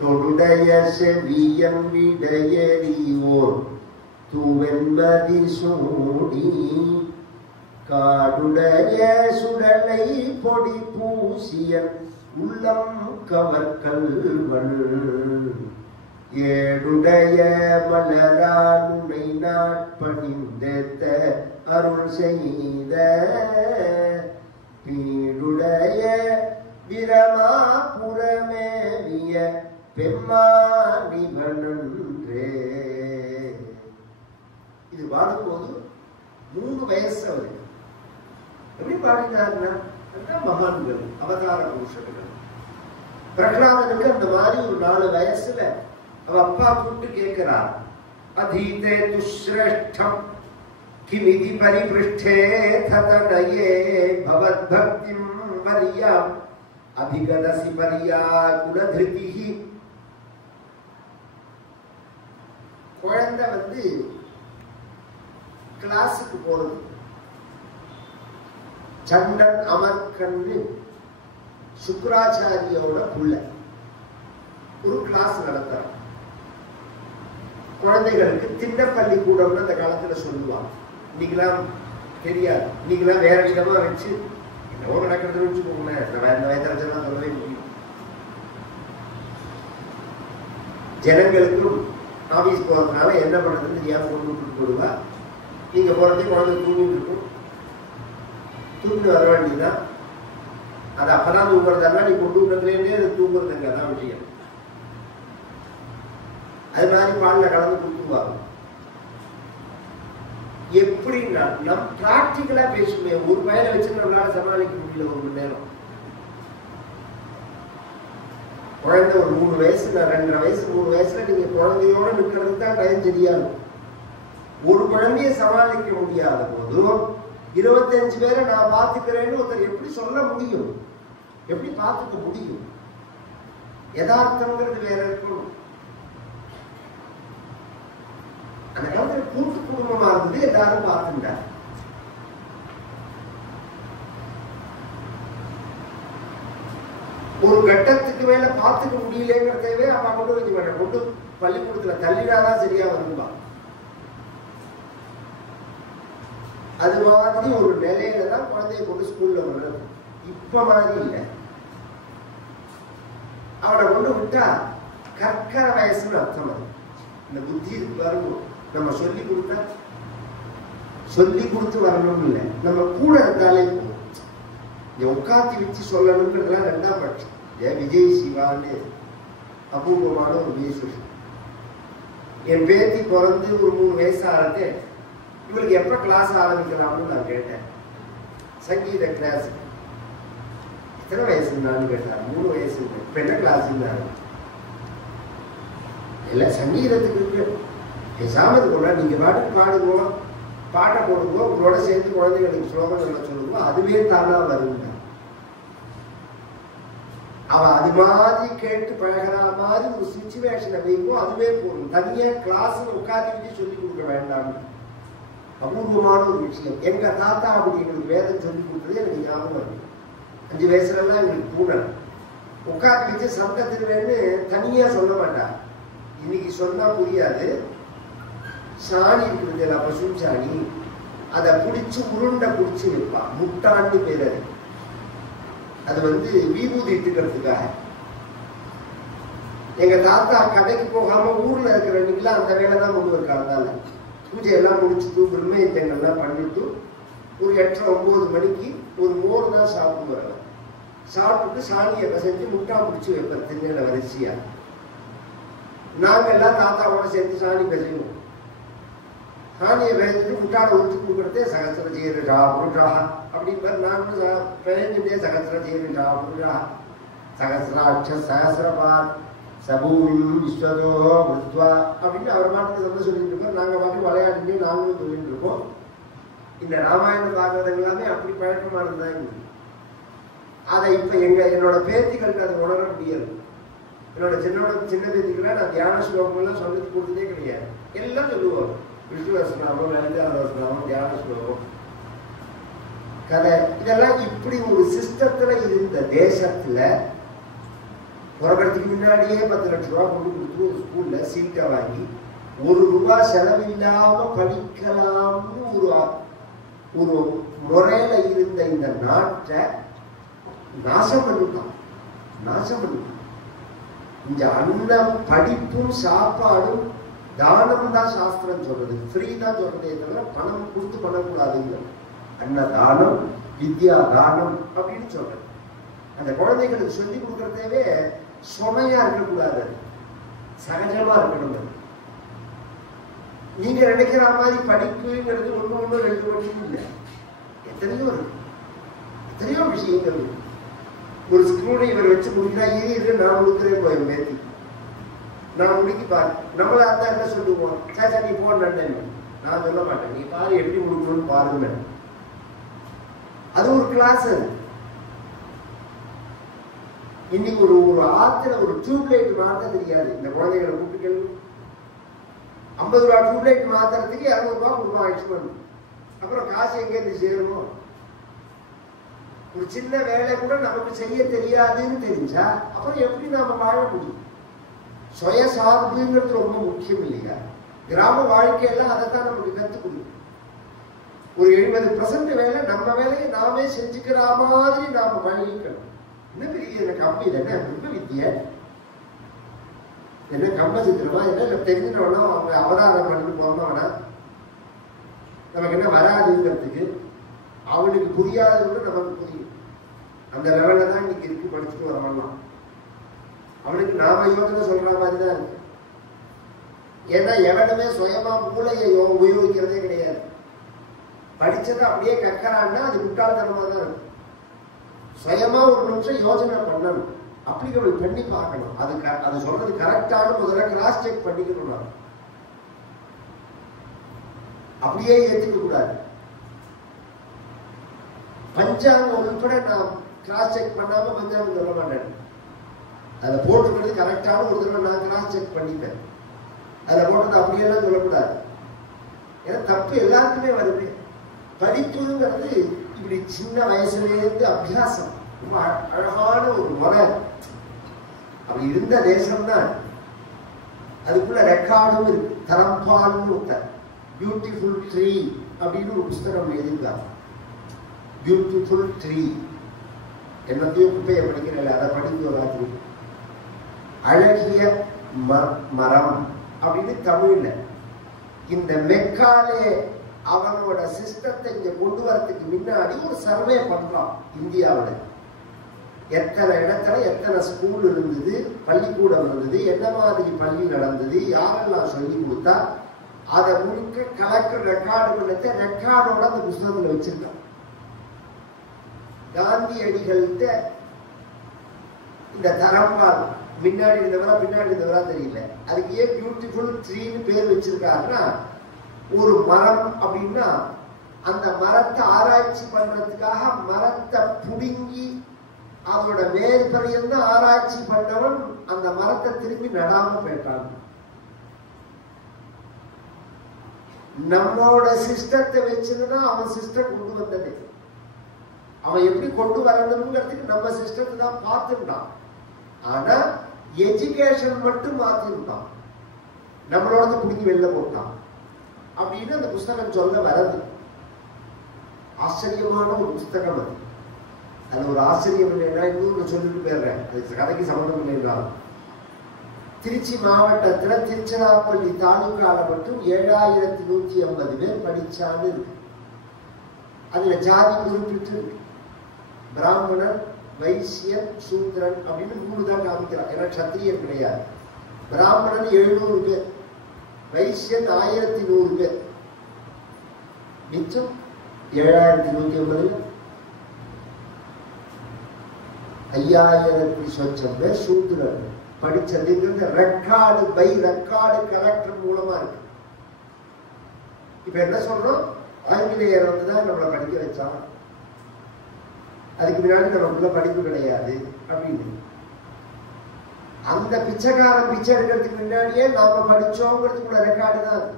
தொடுடைய செவியம் விடையறியோர் தூவெண்மதி சூடி காடுடைய சுடலை பொடி பூசிய உள்ளம் கவர்கல்வள் ஏடுடைய மலரானுனை நாட்பணிந்தேத்த அருள் செய்த பீடுடைய விரமாபுரமேவிய பெம்மானிவனன்றே. இது பாடும்போது 3 வயசு அவருக்கு. எப்படி பாடினார்னா மகான்கள் அவதார புருஷர்கள். பிரகலாதனுக்கு அந்த மாதிரி ஒரு 4 வயசுல அவ அப்பா கூப்பிட்டு கேட்கிறார், அதீதே துஷ்ரேஷ்டம் கிமிதி பரிபிருஷ்டே ததனயே பவத் பக்திம் வரியாம் அபிகதசி பரியா குலதிருதிஹி. குழந்தை கிளாஸுக்கு போறது. சண்டன் அமர்கன்னு சுக்ராச்சாரியோட புள்ள ஒரு கிளாஸ் நடத்துறான். குழந்தைகளுக்கு திண்ணப்பள்ளி கூடம்னு அந்த காலத்துல சொல்லுவாங்க. இன்னைக்கெல்லாம் தெரியாது. இன்னைக்கெல்லாம் வேற விதமா வச்சு என்னவோ நடக்கிறதுன்னு வச்சுக்கோங்க. இந்த வயதெல்லாம் சொல்லவே முடியும். ஜனங்களுக்கும் ஆபீஸ் போறதுனால என்ன பண்றதுன்னு தெரியாம கொண்டு விட்டு போடுவா. நீங்க போறதே குழந்தை தூங்கிட்டு இருக்கும். தூங்கி வர வேண்டியதுதான். அது அப்பதான் தூங்குறதெல்லாம் நீ கொண்டு விடுறதுலேருந்தே அது தூங்குறதுங்க. அதான் விஷயம். அது மாதிரி பாலில் கலந்து கொடுத்துருவாங்க. எப்படின்னா நம் பிராக்டிக்கலா பேசுமே. ஒரு பையனை வச்சு நம்மளால சமாளிக்க முடியல 1 மணி நேரம். குழந்தை ஒரு 3 வயசு 2.5 வயசு 3 வயசுல நீங்க குழந்தையோட நிற்கிறது தான் டைம் தெரியாது. ஒரு குழந்தைய சமாளிக்க முடியாத போதும் 25 பேரை நான் பார்த்துக்கிறேன்னு ஒருத்தர் எப்படி சொல்ல முடியும்? எப்படி பார்த்துக்க முடியும்? யதார்த்தம்ங்கிறது வேற இருக்கணும். அந்த காலத்துல கூட்டு குடும்பமா இருந்தது, எல்லாரும் பார்த்துட்டார். ஒரு கட்டத்துக்கு மேல பார்த்துக்க முடியலங்கிறதவே அவ கொண்டு வைக்க மாட்டேன், கொண்டு பள்ளிக்கூடத்துல தள்ளிடாதான் சரியா வரும்பா. அது மாதிரி ஒரு நிலையில தான் குழந்தைய கொண்டு ஸ்கூல்ல வர்றது. இப்ப மாதிரி இல்லை. அவனை கொண்டு விட்டா கற்கர வயசுன்னு அர்த்தம். அது இந்த புத்தி வரும். நம்ம சொல்லி கொடுத்தா சொல்லி கொடுத்து வரணும் இல்லை, நம்ம கூட இருந்தாலே போதும். உட்காத்தி வச்சு சொல்லணுங்கிறதுலாம் ரெண்டாம் பட்சம். விஜய் சிவான்னு அபூர்வமான ஒரு பேசுவேன். என் பேத்தி பிறந்து ஒரு 3 வயசு ஆகிறது. இவளுக்கு எப்ப கிளாஸ் ஆரம்பிக்கலாம்னு நான் கேட்டேன். சங்கீத கிளாஸ். எத்தனை வயசுன்னு கேட்டார். 3 வயசு. இப்ப என்ன கிளாஸ்? இல்ல சங்கீதத்துக்கு பேசாமது போனா நீங்க பாட்டுக்கு பாடுவோம், பாட்டை போடுவோம், உங்களோட சேர்ந்து குழந்தைகளுக்கு ஸ்லோகங்கள் சொல்லுவோம், அதுவே தானா வருங்க. அவ அது மாதிரி கேட்டு பழகிற மாதிரி ஒரு சிச்சுவேஷனை வைப்போம், அதுவே போதும். தனியா கிளாஸ் உட்காந்து சொல்லி கொடுக்க வேண்டாம். அபூர்வமான ஒரு விஷயம். எங்க தாத்தா அப்படி எங்களுக்கு வேதம் சொல்லி கொடுத்தது எனக்கு ஞாபகம் இருக்கு. 5 வயசுல எல்லாம் எங்களுக்கு பூனல் உட்காந்து வச்சு சப்தத்தின்னு தனியா சொல்ல மாட்டார். இன்னைக்கு சொன்னா புரியாது. சாணி இருக்குது, பசு சாணி, அதை பிடிச்சு உருண்டை பிடிச்சு வைப்பா. முட்டான்னு பேர். அது விபூதி இட்டுக்கிறதுக்காக. எங்க தாத்தா கடைக்கு போகாம ஊர்ல இருக்கிற அன்னைக்குலாம் அந்த வேலை தான் கொண்டு இருக்காங்க. பூஜையெல்லாம் முடிச்சுட்டு பிரம்மயத்தங்கள்லாம் பண்ணிட்டு ஒரு 8:30-9 மணிக்கு ஒரு மோர் தான் சாப்பிட்டு வரலாம். சாப்பிட்டுட்டு சாணியை கசைஞ்சு முட்டா பிடிச்சி வைப்பேன் திண்ணல வரிசையா. நாங்க எல்லாம் தாத்தாவோட சேர்ந்து சாணி கசைவோம். சாணியை விளைஞ்சிட்டு முட்டாட ஊற்றி கொடுக்கறதே சகசிர ஜீரா புருஷா அப்படின்னு நாங்களும் பிழைஞ்சுட்டே சகசிர ஜீரா புருஷா சகசிராட்ச சகசிரபாத் சபூம் விஸ்வதோ வித்வா அப்படின்னு அவர் மாட்டுக்கு சொல்ல சொல்லிட்டு இருக்கோம். நாங்க பாட்டு விளையாட்டு நாங்களும் சொல்லிட்டு இருக்கோம். இந்த ராமாயண பாகவதங்கள் எல்லாமே அப்படி பழக்கமானதுதான். அதை இப்ப என்னோட பேத்திகளுக்கு அதை உணர முடியாது. என்னோட சின்ன பேத்திகளை நான் தியான ஸ்லோகங்கள்லாம் சொல்லி கொடுத்ததே கிடையாது. எல்லாம் சொல்லுவோம். விஷ்ணுவசனாமம், லலிதாவசனாமம், தியான ஸ்லோகம், கதை, இதெல்லாம் இப்படி ஒரு சிஸ்டத்துல இருந்த தேசத்துல புறப்படுறதுக்கு முன்னாடியே 10 லட்சம் ரூபாய் கொண்டு கொடுத்து ஒரு ஸ்கூல்ல சீட்டை வாங்கி 1 ரூபாய் செலவில்லாம படிக்கலாம்னு ஒரு முறையில இருந்த இந்த நாட்டை நாசம் பண்ணிட்டான். இந்த அன்னம், படிப்பும் சாப்பாடும் தானம் தான் சாஸ்திரம் சொல்றது. ஃப்ரீ தான் சொல்றதே தவிர பணம் கொடுத்து பண்ணக்கூடாதுங்க. அன்னதானம், வித்யா தானம் அப்படின்னு சொல்றது. அந்த குழந்தைகளுக்கு சொல்லி கொடுக்கறதே சுமையா இருக்கக்கூடாது, சகஜமா இருக்கணும். நீங்க நினைக்கிற மாதிரி படிப்புங்கிறது 1-2 வருஷம் இல்லை. எத்தனையோ விஷயங்கள். ஒரு ஸ்க்ரூனை இவர் வச்சு முடிக்கிறா, இது நான் முடிக்கிறேன் போய் பேத்தி நான் முடிக்கி பாரு. நம்மளா இருந்தா என்ன சொல்லுவோம்? சாச்சா நீ போன நான் சொல்ல மாட்டேன், நீ பாரு எப்படி முடிக்கணும்னு பாருங்க. அது ஒரு கிளாஸ். அது இன்னைக்கு ஒரு ஆத்துல ஒரு டியூப்லைட் மாத்த தெரியாது. இந்த குழந்தைகளை கூப்பிட்டு 50 ரூபா டியூப்லைட் மாத்துறதுக்கு 200 ரூபாய் கொடுப்போம் ஆயிடுச்சு. அப்புறம் காசு எங்க இருந்து சேரணும்? ஒரு சின்ன வேலை கூட நமக்கு செய்ய தெரியாதுன்னு தெரிஞ்சா அப்புறம் எப்படி நாம வாழ முடியும்? சுயசார்புங்கிறது ரொம்ப முக்கியம் இல்லையா? கிராம வாழ்க்கையெல்லாம் அதைத்தான் நமக்கு கற்றுக் கொடுக்கும். ஒரு 70% வேலை நம்ம வேலையை நாமே செஞ்சுக்கிற மாதிரி நாம பழகிக்கணும். என்ன பெரிய எனக்கு கம்பி என்ன ரொம்ப வித்திய என்ன கம்ப சித்திரமா என்ன தெரிஞ்சினவனா அவங்க அவதாரம் பண்ணிட்டு போனவனா நமக்கு என்ன வராதுங்கிறதுக்கு அவனுக்கு புரியாதது கூட நமக்கு புரியும். அந்த லெவல்ல தான் இன்னைக்கு இருக்கு. படிச்சுட்டு வரலாம். அவனுக்கு நாம யோசனை சொல்ற மாதிரி தான் இருக்கு. ஏன்னா எவனுமே சுயமா மூளையை உபயோகிக்கிறதே கிடையாது. படிச்சதை அப்படியே கக்கறான்னா அது முட்டாள்தனமா தான் இருக்கும். சுயமா ஒரு நிமிஷம் யோசனை பண்ணணும், அப்ளிகபிள் பண்ணி பார்க்கணும். அது சொல்றது கரெக்டான முதல்ல கிராஸ் செக் பண்ணிக்கணும். அப்படியே ஏற்றுக்க கூடாது. பஞ்சாங்கம் உட்பட நான் கிராஸ் செக் பண்ணாம பஞ்சாங்கம் சொல்ல மாட்டேன். அதை போட்டுக்கிறது கரெக்டான ஒரு தடவை நான் கிராஸ் செக் பண்ணிப்பேன். அதில் போட்டது அப்படியெல்லாம் சொல்லக்கூடாது. ஏன்னா தப்பு எல்லாருக்குமே வருது. படிப்புங்கிறது இப்படி சின்ன வயசுலேருந்து அபியாசம், ரொம்ப அழகான ஒரு முறை. அப்படி இருந்த தேசம்தான். அதுக்குள்ள ரெக்கார்டும் இருக்கு. தரம்பால்னு ஒருத்தர் பியூட்டிஃபுல் ட்ரீ அப்படின்னு ஒரு புஸ்தகம் எழுதியிருக்காங்க. பியூட்டிஃபுல் ட்ரீ என்னத்தையும் குப்பையை படிக்கிறேன், அதை படிக்க வராது. அழகிய மரம் அப்படின்னு தமிழ்ல. இந்த மெக்காலே அவனோட சிஸ்டத்தை இங்க கொண்டு வரதுக்கு முன்னாடி ஒரு சர்வே பண்றான். இந்தியாவில் எத்தனை இடத்துல எத்தனை ஸ்கூல் இருந்தது, பள்ளிக்கூடம் இருந்தது, என்ன மாதிரி பள்ளி நடந்தது, யாரெல்லாம் சொல்லி கொடுத்தா, அதை முழுக்க கலெக்டர் ரெக்கார்டு பண்ணி ரெக்கார்டோட அந்த புஸ்தகத்தில் வச்சிருக்கான். காந்தியடிகள்கிட்ட இந்த தரம்பால் முன்னாடி இருந்தவரா பின்னாடி இருந்தவரா தெரியல. அதுக்கு ஏன் பியூட்டிஃபுல் ட்ரீன்னு பேர் வச்சிருக்காருன்னா, ஒரு மரம் அப்படின்னா அந்த மரத்தை ஆராய்ச்சி பண்றதுக்காக மரத்தை புடுங்கி அதோட வேர் பரியந்த ஆராய்ச்சி பண்ணவன் அந்த மரத்தை திரும்பி நடாம போயிட்டான். நம்மோட சிஸ்டத்தை வச்சிருந்தா அவன் சிஸ்டம் கொண்டு வந்தது. அவன் எப்படி கொண்டு வரணுங்கிறதுக்கு நம்ம சிஸ்டத்தை தான் பார்த்துட்டான். ஆனா எஜுகேஷன் மட்டும் மாத்திருந்தான், நம்மளோட பிடிங்கி வெளில போட்டான் அப்படின்னு அந்த புஸ்தகம் சொல்ல வரது. ஆச்சரியமான ஒரு புஸ்தகம் அது. அது ஒரு ஆச்சரியம் இல்லைன்னா இன்னொரு சொல்லிட்டு போயிடுறேன், அது கதைக்கு சம்பந்தம் இல்லைன்னாலும். திருச்சி மாவட்டத்துல திருச்சிராப்பள்ளி தாலுக்கால மட்டும் 7150 பேர் படிச்சான்னு இருக்கு. அதுல ஜாதி குறிப்பிட்டு இருக்கு. பிராமணன், வைசியன், சூத்திரன் அப்படின்னு 3 தான் காமிக்கிறான். ஏன்னா சத்திரியன் கிடையாது. பிராமணன் 700 பேர், வைசியன் 1100 பேர், மிச்சம் 7150 5000 சொச்சம் பேர் சூத்திரன் படிச்சதுங்கிறது ரெக்கார்டு பை ரெக்கார்டு கலெக்டர் மூலமா இருக்கு. இப்ப என்ன சொல்றோம், ஆங்கிலேயர் வந்துதான் நம்மளை படிக்க வச்சான், அதுக்கு முன்னாடி நமக்குள்ள படிப்பு கிடையாது அப்படின்னு. அந்த பிச்சைக்காரன் பிச்சை எடுக்கிறதுக்கு முன்னாடியே நாம படிச்சோங்கிறதுக்குள்ள ரெக்கார்டு தான் அது.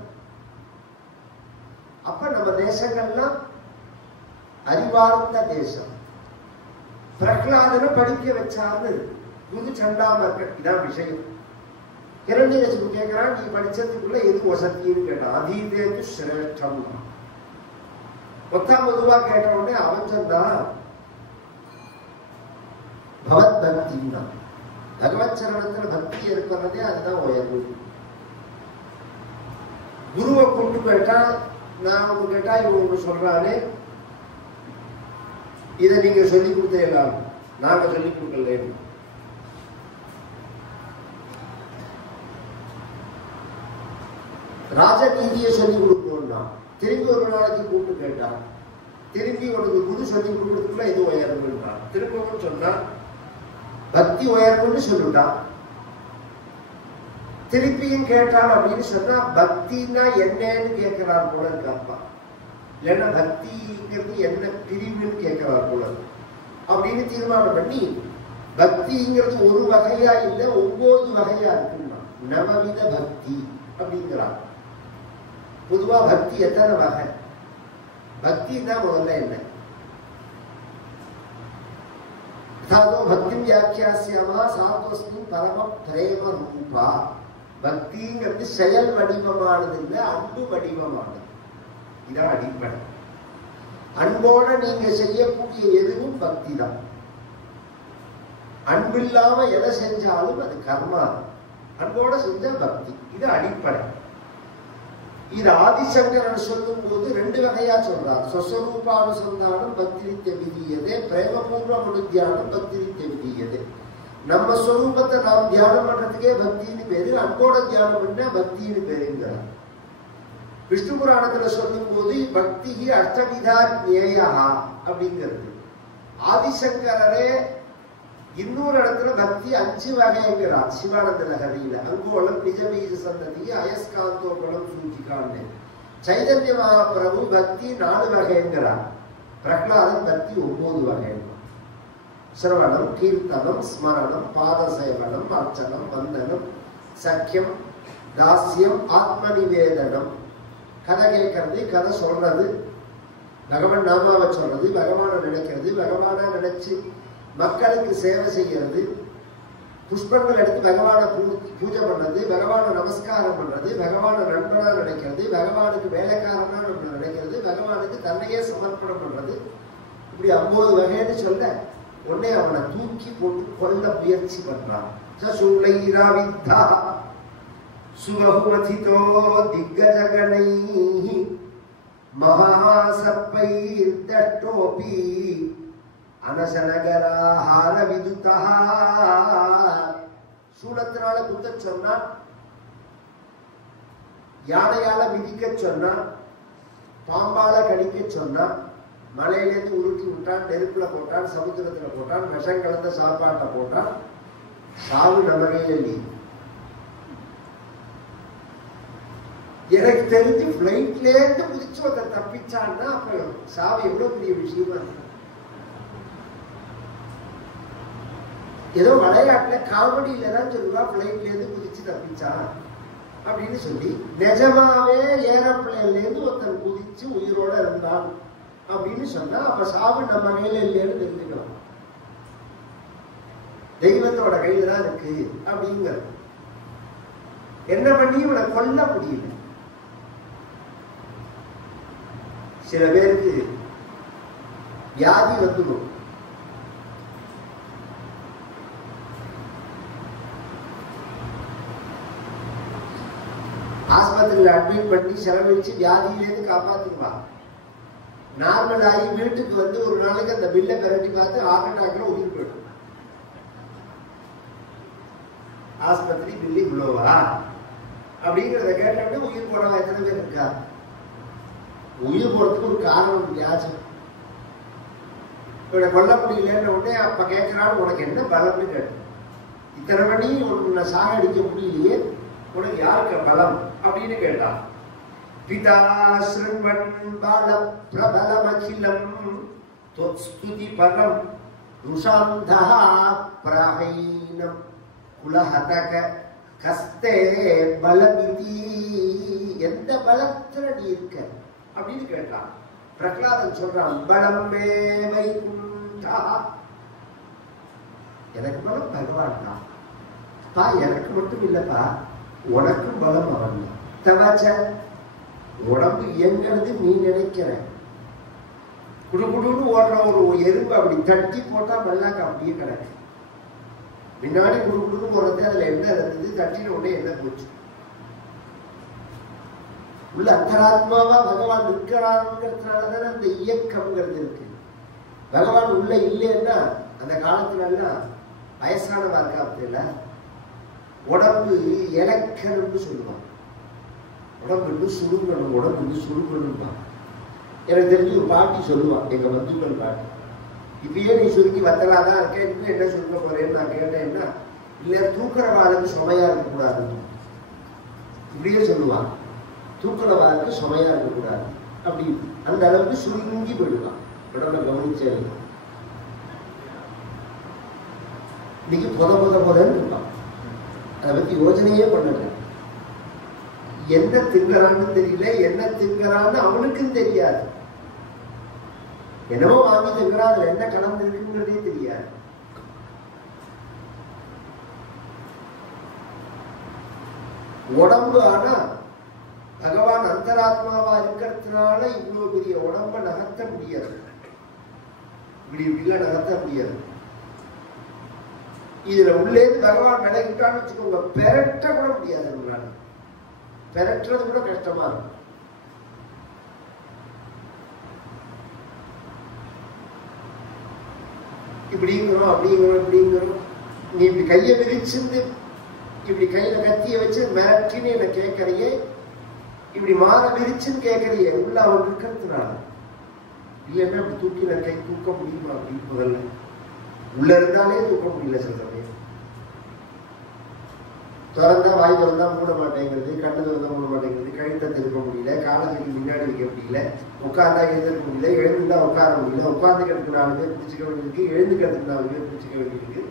அப்ப நம்ம தேசங்கள்லாம் அறிவார்ந்த தேசம். பிரகலாதனை படிக்க வச்சார்னு புது சண்டாமர்கட். இதான் விஷயம். இரண்யகசிபு கேட்கிறான், நீ படிச்சதுக்குள்ள எது வசதின்னு கேட்டான். அதீதேது சிரேஷ்டம். 10ஆம் பொதுவா கேட்ட உடனே அவன் சொன்னான் பகவத் பக்தின்னா. பகவத் சரணத்துல பக்தி ஏற்படுறதே அதுதான் உயர்வு. குருவை கொண்டு போயிட்டா, நான் ஒண்ணு கேட்டா இவன் ஒண்ணு சொல்றானே, இதை நீங்க சொல்லி கொடுத்தேன், நாங்க சொல்லி கொடுக்கல. ராஜநீதியை சொல்லி கொடுக்கணும்னா திரும்பி ஒரு நாளைக்கு கூப்பிட்டு கேட்டான், திரும்பி உனக்கு குரு சொல்லி கொடுக்கறதுக்குள்ள இது உயர்வுன்றான். திரும்பவும் சொன்னா பக்தி உயர்வுன்னு சொல்லிட்டான். திருப்பியும் கேட்டான் அப்படின்னு சொன்னா பக்தின்னா என்னன்னு கேட்கிறார் போல இருக்காப்பா, இல்லைன்னா பக்திங்கிறது என்ன பிரிவுன்னு கேட்கிறார் போல அப்படின்னு தீர்மானம் பண்ணி, பக்திங்கிறது ஒரு வகையா இல்லை 9 வகையா இருக்குன்னா நவவித பக்தி அப்படிங்கிறார். பொதுவா பக்தி எத்தனை வகை? பக்தி தான் முதல்ல என்ன? பக்தி வியாக்கியாசியமா சாத்வஸ்மி பரம பிரேம ரூபா. பக்திங்கிறது செயல் வடிவமானது இல்லை, அன்பு வடிவமானது. இதான் அடிப்படை. அன்போட நீங்க செய்யக்கூடிய எதுவும் பக்தி தான். அன்பில்லாம எதை செஞ்சாலும் அது கர்மா. அன்போட செஞ்ச பக்தி. இது அடிப்படை. இது ஆதிசங்கரன் சொல்லும் போது 2 வகையா சொல்றார். சொஸ்வரூபானுசந்தானம் பக்திரித்ய விதீயதே, பிரேமபூர்வ மனுத்தியானம் பக்திரித்ய விதீயதே. நம்ம ஸ்வரூபத்தை நாம் தியானம் பண்றதுக்கே பக்தின்னு பேரு, அன்போட தியானம் பண்ண பக்தின்னு பேருங்கிறார். விஷ்ணு புராணத்துல சொல்லும் போது பக்தி அஷ்டவிதா ஞேயா அப்படிங்கிறது. ஆதிசங்கரரே இன்னொரு இடத்துல பக்தி 5 வகைங்கிறார். சிவானந்த நகரியில அங்கோளம் நிஜபீஜ சந்ததி அயஸ்காந்தோபலம் சூச்சிகான்னு. சைதன்ய மகாபிரபு பக்தி 4 வகைங்கிறார். பிரகலாதன் பக்தி 9 வகை. சிரவணம், கீர்த்தனம், ஸ்மரணம், பாதசேவனம், அர்ச்சனம், வந்தனம், சக்கியம், தாஸ்யம், ஆத்ம நிவேதனம். கதை கேட்கறது, கதை சொல்றது, பகவான் நாமாவை சொல்றது, பகவானை நினைக்கிறது, பகவானை நினைச்சு மக்களுக்கு சேவை செய்யறது, புஷ்பங்கள் எடுத்து பகவானை பூஜை பண்றது, பகவானை நமஸ்காரம் பண்றது, பகவானை நண்பனா நினைக்கிறது, பகவானுக்கு வேலைக்காரனா நினைக்கிறது, பகவானுக்கு தன்னையே சமர்ப்பணம் பண்றது. இப்படி 50 வகைன்னு சொல்ல உடனே அவனை தூக்கி போட்டு கொல்ல முயற்சி பண்றான். சசூலைராவித்தா சுபஹுமதிதோ திக்கஜகணைஹி மகாசப்பைர்தட்டோபி அனசனகராஹார விதுதா. சூலத்தினால குத்த சொன்னான், யானையால மிதிக்க சொன்னான், பாம்பால கடிக்க சொன்னான், மலையிலேருந்து உருட்டி விட்டான், நெருப்புல போட்டான், சமுத்திரத்துல போட்டான், விஷம் கலந்த சாப்பாட்டை போட்டான். சாவு நமகையில நீ. எனக்கு தெரிஞ்சு பிளைட்ல இருந்து குதிச்சு ஒருத்தர் தப்பிச்சான்னா அப்ப சாவு எவ்வளவு பெரிய விஷயமா இருக்கு. ஏதோ விளையாட்டுல காமெடியில தான் சொல்லுவா பிளைட்ல இருந்து குதிச்சு தப்பிச்சான் அப்படின்னு சொல்லி, நிஜமாவே ஏரோப்ளேன்ல இருந்து ஒருத்தர் குதிச்சு உயிரோட இருந்தான் அப்படின்னு சொன்னா அப்ப சாவு நம்ம கையில இல்லைன்னு தெரிஞ்சுக்கலாம். தெய்வத்தோட கையில தான் இருக்கு அப்படிங்கிற. என்ன பண்ணி இவனை கொல்ல முடியல. சில பேருக்கு வியாதி வந்துடும். ஆஸ்பத்திரியில் அட்மிட் பண்ணி செலவழிச்சு வியாதியிலேருந்து காப்பாத்துவா. நார்மல் ஆகி வீட்டுக்கு வந்து ஒரு நாளைக்கு அந்த பில்லை பிரட்டி பார்த்து ஹார்ட் அட்டாக்ல உயிர் போயிடும். ஆஸ்பத்திரி பில்லு இவ்வளோவா அப்படிங்கிறத கேட்டோடனே உயிர் போனவா எத்தனை பேர் இருக்கா? உயிர் போறதுக்கு ஒரு காரணம், வியாஜம். இவனை கொல்ல முடியலன்ற உடனே அப்ப கேட்கிறான்னு உனக்கு என்ன பலம்னு கேட்டு, இத்தனை மணி உன்னை சாகடிக்க முடியலையே, உனக்கு யாருக்கு பலம் அப்படின்னு கேட்டான். பிதா ஸ்ருண்வன் பால பிரபலமகிலம் தொத்ஸ்துதி பலம் ருஷாந்தா பிரஹைனம் குலஹதக கஸ்தே பலமிதி. எந்த பலத்துல நீ இருக்க அப்படின்னு கேட்டான். பிரகலாதன் சொல்றான், பலம் மே வைகுண்டா. எனக்கு பலம் பகவான் தான் பா, எனக்கு மட்டும் இல்லப்பா, உனக்கும் பலம் அவன் தான். தவாச்ச உடம்பு இயங்கிறது நீ நினைக்கிற. குடுகுடுன்னு ஓடுற ஒரு எறும்பு அப்படி தட்டி போட்டா மல்லாக்க அப்படியே கிடக்கு. முன்னாடி குடுகுடுன்னு போறது அதுல என்ன இருந்தது, தட்டின உடனே என்ன போச்சு. உள்ள அந்தராத்மாவா பகவான் இருக்கிறாங்கிறதுனாலதானே அந்த இயக்கம்ங்கிறது இருக்கு. பகவான் உள்ள இல்லைன்னா அந்த காலத்துல எல்லாம் வயசானவா இருக்காப்தில்ல, உடம்பு இலக்கணும்னு சொல்லுவாங்க. உடம்பு சுருங்கணும், உடம்பு சுருங்கணும்பா. எனக்கு தெரிஞ்சு ஒரு பாட்டி சொல்லுவான், எங்க பந்துக்கள் பாட்டி, இப்பயே நீ சுருங்கி வத்தலாதான் இருக்கேன், இன்னும் என்ன சுருங்க போறேன்னு நான் கேட்டேன்னா, இல்ல தூக்குறவாளுக்கு சுமையா இருக்கக்கூடாது இப்படியே சொல்லுவான். தூக்குறவாளுக்கு சுமையா இருக்கக்கூடாது அப்படி அந்த அளவுக்கு சுருங்கி போயிடுவான். உடம்பை கவனிச்சே இன்னைக்கு புதன்னு இருப்பான். அதை பத்தி யோசனையே பண்ணல. என்ன திங்கறான்னு தெரியல, என்ன திங்கறான்னு அவனுக்கும் தெரியாது. என்னவோ வாங்கி திங்கறா, அதுல என்ன கலந்து இருக்குங்கிறதே தெரியாது. உடம்பு ஆனா பகவான் அந்தராத்மாவா இருக்கிறதுனால இவ்வளவு பெரிய உடம்ப நகர்த்த முடியாது, இப்படி இப்படிலாம் நகர்த்த முடியாது. இதுல உள்ளே பகவான் விலகிட்டான்னு வச்சுக்கோங்க, பெரட்ட கூட முடியாது. நம்மளால பெரட்டுறது கூட கஷ்டமா இருக்கும். இப்படிங்கிறோம் அப்படிங்கிறோம் இப்படிங்கிறோம். நீ இப்படி கையை விரிச்சிருந்து இப்படி கையில கத்திய வச்சு மிரட்டின்னு என்ன கேட்கறியே, இப்படி மாற விரிச்சுன்னு கேட்கறியே, உள்ள அவன் இருக்கிறதுனால. இல்லைன்னா அப்படி தூக்கி நான் கை தூக்க முடியுமா அப்படின்னு முதல்ல உள்ள இருந்தாலே தூக்க முடியல. சில சமயம் திறந்தா வாய் திறந்தா மூட மாட்டேங்கிறது, கண்ணு திறந்தா மூட மாட்டேங்கிறது, கழுத்தை திருப்ப முடியல, காலத்துக்கு முன்னாடி வைக்க முடியல, உட்கார்ந்தா எழுந்திருக்க முடியல, எழுந்துட்டா உட்கார முடியல, உட்கார்ந்துக்கிறதுக்கு 4 பேர் பிடிச்சிக்க வேண்டியிருக்கு, எழுந்துக்கிறதுக்கு 4 பேர் பிடிச்சிக்க வேண்டியிருக்கு,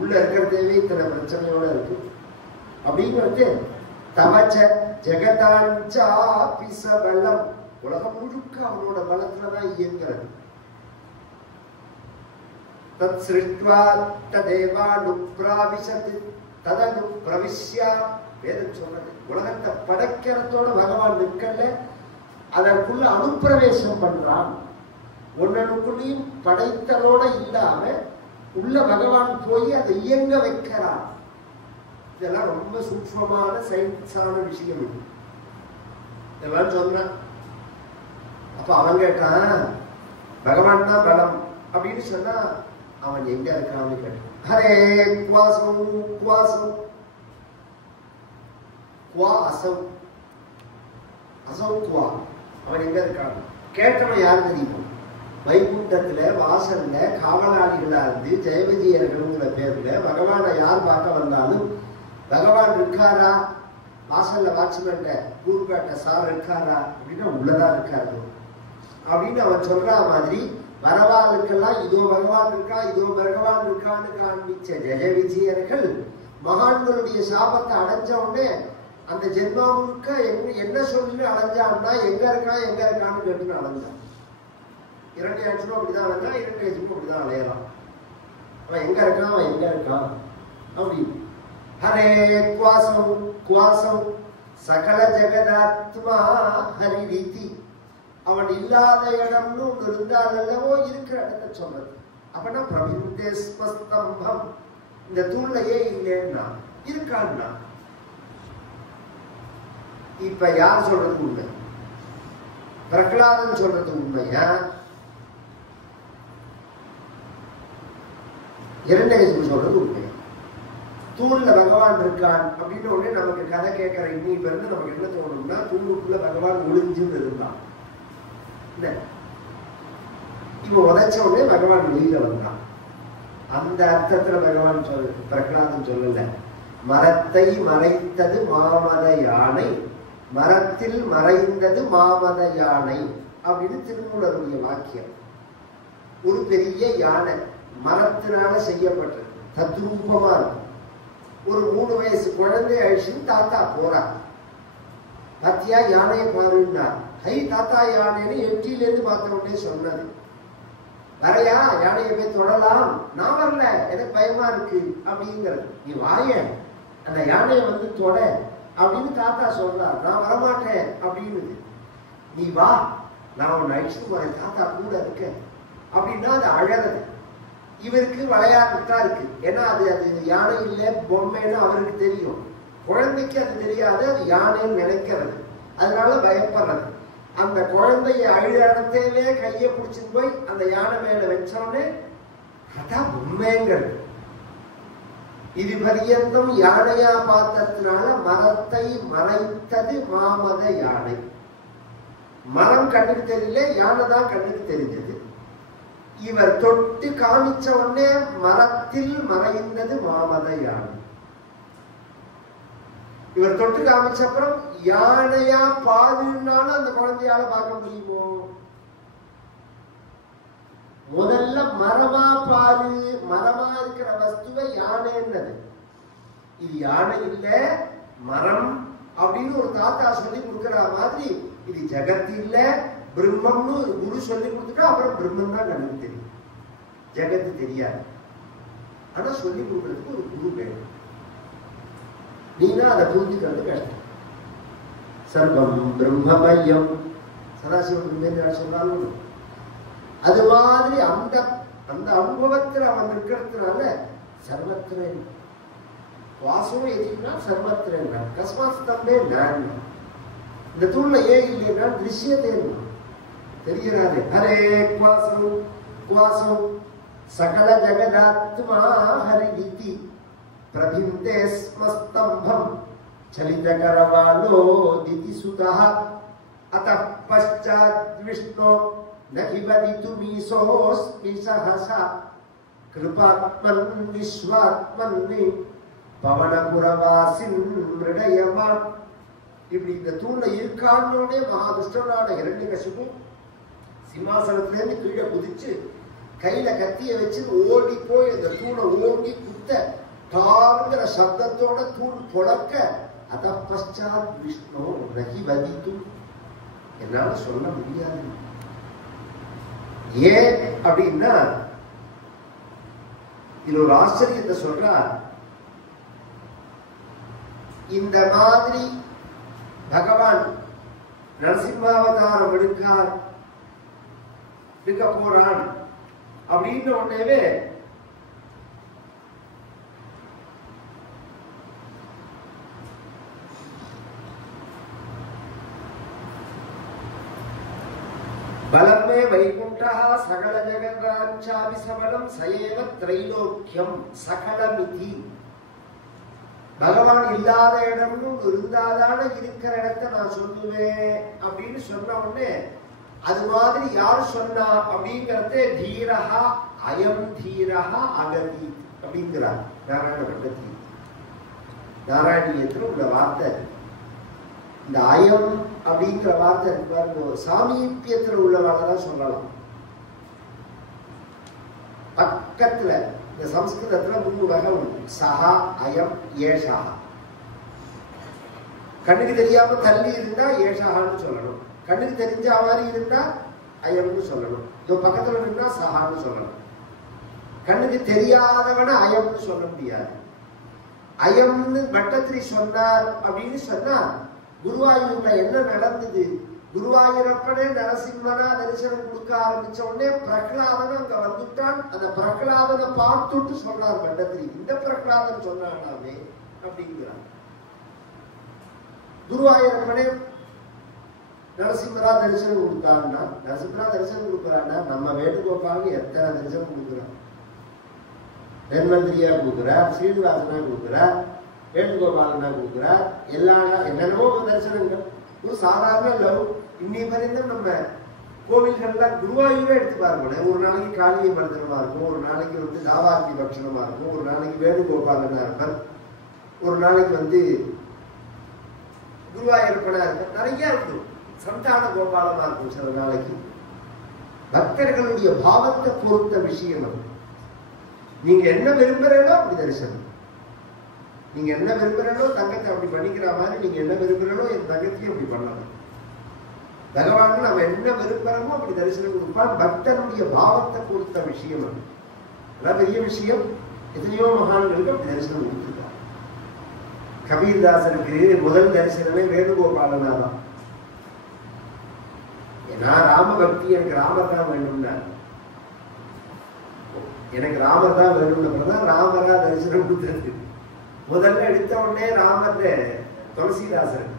உள்ள இருக்கிறதேவே இத்தனை பிரச்சனையோட இருக்கு. அப்படிங்கிறது தவச்ச ஜெகதாஞ்சா பிசபலம், உலகம் முழுக்க அவனோட பலத்துலதான் இயங்குறது. தத் சிருஷ்ட்வா ததேவானுப்ராவிசத் ததனு பிரவிஷ்யா, வேதம் சொல்றது. உலகத்தை படைக்கிறதோட பகவான் நிற்கல, அதற்குள்ள அனுப்பிரவேசம் பண்றான். ஒன்னனுக்குள்ளேயும் படைத்தலோட இல்லாம உள்ள பகவான் போய் அதை இயங்க வைக்கிறான். இதெல்லாம் ரொம்ப சூக்ஷ்மமான சயின்ஸான விஷயம். இது இதெல்லாம் சொன்னான். அப்ப அவன் கேட்டான், பகவான் தான் பலம் அப்படின்னு சொன்னா அவன் எங்க இருக்கான்னு கேட்டான். ஹரே குவாசம் குவாசம் குவா அசம் அசம் குவா, அவன் எங்க இருக்கான் கேட்டவன் யாரு தெரியுமா? வைகுண்டத்துல வாசல்ல காவலாளிகளா இருந்து ஜெயவிஜயர்கள்ங்கிற பேர்ல பகவானை யார் பார்க்க வந்தாலும், பகவான் இருக்காரா வாசல்ல வாட்ச்மேன்ட கூறுகாட்ட சார் இருக்காரா அப்படின்னா உள்ளதான் இருக்காரு அப்படின்னு அவன் சொல்ற மாதிரி வரவாளுக்கெல்லாம் இதோ பகவான் இருக்கா இதோ பகவான் இருக்கான்னு காண்பிச்ச ஜெய விஜயர்கள் மகான்களுடைய சாபத்தை அடைஞ்ச உடனே அந்த ஜென்மா முழுக்க என்ன சொல்லி அடைஞ்சான்னா எங்க இருக்கான்னு கேட்டுன்னு அடைஞ்சான். 2 ஆட்சியும் அப்படிதான் அடைஞ்சா, 2 ஆட்சியும் அப்படிதான் அலையலாம். அவன் எங்க இருக்கான் அப்படின்னு. ஹரே குவாசம் குவாசம் சகல ஜெகதாத்மா ஹரி ரீதி, அவன் இல்லாத இடம்னு ஒன்று இருந்தாலல்லவோ இருக்கிற இடத்த சொல்றது. அப்படின்னா பிரபிந்தே ஸ்மஸ்தம்பம், இந்த தூள்லையே இல்லைன்னா இருக்கான்னா. இப்ப யார் சொல்றது உண்மை? பிரகலாதன் சொல்றது உண்மையா? இரண்டேசன் சொல்றது உண்மையா? தூண்ல பகவான் இருக்கான் அப்படின்னு உடனே நமக்கு கதை கேட்கிற இன்னைக்கு இருந்து நமக்கு என்ன தோணும்னா, தூணுக்குள்ள பகவான் ஒளிஞ்சுன்னு இருந்தான். இவன் உதைச்ச உடனே பகவான் வெளியில வந்தான். அந்த அர்த்தத்துல பகவான் பிரகலாதன் சொல்லல. மரத்தை மறைத்தது மாமத யானை, மரத்தில் மறைந்தது மாமத யானை அப்படின்னு திருமூலருடைய வாக்கியம். ஒரு பெரிய யானை மரத்தினால செய்யப்பட்டது, தத்ரூபமா இருக்கும். ஒரு 3 வயசு குழந்தை அழிச்சுன்னு தாத்தா போறார். பாத்தியா யானையை பாருன்னா, ஹை தாத்தா யானைன்னு எட்டியிலேருந்து பார்த்த உடனே சொன்னது. வரையா யானையை போய் தொடலாம், நான் வரல எனக்கு பயமா இருக்கு அப்படிங்கிறது. நீ வாய அந்த யானையை வந்து தொட அப்படின்னு தாத்தா சொல்றார். நான் வரமாட்டேன் அப்படின்னு. நீ வா நான் உன்னை அழிச்சுட்டு போறேன், தாத்தா கூட இருக்க அப்படின்னா அது அழறது. இவருக்கு விளையாட்டுதான் இருக்கு. ஏன்னா அது யானை இல்லை பொம்மைன்னு அவருக்கு தெரியும். குழந்தைக்கு அது தெரியாது, அது யானைன்னு நினைக்கிறது. அதனால பயப்படுறது. அந்த குழந்தைய அழுதே கையை பிடிச்சிட்டு போய் அந்த யானை மேல வச்சோடனே அதான் உண்மைங்கிறது. இது பரியந்தம் யானையா பார்த்ததுனால மரத்தை மறைத்தது மாமத யானை. மரம் கண்ணுக்கு தெரியல, யானை தான் கண்ணுக்கு தெரிஞ்சது. இவர் தொட்டு காமிச்ச உடனே மரத்தில் மறைந்தது மாமத யானை. இவர் தொட்டு காமிச்ச அப்புறம் யானையா பாதுனாலும் அந்த குழந்தையால பார்க்க முடியுமோ? முதல்ல மரமா பாரு, மரமா இருக்கிற வஸ்துவை யானைன்றது. இது யானை இல்ல மரம் அப்படின்னு ஒரு தாத்தா சொல்லி கொடுக்கிற மாதிரி, இது ஜெகத் இல்ல பிரம்மம்னு ஒரு குரு சொல்லி கொடுத்துட்டா அப்புறம் பிரம்மம் தான் கண்ணுக்கு தெரியும், ஜெகத்து தெரியாது. ஆனா சொல்லி கொடுக்கறதுக்கு ஒரு குரு வேணும். நீனா அதை புரிஞ்சுக்கிறது கஷ்டம். சர்வம் பிரம்மமயம் சதாசிவன் சொன்னாலும் அது மாதிரி அந்த அந்த அனுபவத்தில் அவன் இருக்கிறதுனால சர்வத்திரன் வாசம் எதுனா சர்வத்திரன் கஸ்மாஸ்தம்பே நான் இந்த தூள்ல ஏன் இல்லைன்னா திருஷ்யத்தை தெரிகிறாரு. ஹரே குவாசம் குவாசம் சகல ஜெகதாத்மா ஹரி விதி பிரபிந்தே ஸ்மஸ்தம்பம் சலித கரவாலோ திதி சுதஹ அத்தः பశ్చాத் விஷ்ணு நகிவதிதுமீசோஸ்மி சஹசா கிருபாத்மன் விஸ்வாத்மன்னி பவனபுரவாசின் மிருடயமான். இப்படி இந்த தூண்ல இருக்கான்னோடனே மகாதுஷ்டனான இரண்யகசிபு சிம்மாசனத்திலேருந்து கீழே குதிச்சு கையில கத்திய வச்சு ஓடி போய் அந்த தூணை ஓங்கி குத்த தாருங்கிற சப்தத்தோட தூண் பொழக்க அத பశ్చాத் விஷ்ணு நகி வதித்து. என்னால சொல்ல முடியாது. ஏன் அப்படின்னா இது ஒரு ஆச்சரியத்தை சொல்றார். இந்த மாதிரி பகவான் நரசிம்மாவதாரம் எடுக்க போறான் அப்படின்னு உடனே பலமே வைகுண்டா சகல ஜெகத்ராஞ்சாபி சபலம் சயேவ திரைலோக்கியம் சகலமிதி. பகவான் இல்லாத இடம்னு இருந்தாதான இருக்கிற இடத்தை நான் சொல்லுவேன் அப்படின்னு சொன்ன உடனே அது மாதிரி யார் சொன்னா அப்படிங்கறதே தீரஹா அயம் தீரஹா அகதி அப்படிங்கிறார் நாராயண பட்டத்தில். நாராயணியத்தில் உள்ள வார்த்தை இந்த அயம் அப்படிங்கிற வார்த்தை சாமீபியத்தில் உள்ளவாதான் சொல்லலாம். பக்கத்துல இந்த சம்ஸ்கிருதத்துல 3 வகை உண்டு. சஹா அயம் ஏஷா. கண்ணுக்கு தெரியாம தள்ளி இருந்தா ஏஷான்னு சொல்லணும். கண்ணுக்கு தெரிஞ்ச மாதிரி இருந்தா அயம்னு சொல்லணும். இதோ பக்கத்துல இருந்தா சஹான்னு சொல்லணும். கண்ணுக்கு தெரியாதவன அயம்னு சொல்ல முடியாது. அயம்னு பட்டத்திரி சொன்னார் அப்படின்னு சொன்னா குருவாயூர்ல என்ன நடந்தது? குருவாயூரப்பனே நரசிம்மனா தரிசனம் கொடுக்க ஆரம்பிச்ச உடனே பிரகலாதன் அங்க வந்துட்டான். அந்த பிரகலாதனை பார்த்துட்டு சொன்னார் பட்டத்திரி. இந்த பிரகலாதன் சொன்னானாவே அப்படிங்கிறான். குருவாயூரப்பனே நரசிம்மரா தரிசனம் கொடுத்தான்னா நரசிம்மரா தரிசனம் கொடுக்குறான்னா நம்ம வேணுகோபாலுக்கு எத்தனை தரிசனம் கொடுக்குறான்? தன்வந்திரியா கொடுக்குறார், ஸ்ரீனிவாசனா கொடுக்குறார், வேணுகோபாலனா கொடுக்குறார், எல்லா என்னென்னவோ தரிசனங்கள். ஒரு சாதாரண லவ் இன்னி வரைக்கும் நம்ம கோவில்கள்ல குருவாயூரே எடுத்து பாருங்க. ஒரு நாளைக்கு காளியை மர்தனமா இருக்கும், ஒரு நாளைக்கு தாவார்த்தி பட்சணமா இருக்கும், ஒரு நாளைக்கு வேணுகோபாலனா இருப்பார், ஒரு நாளைக்கு குருவாயூரப்பனா இருக்கும், நிறைய இருக்கும். சந்தான கோபாலமா இருக்கும் சில நாளைக்கு. பக்தர்களுடைய பாவத்தை பொறுத்த விஷயம் அது. நீங்க என்ன விரும்புறீங்களோ அப்படி தரிசனம். நீங்க என்ன விரும்புறீங்களோ தங்கத்தை அப்படி பண்ணிக்கிற மாதிரி நீங்க என்ன விரும்புறீங்களோ என் தங்கத்தையும் அப்படி பண்ணலாம். பகவான் நம்ம என்ன விரும்புறோமோ அப்படி தரிசனம் கொடுப்பான். பக்தனுடைய பாவத்தை பொறுத்த விஷயம் அது. அதான் பெரிய விஷயம். எத்தனையோ மகான்களுக்கு அப்படி தரிசனம் கொடுத்துருக்காங்க. கபீர்தாசனுக்கு முதல் தரிசனமே வேணுகோபாலனா தான். நான் ராமபக்தி, எனக்கு ராமர் தான் வேணும்னா, எனக்கு ராமர் தான் வேணும்னு ராமரா தரிசனம் கொடுத்துருக்கு. முதல்ல எடுத்த உடனே ராமர் துளசிதாசன்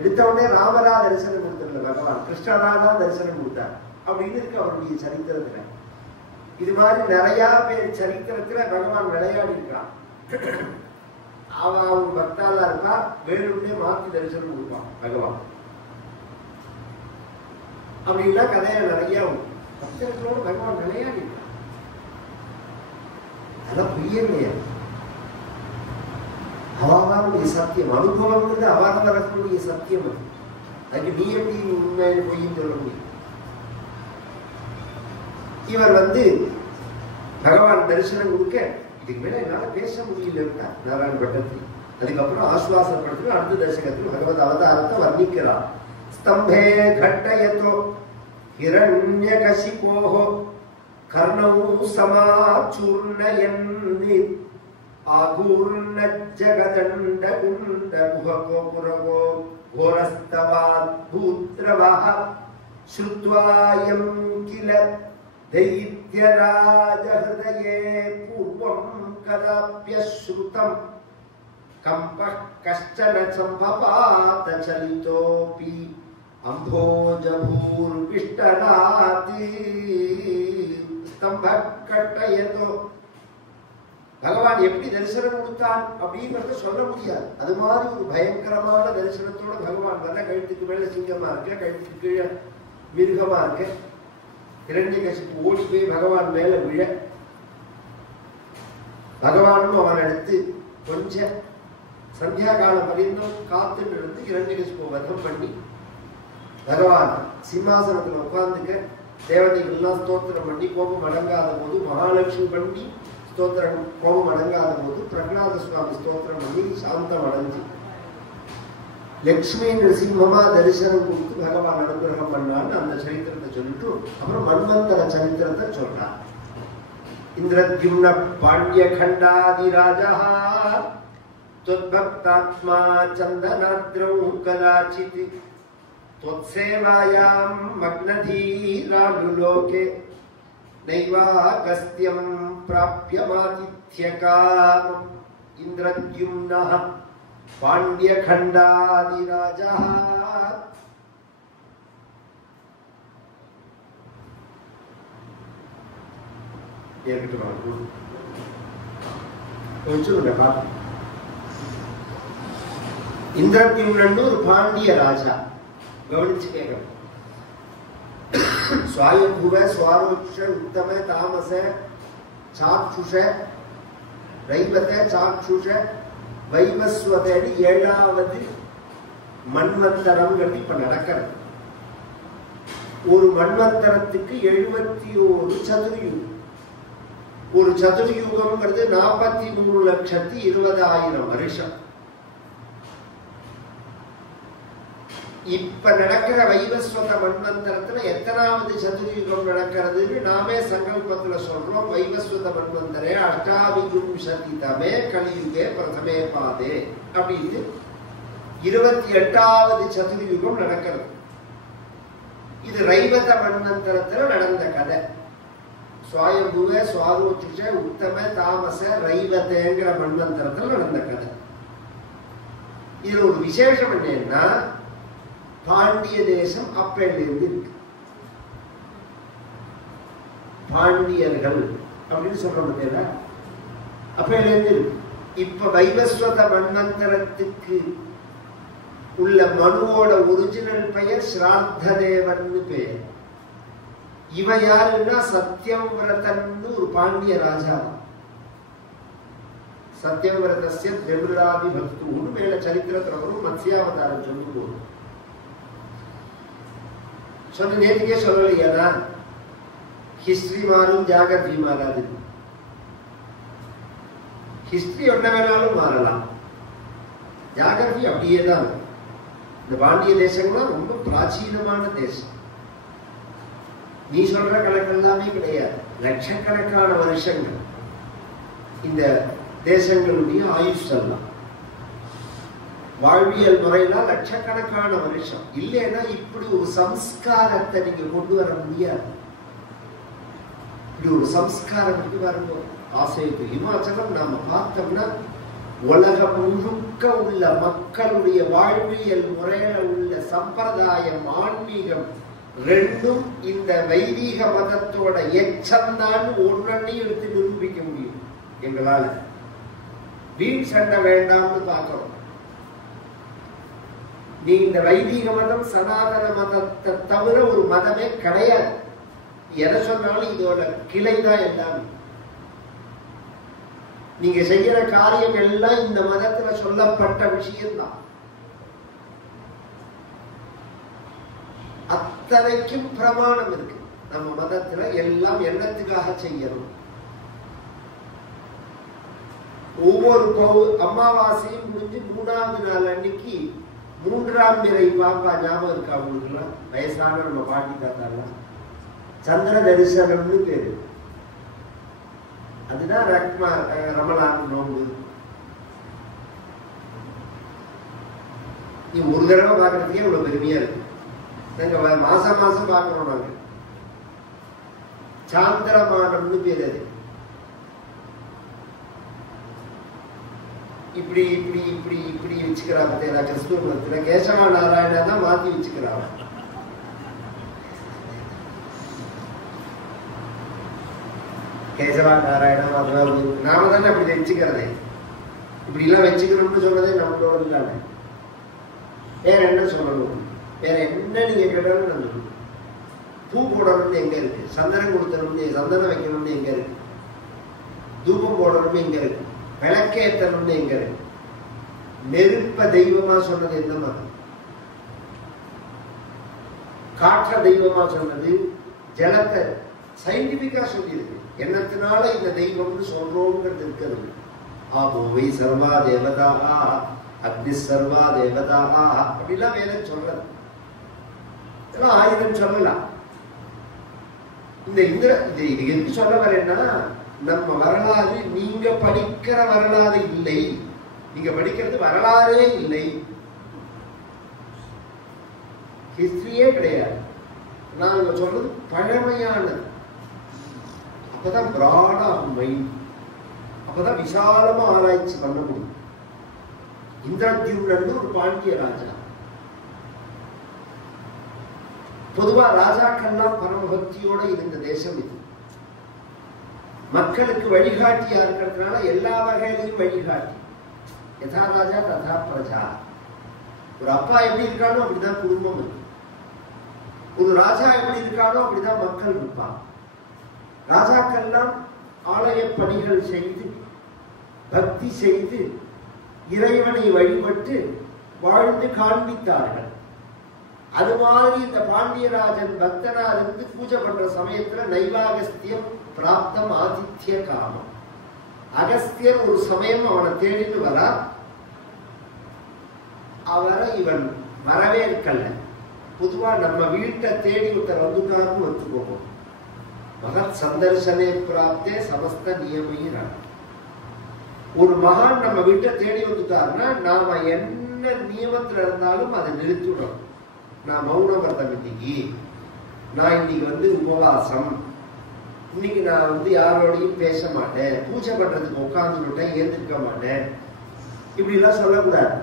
எடுத்த உடனே ராமரா தரிசனம் கொடுத்துருல பகவான், கிருஷ்ணரா தான் தரிசனம் கொடுத்தார் அப்படின்னு இருக்கு அவருடைய சரித்திரத்துல. இது மாதிரி நிறைய பேர் சரித்திரத்துல பகவான் விளையாடி இருக்கான். அவன் பக்தாலா இருக்கா, வேணும்னே மாற்றி தரிசனம் கொடுப்பான் பகவான். அப்படின்னா கதையை நிறைய பக்தர்களோடு பகவான் விளையாடி இருக்கான். அதான் பொய்யலையா? அவாவாருடைய சத்தியம், அனுபவம் அவாத வரக்கூடிய சத்தியம் அது. அதுக்கு நீ எப்படி உண்மையில பொய்ன்னு சொல்ல முடியும்? இவர் பகவான் தரிசனம் கொடுக்க இதுக்கு மேல என்னால பேச முடியல நாராயண பட்டத்தில். அதுக்கப்புறம் ஆசுவாசப்படுத்தி அடுத்த தரிசனத்தில் பகவத் அவதாரத்தை வர்ணிக்கிறார். ஸ்தம்பே கட்டயதோ ஹிரண்யகசிபோஹ கர்ணௌ சமாச்சூர்ணயன் ஆகூர்ண ஜகதண்ட குண்ட குஹகோ புரகோ கோரஸ்தவாத்பூத்ரவஹ ஸ்ருத்வாயம் கில தைத்யராஜ ஹ்ருதயே பூர்வம் கதாப்யஸ்ருதம் கம்பः கஷ்டன சம்பபாத சலிதோபி அம்போஜபூர்விஷ்டநாதி ஸ்தம்பः கட்டயதோ. பகவான் எப்படி தரிசனம் கொடுத்தான் அப்படிங்கறத சொல்ல முடியாது. அது மாதிரி ஒரு பயங்கரமான தரிசனத்தோட பகவான் வர. கழுத்துக்கு மேல சிங்கமா இருக்க, கழுத்துக்கு கீழே மிருகமா இருக்க. இரண்யகசிபு ஓடி போய் பகவான் மேல விழ, பகவானும் அவன் எடுத்து கொஞ்சம் சந்தியா காலம் பரிந்தும் காத்துன்னு இருந்து இரண்யகசிபு வதம் பண்ணி பகவான் சிம்மாசனத்தில் உட்கார்ந்துக்க தேவதைகள்லாம் ஸ்தோத்திரம் பண்ணி கோபம் அடங்காத போது மகாலட்சுமி பண்ணி ஸ்தோத்திரம் கோபம் அடங்காத போது பிரகலாத சுவாமி ஸ்தோத்திரம் பண்ணி சாந்தம் அடைஞ்சு லட்சுமி நரசிம்மமா தரிசனம் கொடுத்து பகவான் அனுகிரகம் பண்ணான்னு அந்த சரித்திரத்தை சொல்லிட்டு அப்புறம் மன்வந்தர சரித்திரத்தை சொல்றார். இந்திரத்யும்ன பாண்டிய கண்டாதி ராஜா त्वद्भक्तात्मा चन्दनाद्रौ कदाचित् त्वत्सेवायां मग्नधीरानुलोके नैवागस्त्यं प्राप्यमातिथ्यकामम् इन्द्रद्युम्नः पाण्ड्यखण्डादिराजः. இந்திரத்யும்னன் ஒரு பாண்டிய ராஜா. கவனிச்சு கேட்கணும். ஸ்வயம்புவ ஸ்வாரோட்ச உத்தம தாமச சாட்சுஷ ரைவத சாட்சுஷ வைவஸ்வதடி 7வது மன்வந்தரம் இப்ப நடக்கிறது. ஒரு மன்வந்தரத்துக்கு 71 சதுர்யுகம். ஒரு சதுர்யுகம்ங்கிறது 43,20,000 வருஷம். இப்ப நடக்கிற வைவஸ்வத மன்வந்தரத்துல எத்தனாவது சதுர்யுகம் நடக்கிறதுன்னு நாமே சங்கல்பத்துல சொல்றோம். வைவஸ்வத மன்வந்தரே அஷ்டாவிகும்சதிதமே கலியுகே பிரதமே பாதே அப்படின்னு 28வது சதுர்யுகம் நடக்கிறது. இது ரைவத மன்வந்தரத்துல நடந்த கதை. ஸ்வயம்புவ ஸ்வாரோச்சுஷ உத்தம தாமச ரைவதேங்கிற மன்வந்தரத்துல நடந்த கதை. இதுல ஒரு விசேஷம் என்னன்னா, பாண்டிய தேசம் அப்பையிலிருந்து இருக்கு. பாண்டியர்கள் அப்படின்னு சொல்ல முடியல, அப்பையிலிருந்து இருக்கு. இப்ப வைவஸ்வத மன்வந்தரத்துக்கு உள்ள மனுவோட ஒரிஜினல் பெயர் ஸ்ராத்த தேவன் பெயர். இவ யாருன்னா சத்யவிரதன்னு ஒரு பாண்டிய ராஜா. சத்யவிரதஸ்ய திரிபுராதி பக்துன்னு மேல சரித்திரத்துல வரும். மத்ஸ்யாவதாரம் சொல்லி போகும். சொன்ன நேற்றுக்கே சொல்லலையா, ஹிஸ்டரி மாறும் ஜாகிரபி மாறாது. ஹிஸ்டரி என்ன வேணாலும் மாறலாம், ஜாகிரபி அப்படியே தான். இந்த பாண்டிய தேசங்கள்லாம் ரொம்ப பிராச்சீனமான தேசம். நீ சொல்ற கணக்கு எல்லாமே கிடையாது. லட்சக்கணக்கான வருஷங்கள் இந்த தேசங்களுடைய ஆயுஷ் எல்லாம். வாழ்வியல் முறையில லட்சக்கணக்கான வருஷம். இல்லைன்னா இப்படி ஒரு சம்ஸ்காரத்தை நீங்க கொண்டு வர முடியாது. இப்படி ஒரு சம்ஸ்காரம் கொண்டு வரும்போது ஆசை. இமாச்சலம் நாம பார்த்தோம்னா உலகம் முழுக்க உள்ள மக்களுடைய வாழ்வியல் முறையில உள்ள சம்பிரதாயம், ஆன்மீகம் ரெண்டும் இந்த வைதீக மதத்தோட எச்சம்தான் ஒன்றையும் எடுத்து நிரூபிக்க முடியும் எங்களால. வீண் சண்டை வேண்டாம்னு பார்க்கிறோம். நீ இந்த வைதீக மதம் சனாதன மதத்தை தவிர ஒரு மதமே கிடையாது. எதை சொன்னாலும் இதோட கிளைதான் எல்லாமே. நீங்க செய்யற காரியம் எல்லாம் இந்த மதத்துல சொல்லப்பட்ட விஷயம்தான். அத்தனைக்கும் பிரமாணம் இருக்கு நம்ம மதத்துல. எல்லாம் என்னத்துக்காக செய்யணும். ஒவ்வொரு அமாவாசையும் முடிஞ்சு 3வது நாள் அன்னைக்கு 3ஆம் பிறை பாப்பா ஞாபகம் இருக்கா உங்களுக்குலாம்? வயசான நம்ம பாட்டி தாத்தாலாம் சந்திர தரிசனம்னு பேரு. அதுதான் ரமலான் நோம்பு. நீ ஒரு தடவை பாக்குறதுக்கே இவ்வளவு பெருமையா இருக்கு. நாங்க மாசம் மாசம் பாக்குறோம். நாங்க சாந்திரமானம்னு பேரு. அது இப்படி இப்படி இப்படி இப்படி வச்சுக்கிறா பத்தியா கிறிஸ்துவ மதத்துல. கேசவ நாராயணா தான் மாத்தி வச்சுக்கிறா. கேசவா நாராயணா நாம தானே அப்படி வச்சுக்கிறதே. இப்படி எல்லாம் வச்சுக்கணும்னு சொன்னதே நம்மளோட இல்லாம வேற என்ன சொல்லணும்? வேற என்ன நீங்க கேட்டாலும் நான் சொல்லுவேன். பூ போடணும்னு எங்க இருக்கு? சந்தனம் கொடுத்தணும்னு, சந்தனம் வைக்கணும்னு எங்க இருக்கு? தூபம் போடணும்னு எங்க இருக்கு? விளக்கேற்றணும்னு எங்க இருக்கு? நெருப்ப தெய்வமா சொன்னது எந்த மதம்? காற்ற தெய்வமா சொன்னது, ஜலத்தை சயின்டிபிக்கா சொல்லியிருக்கு. என்னத்தினால இந்த தெய்வம்னு சொல்றோம்ங்கிறது இருக்கிறது. ஆபோவை சர்வா தேவதாகா அக்னி சர்வா தேவதாகா அப்படிலாம் வேதம் சொல்றது. 1000 சொல்லலாம். இந்த இது எதுக்கு சொல்ல வரேன்னா, நம்ம வரலாறு நீங்க படிக்கிற வரலாறு இல்லை. நீங்க படிக்கிறது வரலாறே இல்லை, ஹிஸ்டரியே கிடையாது. நாங்க சொல்றது பழமையானது. அப்பதான் பிராடா மைண்ட், அப்பதான் விசாலமா ஆராய்ச்சி பண்ண முடியும். இந்திரத்யும்னன் ஒரு பாண்டிய ராஜா. பொதுவா ராஜாக்கள்லாம் பரமபக்தியோட இருந்த தேசம் இது. மக்களுக்கு வழிகாட்டியா இருக்கிறதுனால எல்லா வகையிலையும் வழிகாட்டி. யதா ராஜா ததா பிரஜா. ஒரு அப்பா எப்படி இருக்கானோ அப்படிதான் குடும்பம் இருக்கு. ஒரு ராஜா எப்படி இருக்கானோ அப்படிதான் மக்கள் இருப்பாங்க. ராஜாக்கள்லாம் ஆலய பணிகள் செய்து பக்தி செய்து இறைவனை வழிபட்டு வாழ்ந்து காண்பித்தார்கள். அது மாதிரி இந்த பாண்டியராஜன் பக்தனா இருந்து பூஜை பண்ற சமயத்துல நைவாகஸ்தியம் பிராப்தம் ஆதித்ய காமம். அகஸ்தியர் ஒரு சமயம் அவனை தேடிட்டு வரா. அவரை இவன் வரவேற்கல. பொதுவா நம்ம வீட்டை தேடி ஒருத்தர் வந்துட்டாருன்னு வச்சுக்கோங்க, மகத் சந்தர்சனே பிராப்தே சமஸ்த நியமையினார். ஒரு மகான் நம்ம வீட்டை தேடி வந்துட்டாருன்னா நாம என்ன நியமத்துல இருந்தாலும் அதை நிறுத்திவிடும். நான் மௌன விரதம் இன்னைக்கு, நான் இன்னைக்கு உபவாசம், இன்னைக்கு நான் யாரோடையும் பேச மாட்டேன், பூஜை பண்றதுக்கு உட்கார்ந்துட்டேன், ஏந்திருக்க மாட்டேன், இப்படி எல்லாம் சொல்லக்கூடாது.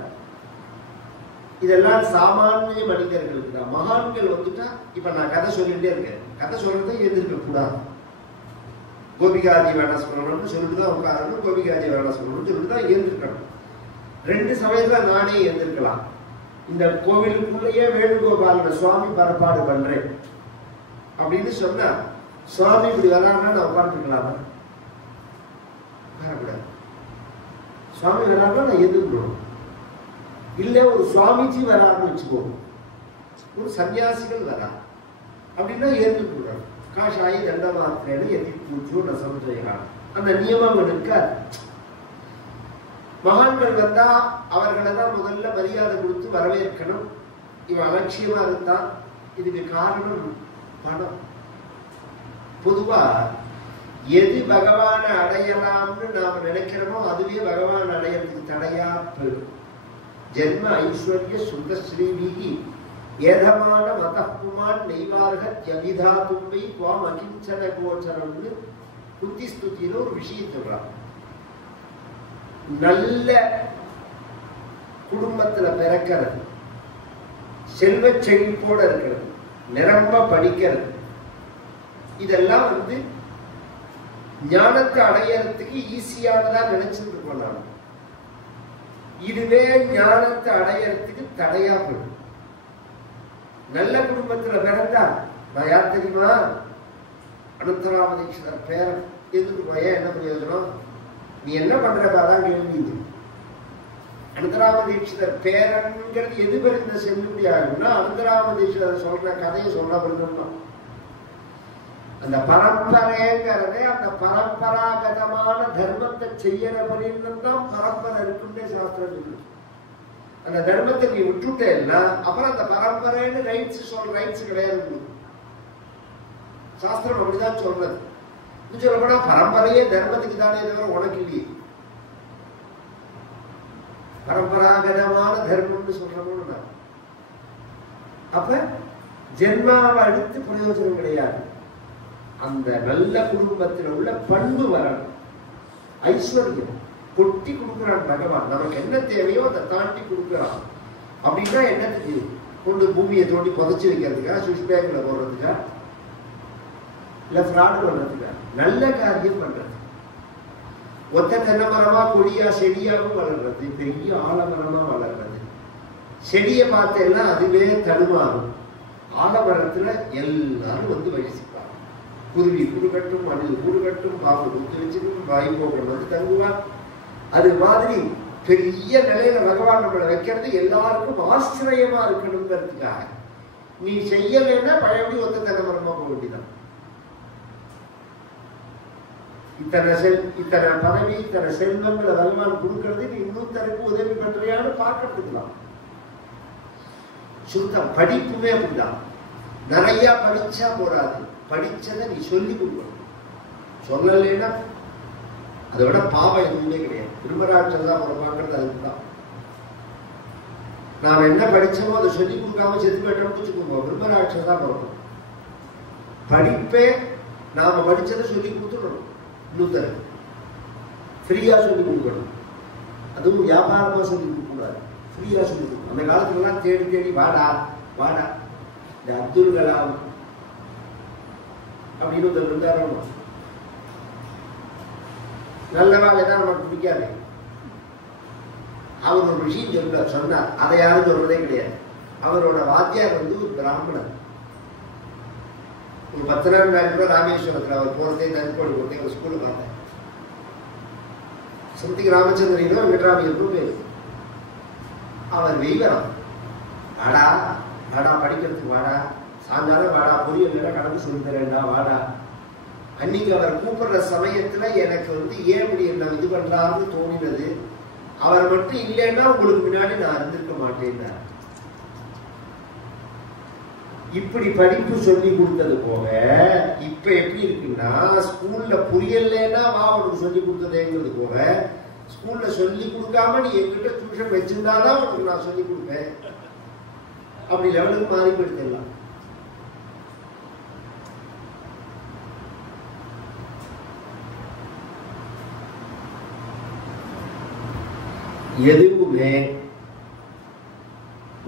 இதெல்லாம் சாமானிய மனிதர்களுக்கு தான். மகான்கள் வந்துட்டா, இப்ப நான் கதை சொல்லிட்டே இருக்கேன், கதை சொல்றதை ஏந்திருக்க கூடாது. கோபிகாதி வேணா சொல்லணும்னு சொல்லிட்டு தான் உட்காரணும், கோபிகாதி வேணா சொல்லணும்னு சொல்லிட்டு தான் ஏந்திருக்கணும். 2 சமயத்துல நானே ஏந்திருக்கலாம். இந்த கோவிலுக்குள்ளேயே வேணுகோபாலன சுவாமி பரப்பாடு பண்றேன் அப்படின்னு சொன்னா, சுவாமி இப்படி வரான்னா நான் உட்கார்ந்துக்கலாமா? வரக்கூடாது. சுவாமி வரான்னா நான் எதிர்க்கணும். இல்ல ஒரு சுவாமிஜி வரான்னு வச்சுக்கோ, ஒரு சன்னியாசிகள் வரா அப்படின்னா ஏற்றுக்கூடாது. காஷாயி தண்டமாத்திரேன்னு எதி பூஜோ நசம்ஜெயலாம், அந்த நியமம் இருக்க. மகான்கள் வந்தா அவர்களை தான் முதல்ல மரியாதை கொடுத்து வரவேற்கணும். இவன் அலட்சியமா இருந்தா இதுக்கு காரணம் பணம். பொதுவா எது பகவான அடையலாம்னு நாம நினைக்கிறோமோ அதுவே பகவான் அடையறதுக்கு தடையா போயிடும். ஜென்ம ஐஸ்வர்ய சுந்தஸ்ரீவிகி ஏதமான மதப்புமான் நெய்வார்கத்யவிதா தும்பை துவாம் அகிஞ்சன கோச்சரம்னு புத்தி ஸ்துதியில ஒரு விஷயம் சொல்றான். நல்ல குடும்பத்துல பிறக்கிறது, செல்வ செழிப்போட இருக்கிறது, நிரம்ப படிக்கிறது, இதெல்லாம் ஞானத்தை அடையறதுக்கு ஈஸியானதா நினைச்சிட்டு இருக்கோம் நாம. இதுவே ஞானத்தை அடையறதுக்கு தடையா போடும். நல்ல குடும்பத்துல பிறந்தா நான் யார் தெரியுமா? அனந்தராமதீட்சிதர் பேரன். எதுக்கு பையன், என்ன பிரயோஜனம்? நீ என்ன பண்றதான் கேள்வி. அனந்தராமதீட்சிதர் பேரன்கிறது எது பெருந்த செல்லுபடி ஆகும்னா, அனந்தராமதீட்சிதர் சொல்ற கதையை சொல்ல பிறந்தோம். அந்த பரம்பரைங்கிறதே அந்த பரம்பராகதமான தர்மத்தை செய்யற பரிணம் தான் பரம்பரை இருக்குன்னே சாஸ்திரம் சொல்லு. அந்த தர்மத்தை நீ விட்டுட்டேன்னா அப்புறம் அந்த பரம்பரைன்னு ரைட்ஸ் கிடையாது. சாஸ்திரம் அப்படிதான் சொல்றது. சொல்லப்போனா பரம்பரையே தர்மத்துக்கு தானே தவிர உனக்கு இல்லையே. பரம்பராகதமான தர்மம்னு சொல்றோம்னா அப்ப ஜென்மாவை அடுத்து பிரயோஜனம் கிடையாது. அந்த நல்ல குடும்பத்தில் உள்ள பண்பு வரணும். ஐஸ்வர்யம் கொட்டி கொடுக்கிறான் பகவான். நமக்கு என்ன தேவையோ அதை தாண்டி கொடுக்கிறான். அப்படின்னா என்னத்துக்கு? கொண்டு பூமியை தோண்டி புதைச்சி வைக்கிறதுக்கா, சுவிஸ் பேங்க்ல போடுறதுக்கா, இல்ல ஃப்ராடு பண்றதுக்கா? நல்ல காரியம் பண்றது. ஒத்த தென்னை மரமா கொடியா செடியாவும் வளர்றது, பெரிய ஆலமரமா வளர்றது. செடியை பார்த்தேன்னா அதுவே தடுமாறும். ஆலமரத்துல எல்லாரும் வழிசிப்பாங்க. குருவி கூடு கட்டும், மனித கூடு கட்டும், பாம்பு குத்து வச்சுக்கும், வாய் போக்கணும் தங்குவான். அது மாதிரி பெரிய நிலையில பகவான் நம்மளை வைக்கிறது எல்லாருக்கும் ஆசிரியமா இருக்கணுங்கிறதுக்காக. நீ செய்யலைன்னா பழையபடி ஒத்த தலைமுறைமா போக வேண்டியதான். இத்தனை பதவி இத்தனை செல்வங்களை பகவான் கொடுக்கறது நீ இன்னொருத்தருக்கு உதவி பண்றியான்னு பார்க்கறதுக்குதான். சுத்தம் படிப்புமே அப்படிதான். நிறைய படிச்சா போறாது, படிச்சதை நீ சொல்லி கொடுக்கணும். சொல்லலைன்னா அதை விட பாவம் எதுவுமே கிடையாது. திருமராட்சதா அவரை பார்க்கறது அதுக்குதான். நாம் என்ன படிச்சோமோ அதை சொல்லி கொடுக்காம செத்து போயிட்டோம்னு வச்சுக்கோங்க, பிரம்மராட்சதா பிறக்கும். படிப்பே நாம படிச்சதை சொல்லி கொடுத்துடணும். இன்னொருத்தர் ஃப்ரீயா சொல்லி கொடுக்கணும். அதுவும் வியாபாரமா சொல்லி கொடுக்க கூடாது, ஃப்ரீயா சொல்லி கொடுக்கணும். அந்த காலத்துல எல்லாம் தேடி தேடி வாடா வாடா, இந்த அப்துல் கலாம் அப்படின்னு ஒருத்தர் இருந்தாரோ, நல்ல வேலை தான் நமக்கு பிடிக்காது. அவர் ஒரு விஷயம் சொன்னார், அதை யாரும் சொல்றதே கிடையாது. அவரோட வாத்தியார் ஒரு பிராமணர். ஒரு 10 நாள் மேல ராமேஸ்வரத்தில் அவர் போறதே நன்கோடி போட்டே ஒரு ஸ்கூல்ல பார்த்தேன். சம்திங் ராமச்சந்திரனோ வெங்கட்ராமியருக்கும் பேரு. அவர் வெய்வரம், வாடா வாடா படிக்கிறதுக்கு வாடா, சாயங்காலம் வாடா, புரியல கடந்து சொல்லி தரேன்டா வாடா. அன்னைக்கு அவர் கூப்பிடுற சமயத்துல எனக்கு ஏன் இப்படி என்ன இது பண்றாருன்னு தோணினது. அவர் மட்டும் இல்லைன்னா உங்களுக்கு முன்னாடி நான் இருந்திருக்க மாட்டேன். இப்படி படிப்பு சொல்லி கொடுத்தது போக இப்ப எப்படி இருக்குன்னா, ஸ்கூல்ல புரியலன்னா வா உனக்கு சொல்லி கொடுத்ததேங்கிறது போக, ஸ்கூல்ல சொல்லி கொடுக்காம நீ என்கிட்ட டியூஷன் வச்சிருந்தாதான் உனக்கு நான் சொல்லி கொடுப்பேன் அப்படி லெவலுக்கு மாறி போயிடுதெல்லாம். எதுவுமே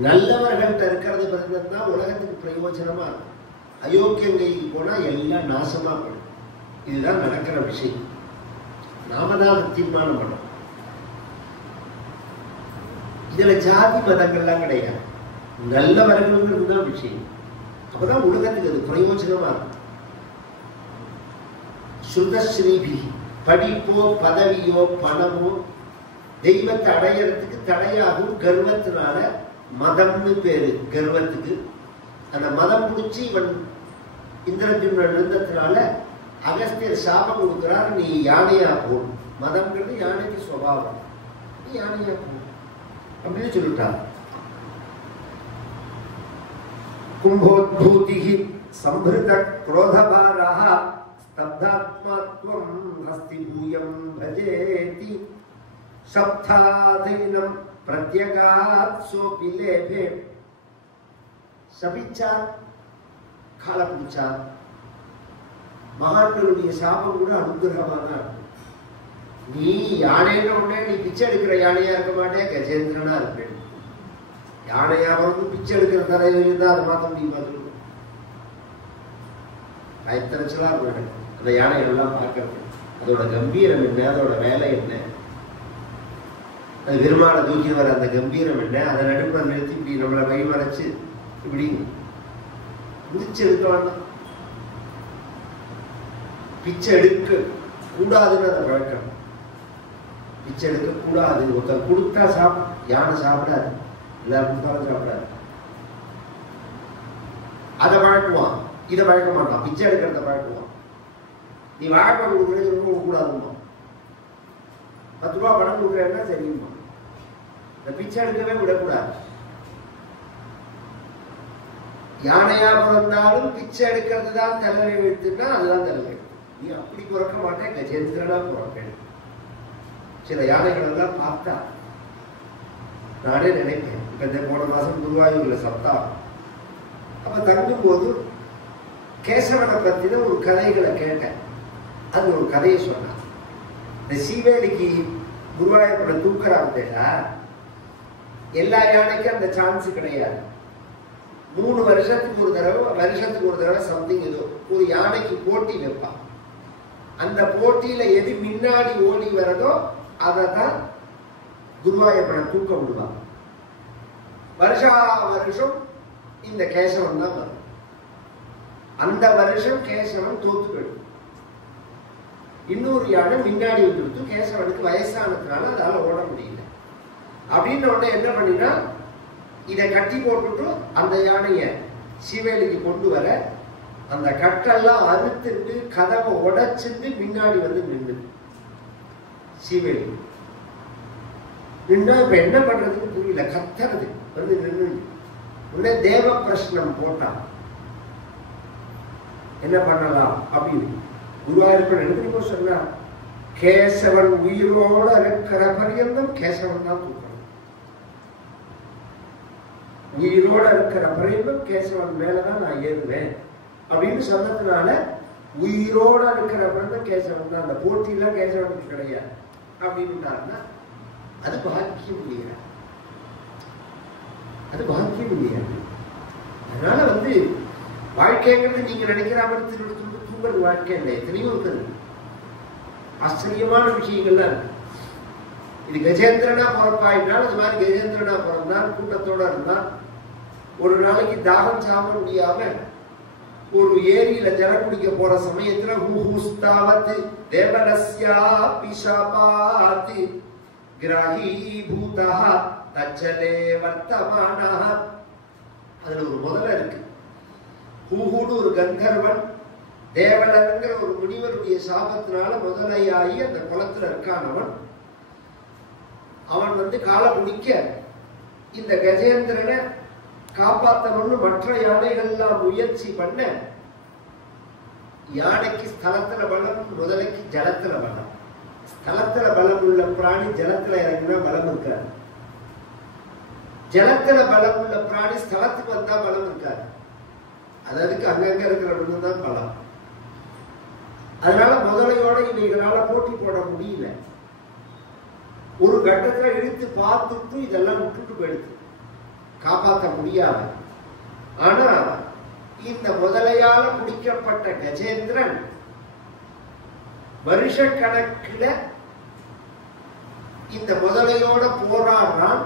நல்லவர்கள்ட்ட இருக்கிறது தான் உலகத்துக்கு பிரயோஜனமா இருக்கும். அயோக்கியம் கைக்கு போனா எல்லாம் நாசமா போயிடும். இதுதான் நடக்கிற விஷயம். நாம தான் தீர்மானம் பண்ணோம். இதுல ஜாதி மதங்கள்லாம் கிடையாது, நல்லவர்கள் தான் விஷயம். அப்பதான் உலகத்துக்கு அது பிரயோஜனமா இருக்கும். சுதஸ்ரீபி, படிப்போ பதவியோ பணமோ தெய்வத்தை அடையறதுக்கு தடையாகும். கர்வத்தினால மதம்னு பேரு கர்வத்துக்கு. அந்த மதம் பிடிச்சி இவன் இந்திரஜும்னன் இருந்ததுனால அகஸ்தியர் சாபம் கொடுக்கிறார், நீ யானையா போ. மதம்ங்கிறது யானைக்கு சுபாவம், நீ யானையா போ அப்படின்னு சொல்லிட்டார். கும்போத்பூதி சம்பிருத குரோதபாரஹ ஸ்தப்தாத்மாத்வம் ஹஸ்தி பூயம் பஜேதி சப்தாதீனம் பிரத்யகாத் சோபி லேபே. சபிச்சார், கால பிடிச்சார். மகான்களுடைய சாபம் கூட அனுகிரகமா தான் இருக்கும். நீ யானைன்ற உடனே நீ பிச்சை எடுக்கிற யானையா இருக்க மாட்டே, கஜேந்திரனா இருப்பேன். யானையா வந்து பிச்சை எடுக்கிற தலைவர்கள் தான் அதை மாற்ற முடியுமா சொல்லுங்க. பயத்தரச்சலா இருக்கும் அந்த யானைகள்லாம் பார்க்கறது. அதோட கம்பீரம் என்ன, அதோட வேலை என்ன, அது பெருமாளை தூக்கி வர அந்த கம்பீரம் என்ன, அதை நடுப்புற நிறுத்தி இப்படி நம்மளை வழிமறைச்சு இப்படி முடிச்செடுக்க வேண்டாம். பிச்சை எடுக்க கூடாதுன்னு அதை பழக்கம். பிச்சை எடுக்க கூடாது. ஒருத்தர் கொடுத்தா யானை சாப்பிடாது, எல்லாரும் கொடுத்தாலும் சாப்பிடாது. அதை வழக்குவான், இதை வழக்க மாட்டான். பிச்சை எடுக்கிறத வழக்குவான். நீ வாழப்ப கொடுக்க கூடாதுமா, 10 ரூபா பணம் கொடுக்குறேன்னா சரியுமா. இந்த பிச்சை எடுக்கவே விடக்கூடாது. யானையா பிறந்தாலும் பிச்சை எடுக்கிறது தான் தலைவை வைத்துன்னா அதுதான் தலைவை. நீ அப்படி பிறக்க மாட்டேன், கஜேந்திரனா பிறப்பேன். சில யானைகள் எல்லாம் பார்த்தா நானே நினைப்பேன். இப்ப இந்த போன மாசம் குருவாயூர்ல சப்தா அப்ப தங்கும் போது கேசவனை பத்தின ஒரு கதைகளை கேட்டேன். அது ஒரு கதையை சொன்னான். இந்த சீவேலிக்கு குருவாயூரோட தூக்கறாங்க, எல்லா யானைக்கும் அந்த சான்ஸ் கிடையாது. 3 வருஷத்துக்கு ஒரு தடவை சம்திங் ஏதோ ஒரு யானைக்கு போட்டி வைப்பான். அந்த போட்டியில எது முன்னாடி ஓடி வரதோ அதை தான் குருவாயூரப்பனை தூக்க விடுவான். வருஷம் இந்த கேசவன் தான் வரும். அந்த வருஷம் கேசவன் தோத்து போயிடும். இன்னொரு யானை முன்னாடி வந்துடுத்து. கேசவனுக்கு வயசானதுனால அதால ஓட முடியல. அப்படின்னு உடனே என்ன பண்ணினா, இதை கட்டி போட்டுட்டு அந்த யானைய சீவேலிக்கு கொண்டு வர அந்த கட்டெல்லாம் அறுத்துட்டு கதவை உடைச்சிட்டு முன்னாடி வந்து நின்று சீவேலி நின்னா. இப்ப என்ன பண்றதுன்னு புரியல, கத்துறது வந்து நின்று. உடனே தேவ பிரஷ்னம் போட்டான், என்ன பண்ணலாம் அப்படின்னு. குருவாயூரப்பன் என்ன சொன்னார், கேசவன் உயிரோட இருக்கிற பரியந்தம் கேசவன் தான் தூக்கணும். உயிரோட இருக்கிற பரியந்தம் கேசவன் மேலதான் நான் ஏறுவேன் அப்படின்னு சொன்னதுனால உயிரோட இருக்கிற பரியந்தம் கேசவன் தான். அந்த போட்டியெல்லாம் கேசவனுக்கு கிடையாது அப்படின்னாருன்னா அது பாக்கியம் இல்லையா, அது பாக்கியம் இல்லையா. அதனால வந்து வாழ்க்கைங்கிறது நீங்க நினைக்கிற மாதிரி தூங்குறது வாழ்க்கை இல்லை. எத்தனையோ இருக்குது, ஆச்சரியமான விஷயங்கள்லாம் இருக்கு. இது கஜேந்திரனா பிறப்பாயிட்டால் அது மாதிரி கஜேந்திரனா பிறந்தான், கூட்டத்தோட இருந்தான். ஒரு நாளைக்கு தாகம் சாப்பிட முடியாம ஒரு ஏரியில ஜலம் குடிக்க போற சமயத்துல ஹூஸ்தாவத் தேவனஸ்யா பிஷபாத் கிரஹீபூதா தச்சலே வர்த்தமானா. அதுல ஒரு முதல்ல இருக்கு. ஹூஹூடு ஒரு கந்தர்வன், தேவலங்கிற ஒரு முனிவருடைய சாபத்தினால முதலையாகி அந்த குளத்துல இருக்கானவன். அவன் வந்து காலை பிடிக்க இந்த கஜேந்திரனை காப்பாற்றணும்னு மற்ற யானைகள் எல்லாம் முயற்சி பண்ண, யானைக்கு ஸ்தலத்துல பலம், முதலைக்கு ஜலத்துல பலம். ஸ்தலத்துல பலம் உள்ள பிராணி ஜலத்துல இறங்கினா பலம் இருக்காது. ஜலத்துல பலம் உள்ள பிராணி ஸ்தலத்துக்கு வந்தா பலம் இருக்காது. அதுக்கு அங்கங்க இருக்கிற தான் பலம். அதனால முதலையோட இவைகளால போட்டி போட முடியல. ஒரு கட்டத்துல இழுத்து பார்த்துட்டு இதெல்லாம் விட்டுட்டு போயிடுது, காப்பாற்ற முடியாது. ஆனா இந்த முதலையால பிடிக்கப்பட்ட கஜேந்திரன் வருஷ கணக்குல இந்த முதலையோட போராடுறான்.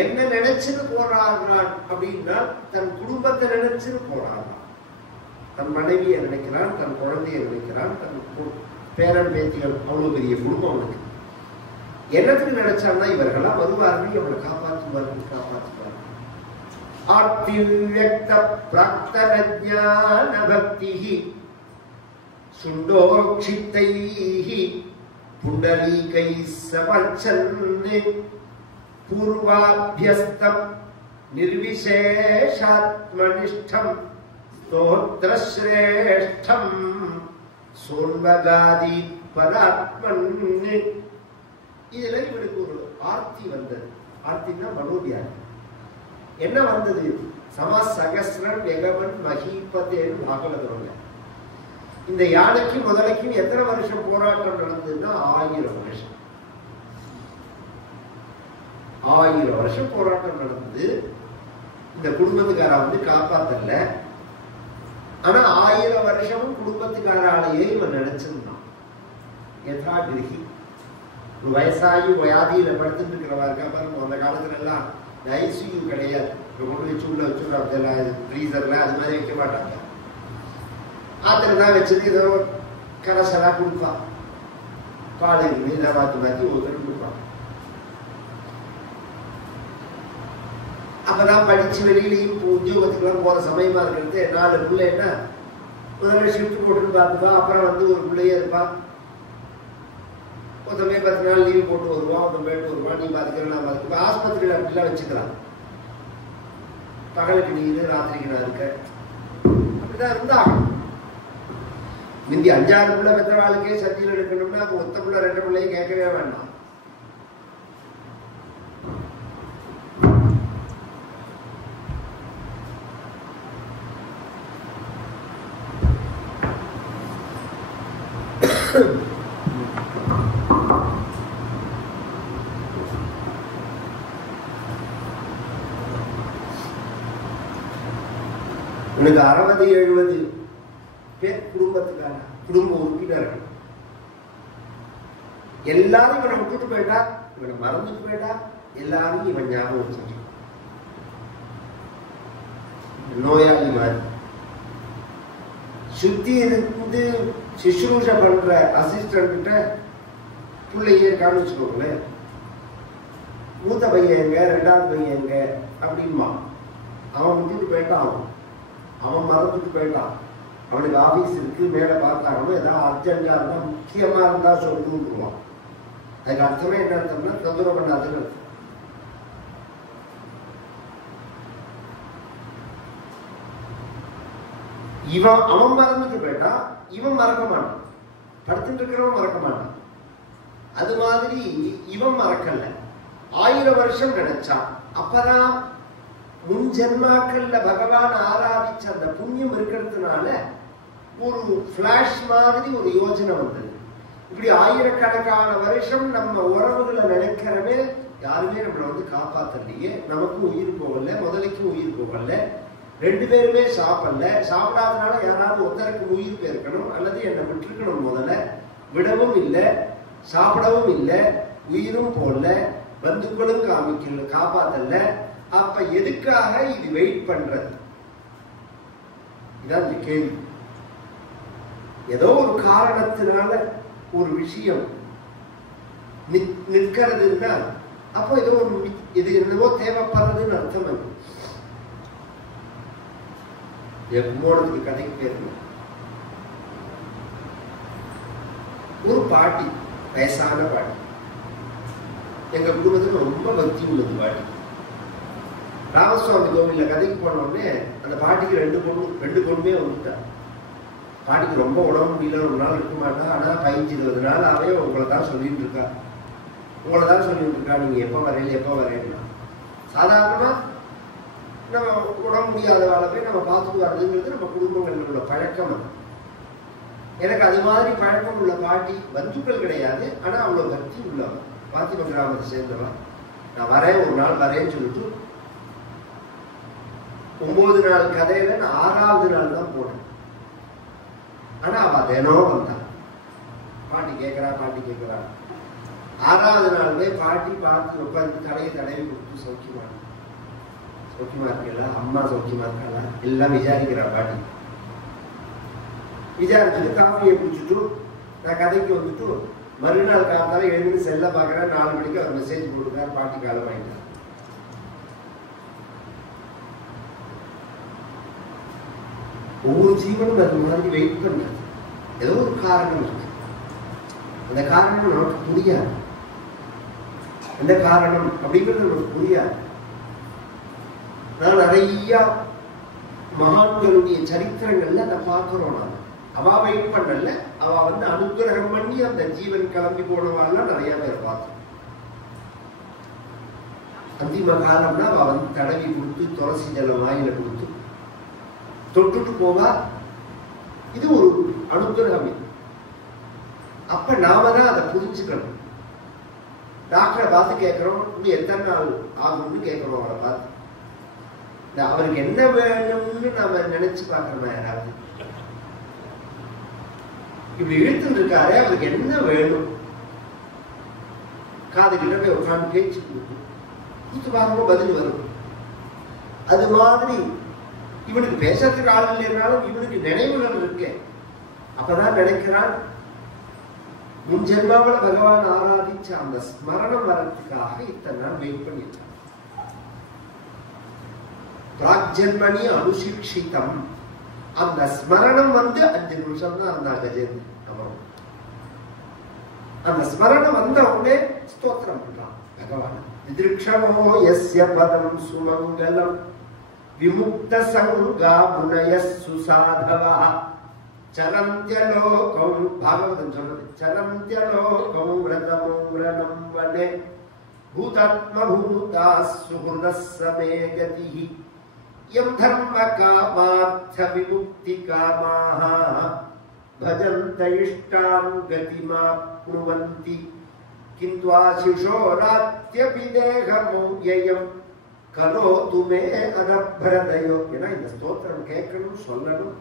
என்ன நினைச்சுன்னு போராடுறான் அப்படின்னா, தன் குடும்பத்தை நினைச்சுன்னு போராடுறான். தன் மனைவியை நினைக்கிறான், தன் குழந்தைய நினைக்கிறான், தன் பேரன் பேத்திகள், அவ்வளவு பெரிய குடும்பம் அவனுக்கு. என்னத்துக்கு நினைச்சான்னா, இவர்களா வருவார்கள், இவங்களை காப்பாற்றுவார்கள், காப்பாற்றுவார்கள். ஆர்த்திவ்யக்த பிராக்தனஞான பக்திஹி சுண்டோக்ஷித்தைஹி புண்டரீகைः சமர்ச்சன்னே பூர்வாபியஸ்தம் நிர்விசேஷாத்மனிஷ்டம் ஸ்தோத்ரஸ்ரேஷ்டம் சோன்வகாதி பராத்மன்னே. இதுல இவனுக்கு ஒரு ஆர்த்தி வந்தது. ஆர்த்தின்னா மனோதியானம். என்ன வந்தது? சமசகஸ்ரன் எகவன் மஹீபதேன்னு வாகனதோங்க. இந்த யானைக்கு முதலைக்கும் எத்தனை வருஷம் போராட்டம் நடந்ததுன்னா 1000 வருஷம். 1000 வருஷம் போராட்டம் நடந்தது. இந்த குடும்பத்துக்கார வந்து காப்பாத்தல. ஆனா 1000 வருஷமும் குடும்பத்துக்காராலேயே இவன் நினைச்சிருந்தான். யதா கிரகி ஒரு வயசாகி வியாதியில படுத்துட்டு இருக்கிறவா பாருங்க. அந்த காலத்துல எல்லாம் ஐசியூ கிடையாது. கொண்டு வச்சு உள்ள வச்சுடுறாங்க, ஃப்ரீசர்ல அது மாதிரி வைக்க மாட்டாங்க. ஆத்திரதான் வச்சது ஏதோ கரசலா கொடுப்பான். பால் இருக்கு மாத்தி மாத்தி ஒருத்தர் கொடுப்பான். அப்பதான் படிச்சு வெளியிலையும் உத்தியோகத்துக்குலாம் போற சமயமா இருக்கிறது. 4 பிள்ளைன்னா முதல்ல ஷிஃப்ட் போட்டுன்னு பார்த்துப்பா. அப்புறம் வந்து ஒரு பிள்ளையே இருப்பான். ஒருத்தமே 10 நாள் லீவ் போட்டு வருவான், ஒருத்தன் போயிட்டு வருவான். நீ பாத்துக்கிறேன், நான் பாத்துக்க. ஆஸ்பத்திரியில அப்படிலாம் வச்சுக்கலாம். பகலுக்கு நீ இரு, ராத்திரிக்கு நான் இருக்க, அப்படிதான் இருந்தா. முந்தி 5-6 பிள்ளை பெற்றவாளுக்கே சத்தியில் எடுக்கணும்னா அப்ப ஒத்த பிள்ளை 2 பிள்ளையும் கேட்கவே வேண்டாம். உனக்கு 60-70 பேர் குடும்பத்துக்கான குடும்ப உறுப்பினர்கள் எல்லாரும் இவனை விட்டுட்டு போயிட்டா, இவனை மறந்துட்டு போயிட்டா, எல்லாரும் இவன் ஞாபகம் வச்சு நோயாளி மாதிரி சுத்தி இருந்து சிசுரூஷை பண்ற அசிஸ்டன்ட் கிட்ட பிள்ளையே இருக்கான்னு வச்சுக்கோங்களேன். மூத்த பையன் எங்க, ரெண்டாவது பையன் எங்க அப்படின்மா. அவன் விட்டுட்டு போயிட்டான், அவன் மறந்துட்டு போயிட்டான். அவனுக்கு ஆபீஸ் இருக்கு, மேல பார்த்தாலும் ஏதாவது அர்ஜென்டா இருந்தா முக்கியமா இருந்தா சொல்லுவான். அதுக்கு அர்த்தமே என்ன அர்த்தம்னா தொந்தரவு பண்ணாதுன்னு அர்த்தம். அவன் மறந்துட்டு போயிட்டா இவன் மறக்க மாட்டான், படுத்துட்டு இருக்கிறவன் மறக்க மாட்டான். அது மாதிரி இவன் மறக்கல, 1000 வருஷம் நினைச்சான். அப்பதான் முன் ஜென்மாக்கள்ல பகவான் ஆராதிச்ச அந்த புண்ணியம் இருக்கிறதுனால ஒரு பிளாஷ் மாதிரி ஒரு யோஜனை வந்தது. இப்படி ஆயிரக்கணக்கான வருஷம் நம்ம உறவுகளை நினைக்கிறவே யாருமே நம்மளை வந்து காப்பாத்தலையே, நமக்கும் உயிர் போகல, முதலைக்கும் உயிர் போகல, 2 பேருமே சாப்பிடல. சாப்பிடாதனால யாராவது ஒருத்தருக்கு உயிர் போயிருக்கணும் அல்லது என்னை விட்டுருக்கணும். முதல்ல விடவும் இல்லை, சாப்பிடவும் இல்லை, உயிரும் போடல, பந்துக்களும் காமிக்கல, காப்பாத்தல. அப்ப எதுக்காக இது வெயிட் பண்றது? இதான் கேள்வி. ஏதோ ஒரு காரணத்தினால ஒரு விஷயம் நிற்கிறதுன்னா அப்போ ஏதோ ஒரு இது என்னவோ தேவைப்படுறதுன்னு அர்த்தம். கும்போணத்துக்கு கதைக்கு போயிருந்தோம். ஒரு பாட்டி, வயசான பாட்டி, எங்க குடும்பத்துல ரொம்ப பக்தி உள்ளது பாட்டி. ராமசுவாமி கோவில்ல கதைக்கு போன உடனே அந்த பாட்டிக்கு 2 பொண்ணுமே வந்துட்டான். பாட்டிக்கு ரொம்ப உடம்பு முடியல, ஒரு நாள் இருக்க மாட்டா. ஆனா 15-20 நாள் அவைய உங்களை தான் சொல்லிட்டு இருக்கா, உங்களை தான் சொல்லிட்டு இருக்கா, நீங்க எப்ப வரையில எப்ப வரையினா. சாதாரணமா நம்ம உடம்பு முடியாத வேலை போய் நம்ம பார்த்துட்டு வர்றதுங்கிறது நம்ம குடும்பங்களோட பழக்கம். அது எனக்கு அது மாதிரி பழக்கம் உள்ள பாட்டி, பந்துக்கள் கிடையாது, ஆனா அவ்வளவு பக்தி உள்ளவன். பாத்திம கிராமத்தை சேர்ந்தவன். நான் வரேன், ஒரு நாள் வரேன்னு சொல்லிட்டு 9 நாள் கதையில நான் 6வது நாள் தான் போனேன். ஆனா அவ தினம் வந்தான். பாட்டி கேட்கிறா, பாட்டி கேட்கிறா. 6வது நாள் போய் பாட்டி பார்த்து உட்காந்து தலையை தடவி கொடுத்து சௌக்கியமா சௌக்கியமா இருக்கல, அம்மா சௌக்கியமா இருக்காளா எல்லாம் விசாரிக்கிறா பாட்டி. விசாரிச்சுட்டு காஃபியை குடிச்சுட்டு நான் கதைக்கு வந்துட்டு மறுநாள் காலத்தால எழுந்து செல்ல பாக்குறேன். 4 மணிக்கு அவர் மெசேஜ் போட்டுக்கார், பாட்டி காலம் வாங்கிட்டார். ஒவ்வொரு ஜீவனும் அது மாதிரி வெயிட் பண்றது. ஏதோ ஒரு காரணம் இருக்கு. அந்த காரணம் நமக்கு புரியாது. எந்த காரணம் அப்படிங்கிறது நமக்கு புரியாது. நான் நிறைய மகான்களுடைய சரித்திரங்கள்ல அதை பார்க்கிறோம். நான் அவ வெயிட் பண்ணல, அவ வந்து அனுகிரகம் பண்ணி அந்த ஜீவன் கிளம்பி போனவாள்லாம் நிறைய பேர் பார்த்தோம். அந்திம காலம்னா அவ வந்து தடவி கொடுத்து துளசி ஜலம் வாயில கொடுத்து தொட்டுட்டு போவா. இது ஒரு அனுகிரகம். அப்ப நாம தான் அதை புரிஞ்சுக்கணும். டாக்டரை பார்த்து கேட்கிறோம், இன்னும் எத்தனை நாள் ஆகும்னு கேட்கிறோம். அவரை பார்த்து அவருக்கு என்ன வேணும்னு நாம நினைச்சு பார்க்கணுமா? யாராவது இப்படி இழுத்துட்டு இருக்காரு, அவருக்கு என்ன வேணும்? காது கிட்ட போய் உட்காந்து பேச்சு கொடுத்து பார்க்கும் பதில் வரும். அது மாதிரி இவனுக்கு பேசுறதுக்கு ஆள் இல்லைனாலும் இவனுக்கு நினைவுகள் இருக்கு. அப்பதான் நினைக்கிறான், முன் ஜென்மாவில பகவான் ஆராதிச்ச அந்த ஸ்மரணம் வரத்துக்காக இத்தனை நாள் வெயிட் பண்ணிட்டான். பிராக்ஜன்மணி அனுசிக்ஷிதம். அந்த ஸ்மரணம் வந்து 5 நிமிஷம் தான் அந்த கஜேந்திர அமரும். அந்த ஸ்மரணம் வந்த உடனே ஸ்தோத்திரம் பண்றான் பகவான். திதிருக்ஷமோ யஸ்ய பதம் சுமங்கலம் விமுக்த சங்கா முனய சுசாதவா சரந்தியலோகம். பாகவதம் சொல்றது, சரந்தியலோகம் விரதமோரணம் வனே பூதாத்மபூதா சுஹுதஸ்ஸமே கதிஹி யம் தர்ம காமார்த்த விமுக்தி காமாஹ பஜந்த இஷ்டாம் கதிமாப்னுவந்தி கிந்த்வாசிஷோ ராத்யபி தேகமௌயயம் கரோதுமே அதப்ரதயோ. ஏன்னா இந்த ஸ்தோத்திரம் கேட்கணும், சொல்லணும்.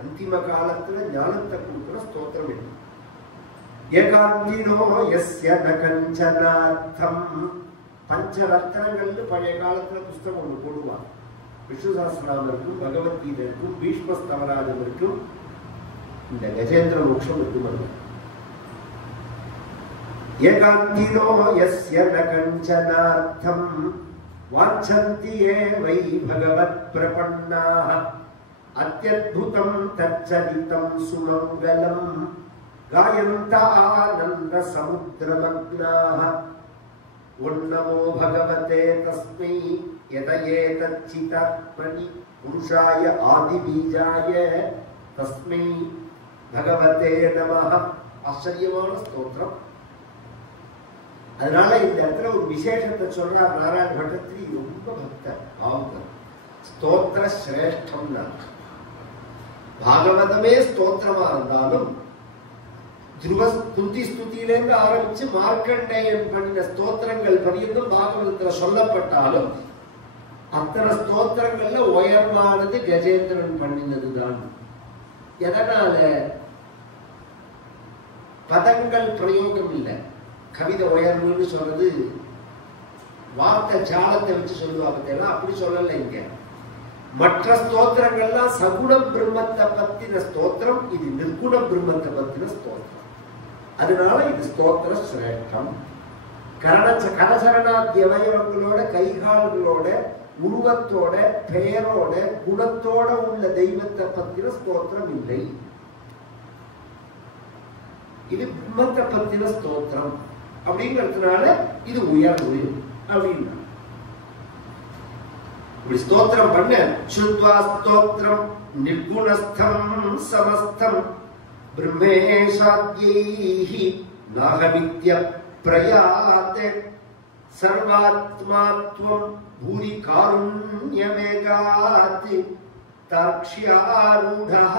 அந்திம காலத்துல ஞானத்தை கொடுக்கிற ஸ்தோத்திரம் என்ன? ஏகாந்தினோ யஸ்ய ந கஞ்சனார்த்தம். பஞ்சரத்னங்கள்னு பழைய காலத்துல புஸ்தகம் ஒண்ணு போடுவாங்க. விஷ்ணு சஹஸ்ரநாமம் இருக்கும், பகவத்கீதை இருக்கும், பீஷ்மஸ்தவராஜம் இருக்கும், இந்த கஜேந்திர மோட்சம் இருக்குமல்ல. ஏகாந்தினோ யஸ்ய ந கஞ்சனார்த்தம் வாஞ்சந்தி ஏவை பகவத் பிரபன்னாஹ அத்யத்புதம் தச்சரிதம் சுமங்கலம் காயந்த ஆனந்த சமுத்திரமக்னாஹ ஓன்னமோ பகவதே தஸ்மை யதயேதச்சிதாத்மனி புருஷாய ஆதிபீஜாய தஸ்மை பகவதே நமஹ. ஆச்சரியமான ஸ்தோத்திரம். அதனால இந்த இடத்துல ஒரு விசேஷத்தை சொல்றார் நாராயண பட்டத்திரி. ரொம்ப பக்தர் பாவகர். ஸ்தோத்திர சிரேஷ்டம்னா பாகவதமே ஸ்தோத்திரமா இருந்தாலும் துருதி ஸ்துதியிலேருந்து ஆரம்பிச்சு மார்க்கண்டேயன் பண்ணின ஸ்தோத்திரங்கள் பரியந்தும் பாகவதத்துல சொல்லப்பட்டாலும் அத்தனை ஸ்தோத்திரங்கள்ல உயர்வானது கஜேந்திரன் பண்ணினதுதான். எதனால? பதங்கள் பிரயோகம் இல்லை. கவிதை உயர்வுன்னு சொல்றது வார்த்தை ஜாலத்தை வச்சு சொல்லுவாங்க, அப்படி சொல்லல இங்க. மற்ற ஸ்தோத்திரங்கள்லாம் சகுண பிரம்மத்தை பத்தின ஸ்தோத்திரம், இது நிர்குண பிரம்மத்தை பத்தின ஸ்தோத்திரம். அதனால இது ஸ்தோத்திர சிரேஷ்டம். கரசரணாத்திய அவயவங்களோட கைகால்களோட உருவத்தோட பெயரோட குணத்தோட உள்ள தெய்வத்தை பத்தின ஸ்தோத்திரம் இல்லை. இது பிரம்மத்தை பத்தின ஸ்தோத்திரம் அப்படிங்கிறதுனால இது உயர்வு அப்படின்னா இப்படி ஸ்தோத்திரம் பண்ண. சுத்வா ஸ்தோத்திரம் நிர்குணஸ்தம் சமஸ்தம் பிரம்மேஷாத்யைஹி நாகமித்ய பிரயாத் சர்வாத்மாத்வம் பூரி காருண்யமேகாத் தாக்ஷ்யாரூடஹ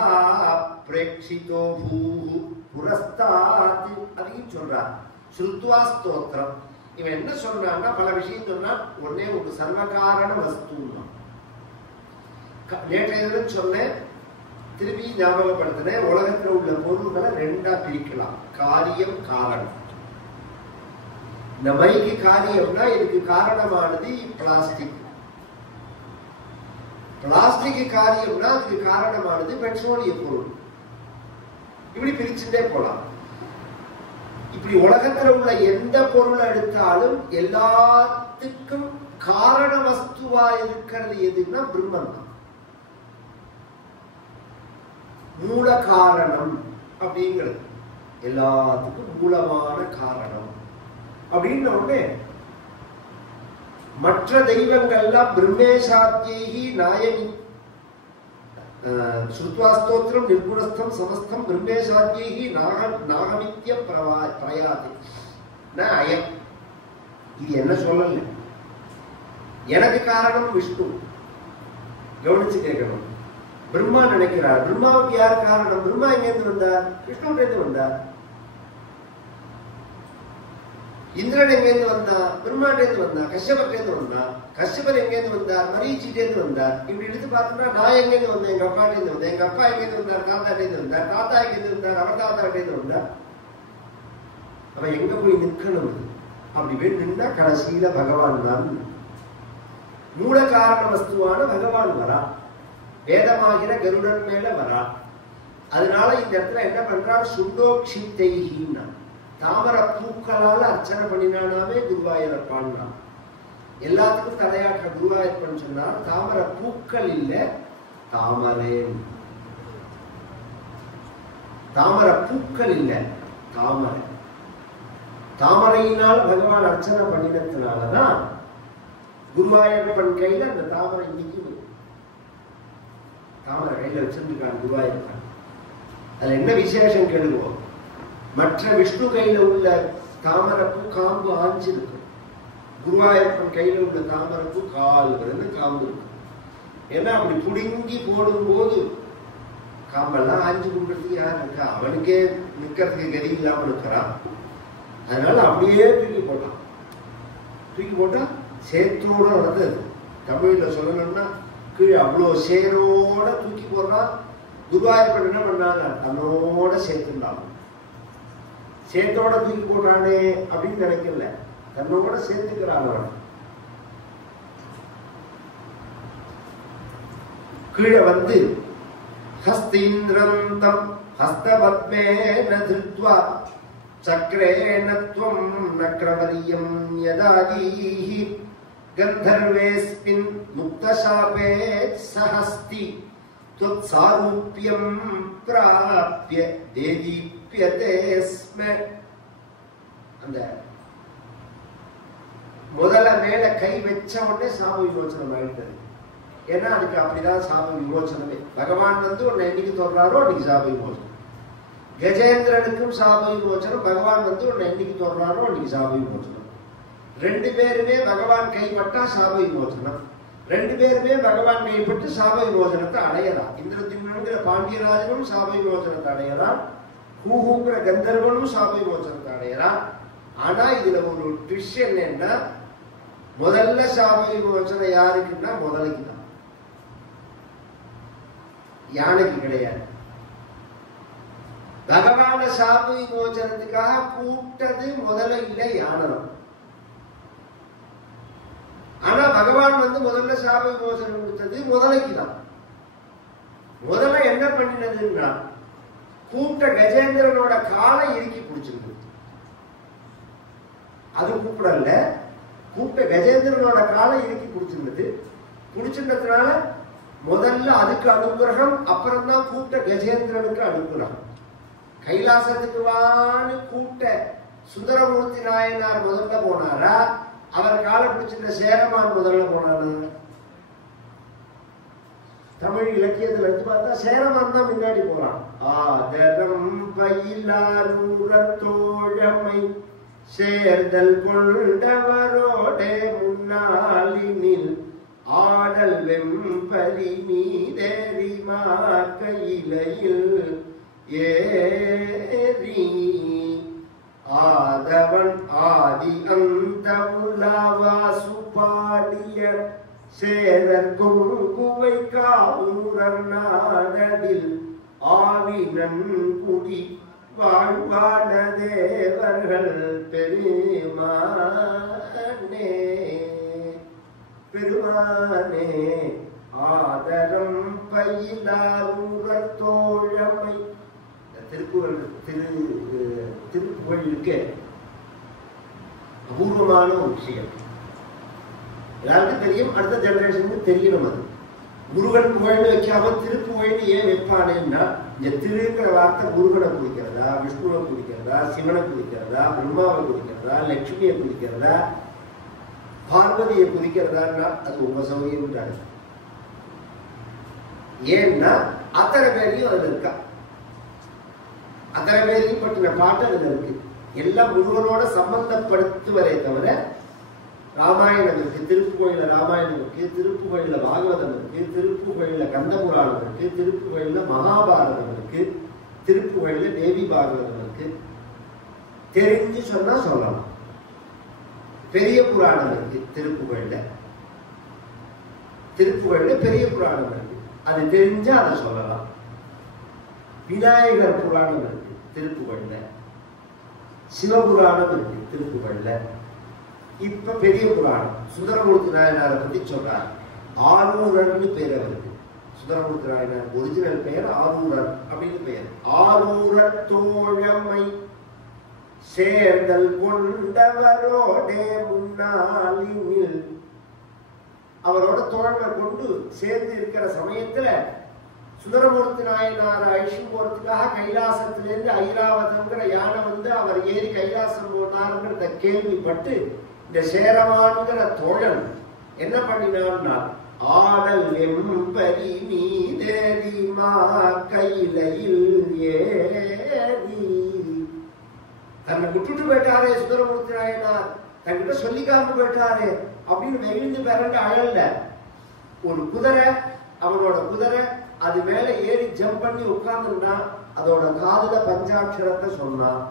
பிரேக்ஷிதோ பூஹு புரஸ்தாத். அதையும் சொல்றார். ஸ்ருத்வா ஸ்தோத்திரம். இவன் என்ன சொல்றான்னா பல விஷயம் சொன்னா ஒன்னே ஒரு சர்வகாரண வஸ்து. நேற்றைய தினம் சொன்னேன், திருப்பி ஞாபகப்படுத்தினேன். உலகத்தில் உள்ள பொருள்களை ரெண்டா பிரிக்கலாம், காரியம் காரணம். இந்த மைக்கு காரியம்னா இதுக்கு காரணமானது பிளாஸ்டிக். பிளாஸ்டிக் காரியம்னா அதுக்கு காரணமானது பெட்ரோலிய பொருள். இப்படி பிரிச்சுட்டே போலாம். இப்படி உலகத்தில் உள்ள எந்த பொருளை எடுத்தாலும் எல்லாத்துக்கும் காரண வஸ்துவா இருக்கிறது எதுன்னா பிரம்மன் தான். மூல காரணம் அப்படிங்கிறது எல்லாத்துக்கும் மூலமான காரணம் அப்படின்னு உடனே மற்ற தெய்வங்கள்லாம் பிரம்மேஷாத்யைஹி நாயகி ஸ்ருத்வா ஸ்தோத்திரம் நிர்குணஸ்தம் சமஸ்தம் பிரம்மேஷாத்யைஹி நாகமித்ய பிரயாதி ந அயம். இது என்ன சொல்லல, எனக்கு காரணம் விஷ்ணு. கவனிச்சு கேட்கணும். பிரம்மா நினைக்கிறார், பிரம்மாவுக்கு யார் காரணம்? பிரம்மா எங்கேருந்து வந்தார்? விஷ்ணுவிலிருந்து வந்தார். இந்திரன் எங்கேருந்து வந்தா? பிரம்மாண்டேந்து வந்தா. கஷ்யபர்லேருந்து வந்தா. கஷ்யபர் எங்கேருந்து வந்தார்? மரீச்சிட்டேந்து வந்தார். இப்படி எடுத்து பார்த்தோம்னா நான் எங்கேருந்து வந்தேன்? எங்க அப்பாட்டேந்து வந்தேன். எங்க அப்பா எங்கேருந்து வந்தார்? தாத்தாட்டேந்து வந்தார். தாத்தா எங்கேருந்து வந்தார்? அவர் தாத்தாட்டேந்து வந்தார். அவன் எங்க போய் நிற்கணும்? அப்படி போய் நின்னா கடைசியில பகவான் தான். மூல காரண வஸ்துவான பகவான் வரா. வேதமாகிற கருடன் மேல வரா. அதனால இந்த இடத்துல என்ன பண்றான்? சுண்டோக்ஷித்தைஹின்னா தாமர பூக்களால் அர்ச்சனை பண்ணினானாவே குருவாயூரப்பான். எல்லாத்துக்கும் தலையாற்ற குருவாயூரப்பன் சொன்னார், தாமர பூக்கள் இல்ல தாமரை. தாமர பூக்கள் இல்ல தாமரை. தாமரையினால் பகவான் அர்ச்சனை பண்ணினதுனாலதான் குருவாயூரப்பன் கையில அந்த தாமரை இன்னைக்கு தாமரை கையில வச்சிருக்கான் குருவாயூரப்பன். அதுல என்ன விசேஷம் கேளுவோம். மற்ற விஷ்ணு கையில உள்ள தாமரப்பூ காம்பு ஆஞ்சு இருக்கும். குருவாயூரப்பன் கையில உள்ள தாமரப்பூ கால் காம்பு இருக்கும். ஏன்னா அப்படி புடுங்கி போடும் போது காம்பெல்லாம் ஆஞ்சு கொடுக்கறதுக்கு யார் இருக்கா? அவனுக்கே நிக்கிறதுக்கு கதி இல்லாம இருக்கிறான். அதனால அப்படியே தூக்கி போட்டான். தூக்கி போட்டா சேத்தோட வந்தது. தமிழ்ல சொல்லணும்னா கீழே அவ்வளோ சேரோட தூக்கி போடுறான். குருவாயூரப்பன் என்ன பண்ணாங்க? தன்னோட சேர்த்துட்டான். சேர்த்தோட தூக்கி போட்டானே அப்படின்னு நினைக்கல, தன்னோட சேர்த்துக்கிறான். அவன் கீழே வந்து ஹஸ்தீந்திரம் தம் ஹஸ்தபத்மேன திருத்வா சக்ரேண த்வம் நக்ரவரியம் யதாதீஹி கந்தர்வேஸ்மின் முக்தசாபே சஹஸ்தி त्वत् सारूप्यं प्राप्य देदीप्यते स्म. அந்த முதல்ல மேல கை வச்ச உடனே சாப விமோசனம் ஆயிட்டது. ஏன்னா அதுக்கு அப்படிதான் சாப விமோசனமே. பகவான் வந்து உன்னை என்னைக்கு தொடர்றாரோ அன்னைக்கு சாப விமோசனம். கஜேந்திரனுக்கும் சாப விமோசனம். பகவான் வந்து உன்னை என்னைக்கு தொடர்றாரோ அன்னைக்கு சாப விமோசனம். ரெண்டு பேருமே பகவான் கைப்பட்டா சாப விமோசனம். ரெண்டு பேருமே பகவான் கைப்பட்டு சாப விமோசனத்தை அடையலாம். இந்திரதிம்னங்கிற பாண்டியராஜனும் சாப விமோசனத்தை அடையலாம். ஹூஹுங்கிற கந்தர்வனும் சாப விமோசனத்தை அடையலாம். ஆனா இதுல ஒரு ட்விஸ்ட் என்னன்னா, முதல்ல சாப விமோசனம் யாருக்குன்னா முதலைக்கு தான், யானைக்கு கிடையாது. பகவான சாப விமோசனத்துக்காக கூப்பிட்டது முதல்ல இல்லை, யானை. ஆனா பகவான் வந்து முதல்ல சாப விமோசனம் கொடுத்தது முதலைக்கு தான். முதல்ல என்ன பண்ணினதுன்னா, கூப்பிட்ட கஜேந்திரனோட காலை இறுக்கி பிடிச்சிருக்கு. அது கூப்பிடல, கூப்பிட்ட கஜேந்திரனோட காலை இறுக்கி பிடிச்சிருந்தது. பிடிச்சிருந்ததுனால முதல்ல அதுக்கு அனுகிரகம், அப்புறம் தான் கூப்பிட்ட கஜேந்திரனுக்கு அனுகிரகம். கைலாசத்துக்கு வான்னு கூப்பிட்ட சுந்தரமூர்த்தி நாயனார் முதல்ல போனாரா, அவர் காலை பிடிச்சிருந்த சேரமான் முதல்ல போனாரு? தமிழ் இலக்கியத்தில் எடுத்து பார்த்தா சேரமான் தான் முன்னாடி போறான். ஆதரம் பயிலாரூரத் தோழமை சேர்தல் கொண்டவரோடே முன்னாளினில் ஆடல் வெம்பரி மீதேறிமா கையிலையில் ஏறி ஆதவன் ஆதி அந்த உலாவாசு பாடிய சேரர் குவை காவூரர் நாடதில் ஆவினன் குடி வாழ்வான தேவர்கள் பெருமானே பெருமானே. ஆதரம் பயிலாரூரர் தோழமை. திருக்குறள் திருப்புகழுக்கு அபூர்வமான ஒரு விஷயம். எல்லாருக்கும் தெரியும், அடுத்த ஜெனரேஷனுக்கு தெரியணும். அது முருகன் புகழ்னு வைக்காம திருப்புகழ்னு ஏன் வைப்பானேன்னா, இந்த திருக்கிற வார்த்தை முருகனை குறிக்கிறதா, விஷ்ணுவை குறிக்கிறதா, சிவனை குறிக்கிறதா, பிரம்மாவை குறிக்கிறதா, லட்சுமியை குறிக்கிறதா, பார்வதியை குறிக்கிறதான்னா அது உங்க சௌகரியம். ஏன்னா அத்தனை பேரையும் அதுல இருக்கா, அத்தனை பேரையும் பற்றின பாட்டு அதுல இருக்கு. எல்லாம் முருகனோட சம்பந்தப்படுத்துவதே தவிர, ராமாயணம் இருக்கு, திருப்புகழில ராமாயணம் இருக்கு, திருப்புகழில பாகவதம் இருக்கு, திருப்புகழில கந்தபுராணம் இருக்கு, திருப்புகழில மகாபாரதம் இருக்கு, திருப்புகழில தேவி பாகவதம் இருக்கு. தெரிஞ்சு சொன்னா சொல்லலாம். பெரிய புராணம் இருக்கு திருப்புகழில, திருப்புகழில பெரிய புராணம் இருக்கு, அது தெரிஞ்சா அதை சொல்லலாம். விநாயகர் புராணம் இருக்கு திருப்புகழில, சிவபுராணம் இருக்கு திருப்புகழில. இப்ப பெரிய புராணம் சுந்தரமூர்த்தி நாயனாரை பத்தி சொல்றார். ஆரூரர்னு பேர் அவருக்கு. சுந்தரமூர்த்தி நாயனார் ஒரிஜினல் பெயர் ஆரூரர் அப்படின்னு பெயர். ஆரூரர் தோழமை சேர்தல் கொண்டவரோடே முன்னாளினில், அவரோட தோழமை கொண்டு சேர்ந்து இருக்கிற சமயத்துல சுந்தரமூர்த்தி நாயனார் அழிச்சும் போறதுக்காக கைலாசத்திலிருந்து ஐராவதம்ங்கிற யானை வந்து அவர் ஏறி கைலாசம் போனாருங்கிற கேள்விப்பட்டு இந்த சேரமான்கிற தோழன் என்ன பண்ணினான்னா, ஆடல் எம்பரி மீதேறிமா கையிலையில் ஏறி, தன்னை விட்டுட்டு போயிட்டாரே சுந்தரமூர்த்தி நாயனார், தன்கிட்ட சொல்லிக்காம போயிட்டாரு அப்படின்னு வெகுந்து பிறண்டு அழல்ல. ஒரு குதிரை, அவனோட குதிரை அது மேல ஏறி ஜம்ப் பண்ணி உட்கார்ந்துன்னா அதோட காதுல பஞ்சாட்சரத்தை சொன்னான்.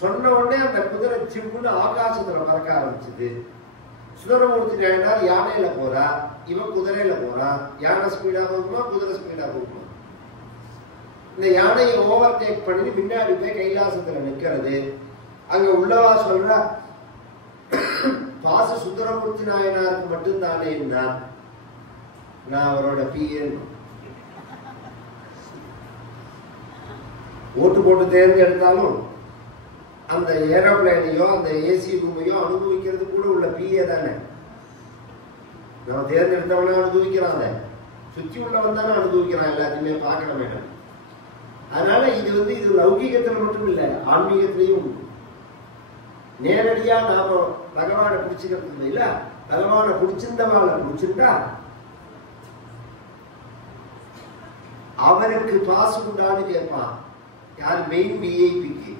சொன்ன உடனே அந்த குதிரை ஜிம்முன்னு ஆகாசத்துல பறக்க ஆரம்பிச்சது. சுந்தரமூர்த்தி நாயனார் யானையில போறா, இவன் குதிரையில போறா. யானை ஸ்பீடா போகுமா, குதிரை ஸ்பீடா போகுமா? இந்த யானையை ஓவர்டேக் பண்ணி முன்னாடி போய் கைலாசத்துல நிக்கிறது. அங்க உள்ளவா சொல்றா, பாச சுந்தரமூர்த்தி நாயனாருக்கு மட்டும்தானே நான் அவரோட பிஏ. ஓட்டு போட்டு தேர்ந்தெடுத்தாலும் அந்த ஏரோப்ளைனையோ அந்த ஏசி ரூமையோ அனுபவிக்கிறது கூட உள்ள பிஏ தானே. நம்ம தேர்ந்தெடுத்தவனே அனுபவிக்கிறான், அதை சுற்றி உள்ளவன் தானே அனுபவிக்கிறான், எல்லாத்தையுமே பார்க்கணும் மேடம். அதனால இது லௌகீகத்தில் மட்டும் இல்லை, ஆன்மீகத்திலையும் நேரடியா நாம பகவானை பிடிச்சிக்கிறது இல்ல, பகவானை பிடிச்சிருந்தவாளை பிடிச்சிருந்தா அவருக்கு பாஸ் உண்டான்னு கேட்பான். யார்? மெயின் விஐபிக்கு.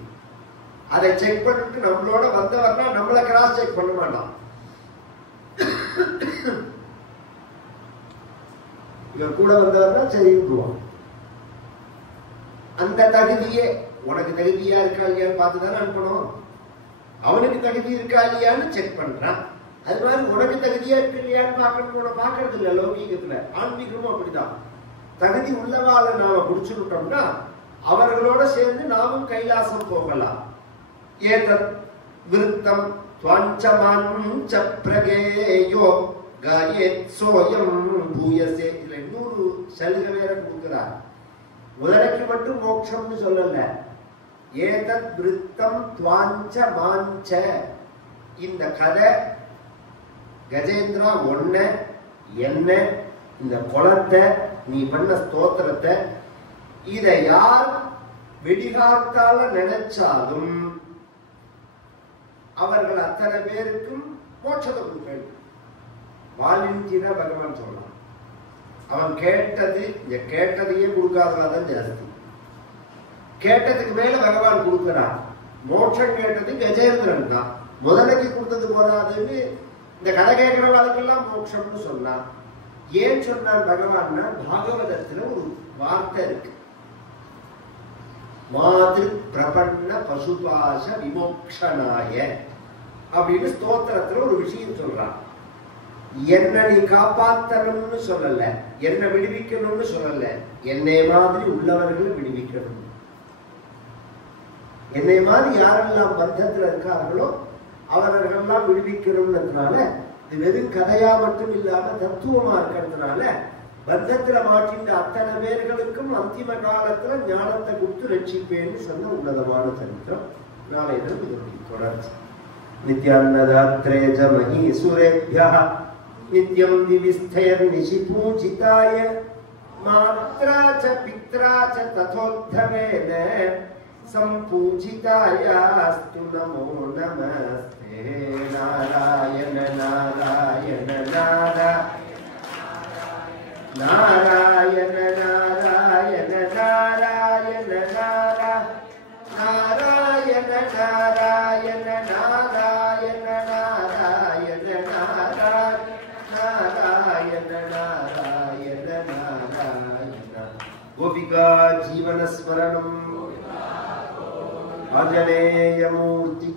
அதை செக் பண்ணிட்டு நம்மளோட வந்தவர்னா நம்மளை கிராஸ் செக் பண்ண மாட்டான். இவர் கூட வந்தவர்னா சரி விடுவான். அந்த தகுதியே உனக்கு தகுதியா இருக்கா இல்லையான்னு பார்த்துதானே அனுப்பணும். அவனுக்கு தகுதி இருக்கா இல்லையான்னு செக் பண்றான். அது மாதிரி உனக்கு தகுதியா இருக்கு இல்லையான்னு பார்க்கணும், பார்க்கறது இல்லை லௌகீகத்துல. ஆன்மீகமும் அப்படிதான். தகுதி உள்ளவாளை நாம பிடிச்சுட்டோம்னா அவர்களோட சேர்ந்து நாமும் கைலாசம் போகலாம். ஏதத் விருத்தம் துவாஞ்சமாஞ்ச பிரகேயோ காயேத் சோயம் பூயசே. இதுல இன்னொரு சலுகை வேற கொடுக்கிறார். முதலைக்கு மட்டும் மோட்சம்னு சொல்லல. ஏதத் விருத்தம் துவாஞ்ச மாஞ்ச. இந்த கதை கஜேந்திரா ஒன்ன என்ன இந்த குளத்தை நீ பண்ண ஸ்தோத்திரத்தை இதை யார் வெடிகாத்தால நினைச்சாலும் அவர்கள் அத்தனை பேருக்கும் மோட்சத்தை கொடுப்பேன். வாலிந்திர பகவான் சொல்றான். அவன் கேட்டது இந்த கேட்டதையே கொடுக்காததான் ஜாஸ்தி. கேட்டதுக்கு மேல பகவான் கொடுக்கிறான். மோட்சம் கேட்டது கஜேந்திரன் தான். முதலைக்கு கொடுத்தது போறாதுன்னு இந்த கதை கேட்கிறவர்களுக்கெல்லாம் மோட்சம்னு சொன்னான். ஏன் சொன்னான் பகவான்னா, பாகவதத்துல ஒரு வார்த்தை இருக்கு. மாதிரி பிரபன்ன பசுபாச விமோக்ஷனாய அப்படின்னு ஸ்தோத்திரத்துல ஒரு விஷயம் சொல்றான். என்ன நீ காப்பாத்தணும்னு சொல்லல, என்ன விடுவிக்கணும்னு சொல்லல, என்னை மாதிரி உள்ளவர்கள் விடுவிக்கணும். என்னை மாதிரி யாரெல்லாம் பந்தத்துல இருக்கார்களோ அவர்களெல்லாம் விடுவிக்கணும்ன்றதுனால இது வெறும் கதையா மட்டும் இல்லாம தத்துவமா இருக்கிறதுனால பந்தத்துல மாற்றின்ற அத்தனை பேர்களுக்கும் அந்திம காலத்துல ஞானத்தை கொடுத்து ரட்சிப்பேன்னு சொன்ன உன்னதமான சரித்திரம். நாளை தினம் இதனுடைய தொடர்ச்சி. நித்யான்னதாத்ரேஜ மஹீசுரேப்யா நித்யம் திவிஸ்தயர் நிஷி பூஜிதாய மாத்ராச்ச பித்ராச்ச ததோத்தமேன சம்பூஜிதாயாஸ்து நமோ நமஸ்தே. நாராயண நாராயண நாராயண நாராயண நாராயண நாராயண நாராயண நாராயண நாராயண நாராயண நாராயண நாராயண. கோபிகா ஜீவன ஸ்மரணம் ஆஞ்சநேய மூர்த்தி